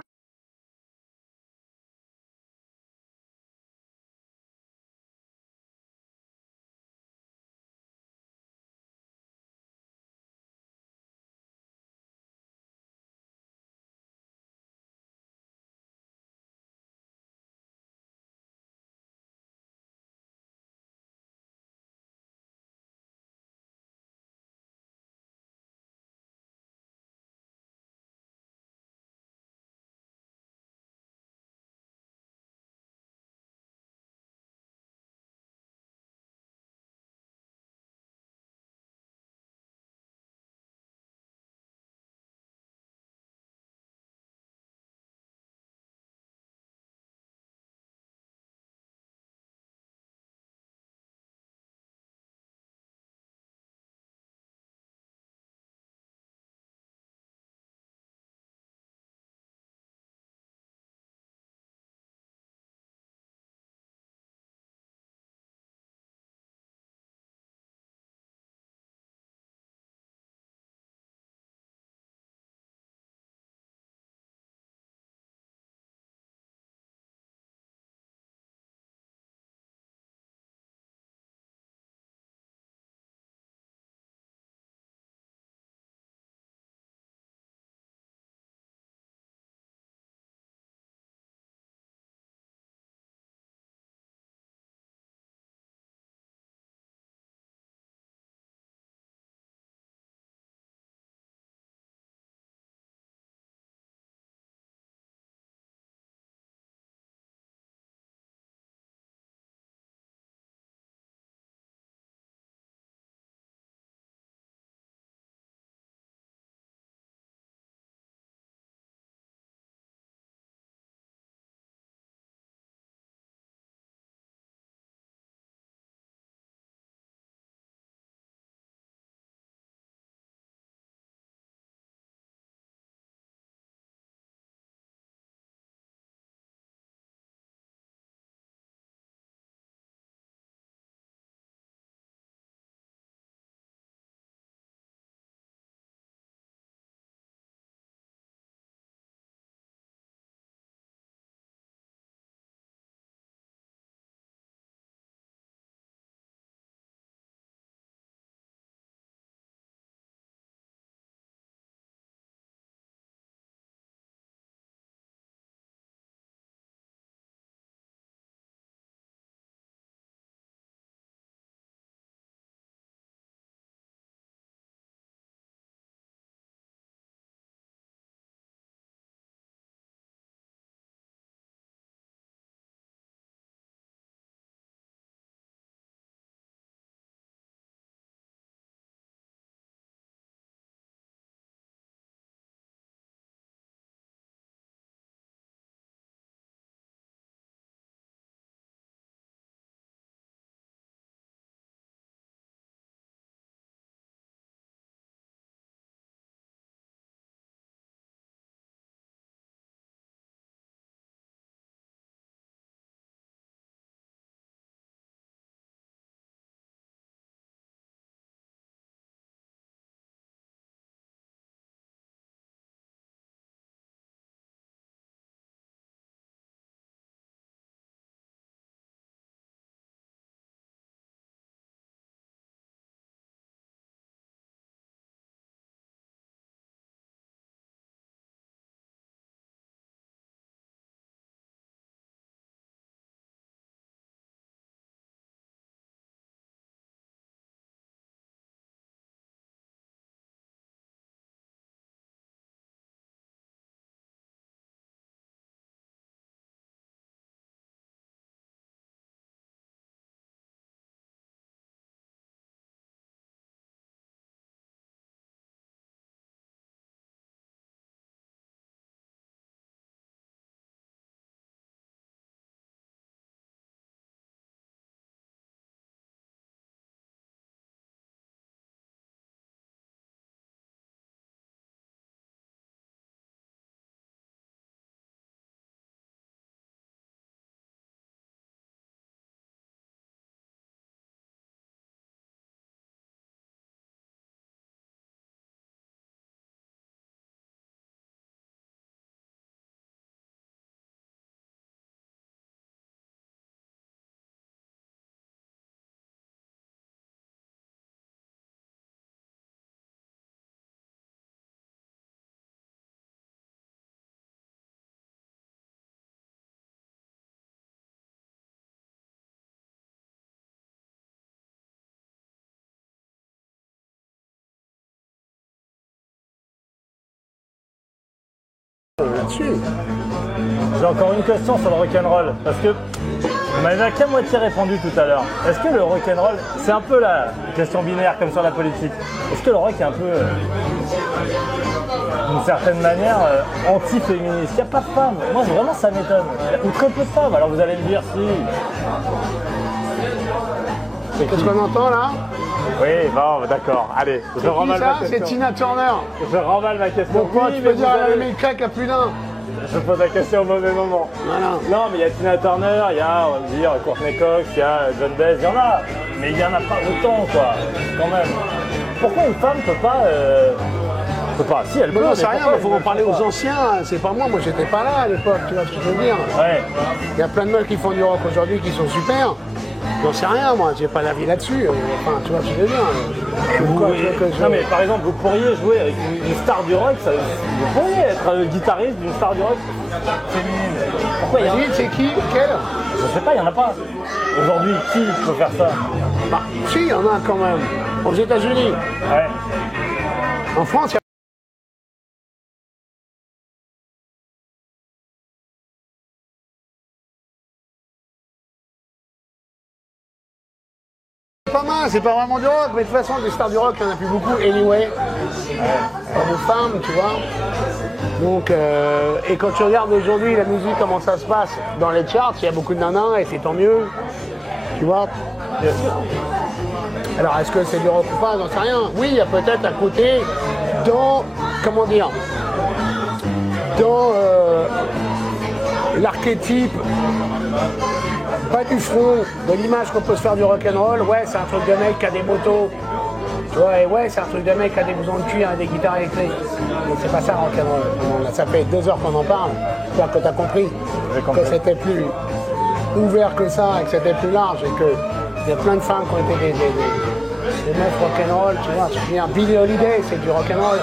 là-dessus. J'ai encore une question sur le rock'n'roll, parce que vous m'avez qu'à moitié répondu tout à l'heure. Est-ce que le rock'n'roll, c'est un peu la question binaire comme sur la politique, est-ce que le rock est un peu, d'une certaine manière, anti-féministe? Il n'y a pas de femmes. Moi, vraiment, ça m'étonne. Ou très peu de femmes. Alors vous allez me dire si... Qu'est-ce qu'on entend là? Oui, bon, d'accord. Allez, je remballe ma question. C'est Tina Turner. Je remballe ma question. Pourquoi tu peux dire à la mécaque à plus d'un? Je pose la question au mauvais moment. Voilà. Non, mais il y a Tina Turner, il y a, on va dire, Courtney Cox, il y a John Baez, il y en a. Mais il n'y en a pas autant, quoi, quand même. Pourquoi une femme peut pas... Si, elle peut. Non, c'est rien, il faut en parler aux anciens. C'est pas moi j'étais pas là à l'époque, tu vois ce que je veux dire. Ouais. Il y a plein de mecs qui font du rock aujourd'hui qui sont super. J'en sais rien, moi, j'ai pas d'avis là-dessus. Enfin, tu vois ce que je veux dire. Non, mais par exemple, vous pourriez jouer avec une star du rock, vous pourriez être guitariste d'une star du rock féminine. Pourquoi il y a... C'est qui? Quelle? Je sais pas, il n'y en a pas. Aujourd'hui, qui peut faire ça? Bah, si, il y en a quand même. Aux États-Unis. Ouais. En France, il y a... Pas mal, c'est pas vraiment du rock, mais de toute façon, des stars du rock, il n'y en a plus beaucoup, anyway. Pas de femmes, tu vois. Donc, et quand tu regardes aujourd'hui la musique, comment ça se passe dans les charts, il y a beaucoup de nanas et c'est tant mieux. Tu vois. Bien sûr. Alors, est-ce que c'est du rock ou pas? J'en sais rien. Oui, il y a peut-être à côté, dans, comment dire, dans l'archétype, pas du front, de l'image qu'on peut se faire du rock'n'roll, ouais, c'est un truc de mec qui a des motos. Tu vois, et ouais, c'est un truc de mec qui a des blousons de cuir et des guitares électriques. Mais c'est pas ça rock'n'roll. Ça fait 2 heures qu'on en parle. Tu vois que t'as compris que c'était plus ouvert que ça et que c'était plus large et qu'il y a plein de femmes qui ont été des meufs rock'n'roll, tu vois. Je veux dire, Billie Holiday, c'est du rock'n'roll.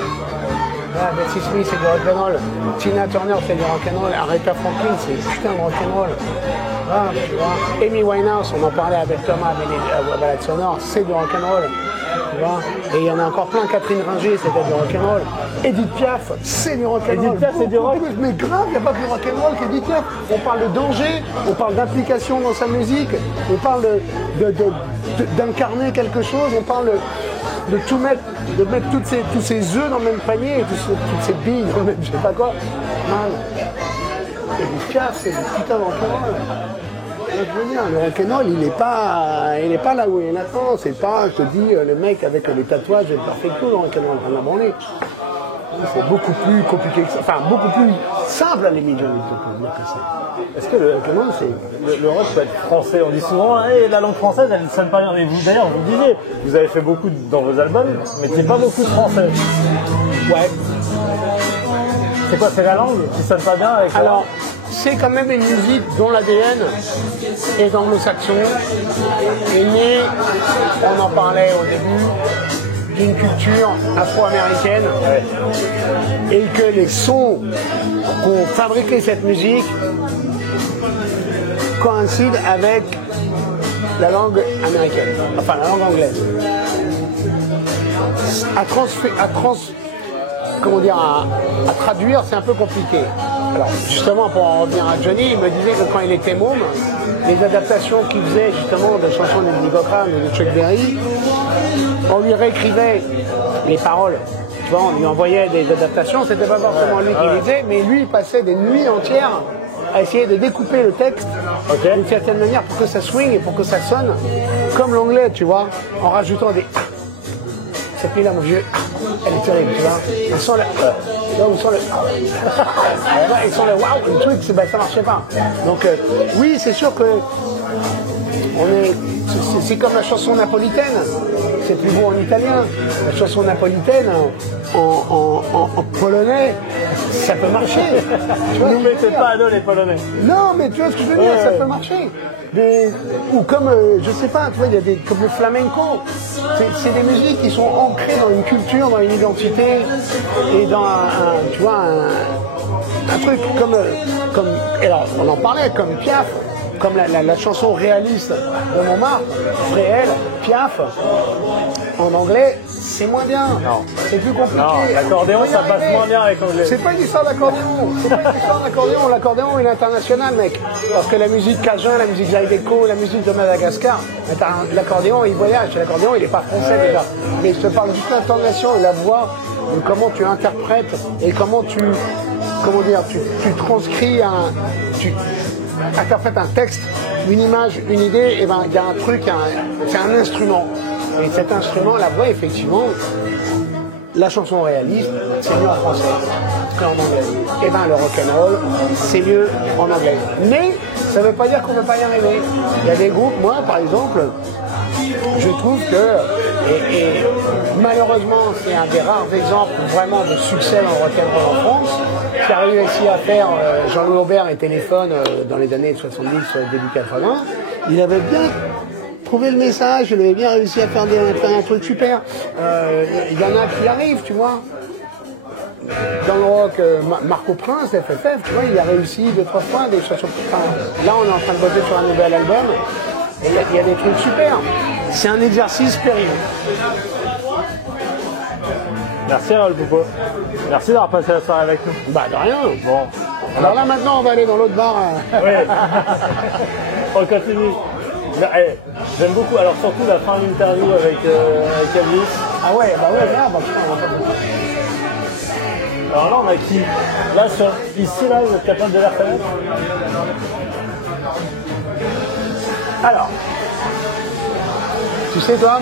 Bessie Smith, c'est du rock'n'roll. Tina Turner, c'est du rock'n'roll. Aretha Franklin, c'est putain de rock'n'roll. Ah, tu vois. Amy Winehouse, on en parlait avec Thomas à Balade Sonore, c'est du rock'n'roll. Tu vois. Et il y en a encore plein. Catherine Ringer, c'était du rock'n'roll. Edith Piaf, c'est du rock'n'roll. Edith Piaf, c'est du rock. Mais grave, il n'y a pas plus rock'n'roll qu'Edith Piaf. On parle de danger, on parle d'implication dans sa musique, on parle d'incarner quelque chose, on parle de tout mettre, de mettre tous ces œufs dans le même panier, toutes ces billes dans le même je sais pas quoi. Man. Edith Piaf, c'est du putain de rock'n'roll. Je veux dire, le rock'n'roll, il n'est pas là où il est maintenant. C'est pas, je te dis, le mec avec les tatouages et le perfecto, le rock'n'roll, on l'a branlé. C'est beaucoup plus compliqué que ça. Enfin, beaucoup plus simple à la limite, je veux dire que ça. Est-ce que le rock'n'roll, le rock peut être français? On dit souvent, hey, la langue française, elle ne sonne pas bien. Mais vous, d'ailleurs, vous le disiez, vous avez fait beaucoup dans vos albums, mais c'est pas beaucoup de français. Ouais. C'est quoi, c'est la langue qui sonne pas bien avec ça? Alors, c'est quand même une musique dont l'ADN est anglo-saxon, est né, on en parlait au début, d'une culture afro-américaine, et que les sons qu'ont fabriqué cette musique coïncident avec la langue américaine, enfin la langue anglaise. À traduire, c'est un peu compliqué. Alors, justement, pour en revenir à Johnny, il me disait que quand il était môme, les adaptations qu'il faisait justement de chansons de Billy Cochrane ou de Chuck Berry, on lui réécrivait les paroles. Tu vois, on lui envoyait des adaptations, c'était pas forcément lui qui les faisait, mais lui, il passait des nuits entières à essayer de découper le texte d'une certaine manière pour que ça swing et pour que ça sonne comme l'anglais, tu vois, en rajoutant des... Cette nuit-là, mon vieux, elle est terrible, tu vois. On sent le... Là, on sent le... Ils sont le waouh, le truc, ça marchait pas. Donc, oui, c'est sûr que c'est comme la chanson napolitaine. C'est plus beau en italien. La chanson napolitaine, en polonais, ça peut marcher. Ne nous mettez pas à dos les Polonais. Non, mais tu vois ce que je veux dire, ça peut marcher. Ou comme, je sais pas, tu vois, il y a comme le flamenco. C'est des musiques qui sont ancrées dans une culture, dans une identité, et dans tu vois, un truc comme, alors on en parlait, comme Piaf, comme la chanson réaliste de Montmartre, Fréhel, Piaf, en anglais, c'est moins bien. C'est plus compliqué. Non, l'accordéon, ça passe moins bien avec l'anglais. C'est pas une histoire d'accordéon. C'est pas une histoire d'accordéon. L'accordéon, il est international, mec. Parce que la musique cajun, la musique zydeco, la musique de Madagascar, l'accordéon, il voyage. L'accordéon, il n'est pas français déjà. Mais je te parle juste de l'intonation et la voix, de comment tu interprètes et comment tu transcris tu interprètes un texte, une image, une idée, et ben il y a un truc, c'est un instrument. Et cet instrument, la voix, effectivement, la chanson réaliste, c'est mieux en français qu'en anglais. Et ben le rock'n'roll, c'est mieux en anglais. Mais ça ne veut pas dire qu'on ne peut pas y arriver. Il y a des groupes, moi par exemple, je trouve que, et malheureusement c'est un des rares exemples vraiment de succès dans le rock'n'roll en France, qui a réussi à faire Jean-Louis Aubert et Téléphone dans les années 70, début 80, il avait bien trouvé le message, il avait bien réussi à faire un truc super. Il y en a qui arrivent, tu vois. Dans le rock, Marco Prince, FFF, tu vois, il a réussi 2-3 fois des chansons. Enfin, là, on est en train de bosser sur un nouvel album, et il y a des trucs super. C'est un exercice périlleux. Merci Raoul Poupeau. Merci d'avoir passé la soirée avec nous. Bah de rien. Bon. Alors là maintenant on va aller dans l'autre bar. Oui. On continue. J'aime beaucoup, alors surtout la fin de l'interview avec Elvis. Ah ouais, bah ouais, là, bah putain, on va pas. Alors là on a qui? Là, ici, là, vous êtes capable de la reconnaître? Alors, tu sais toi,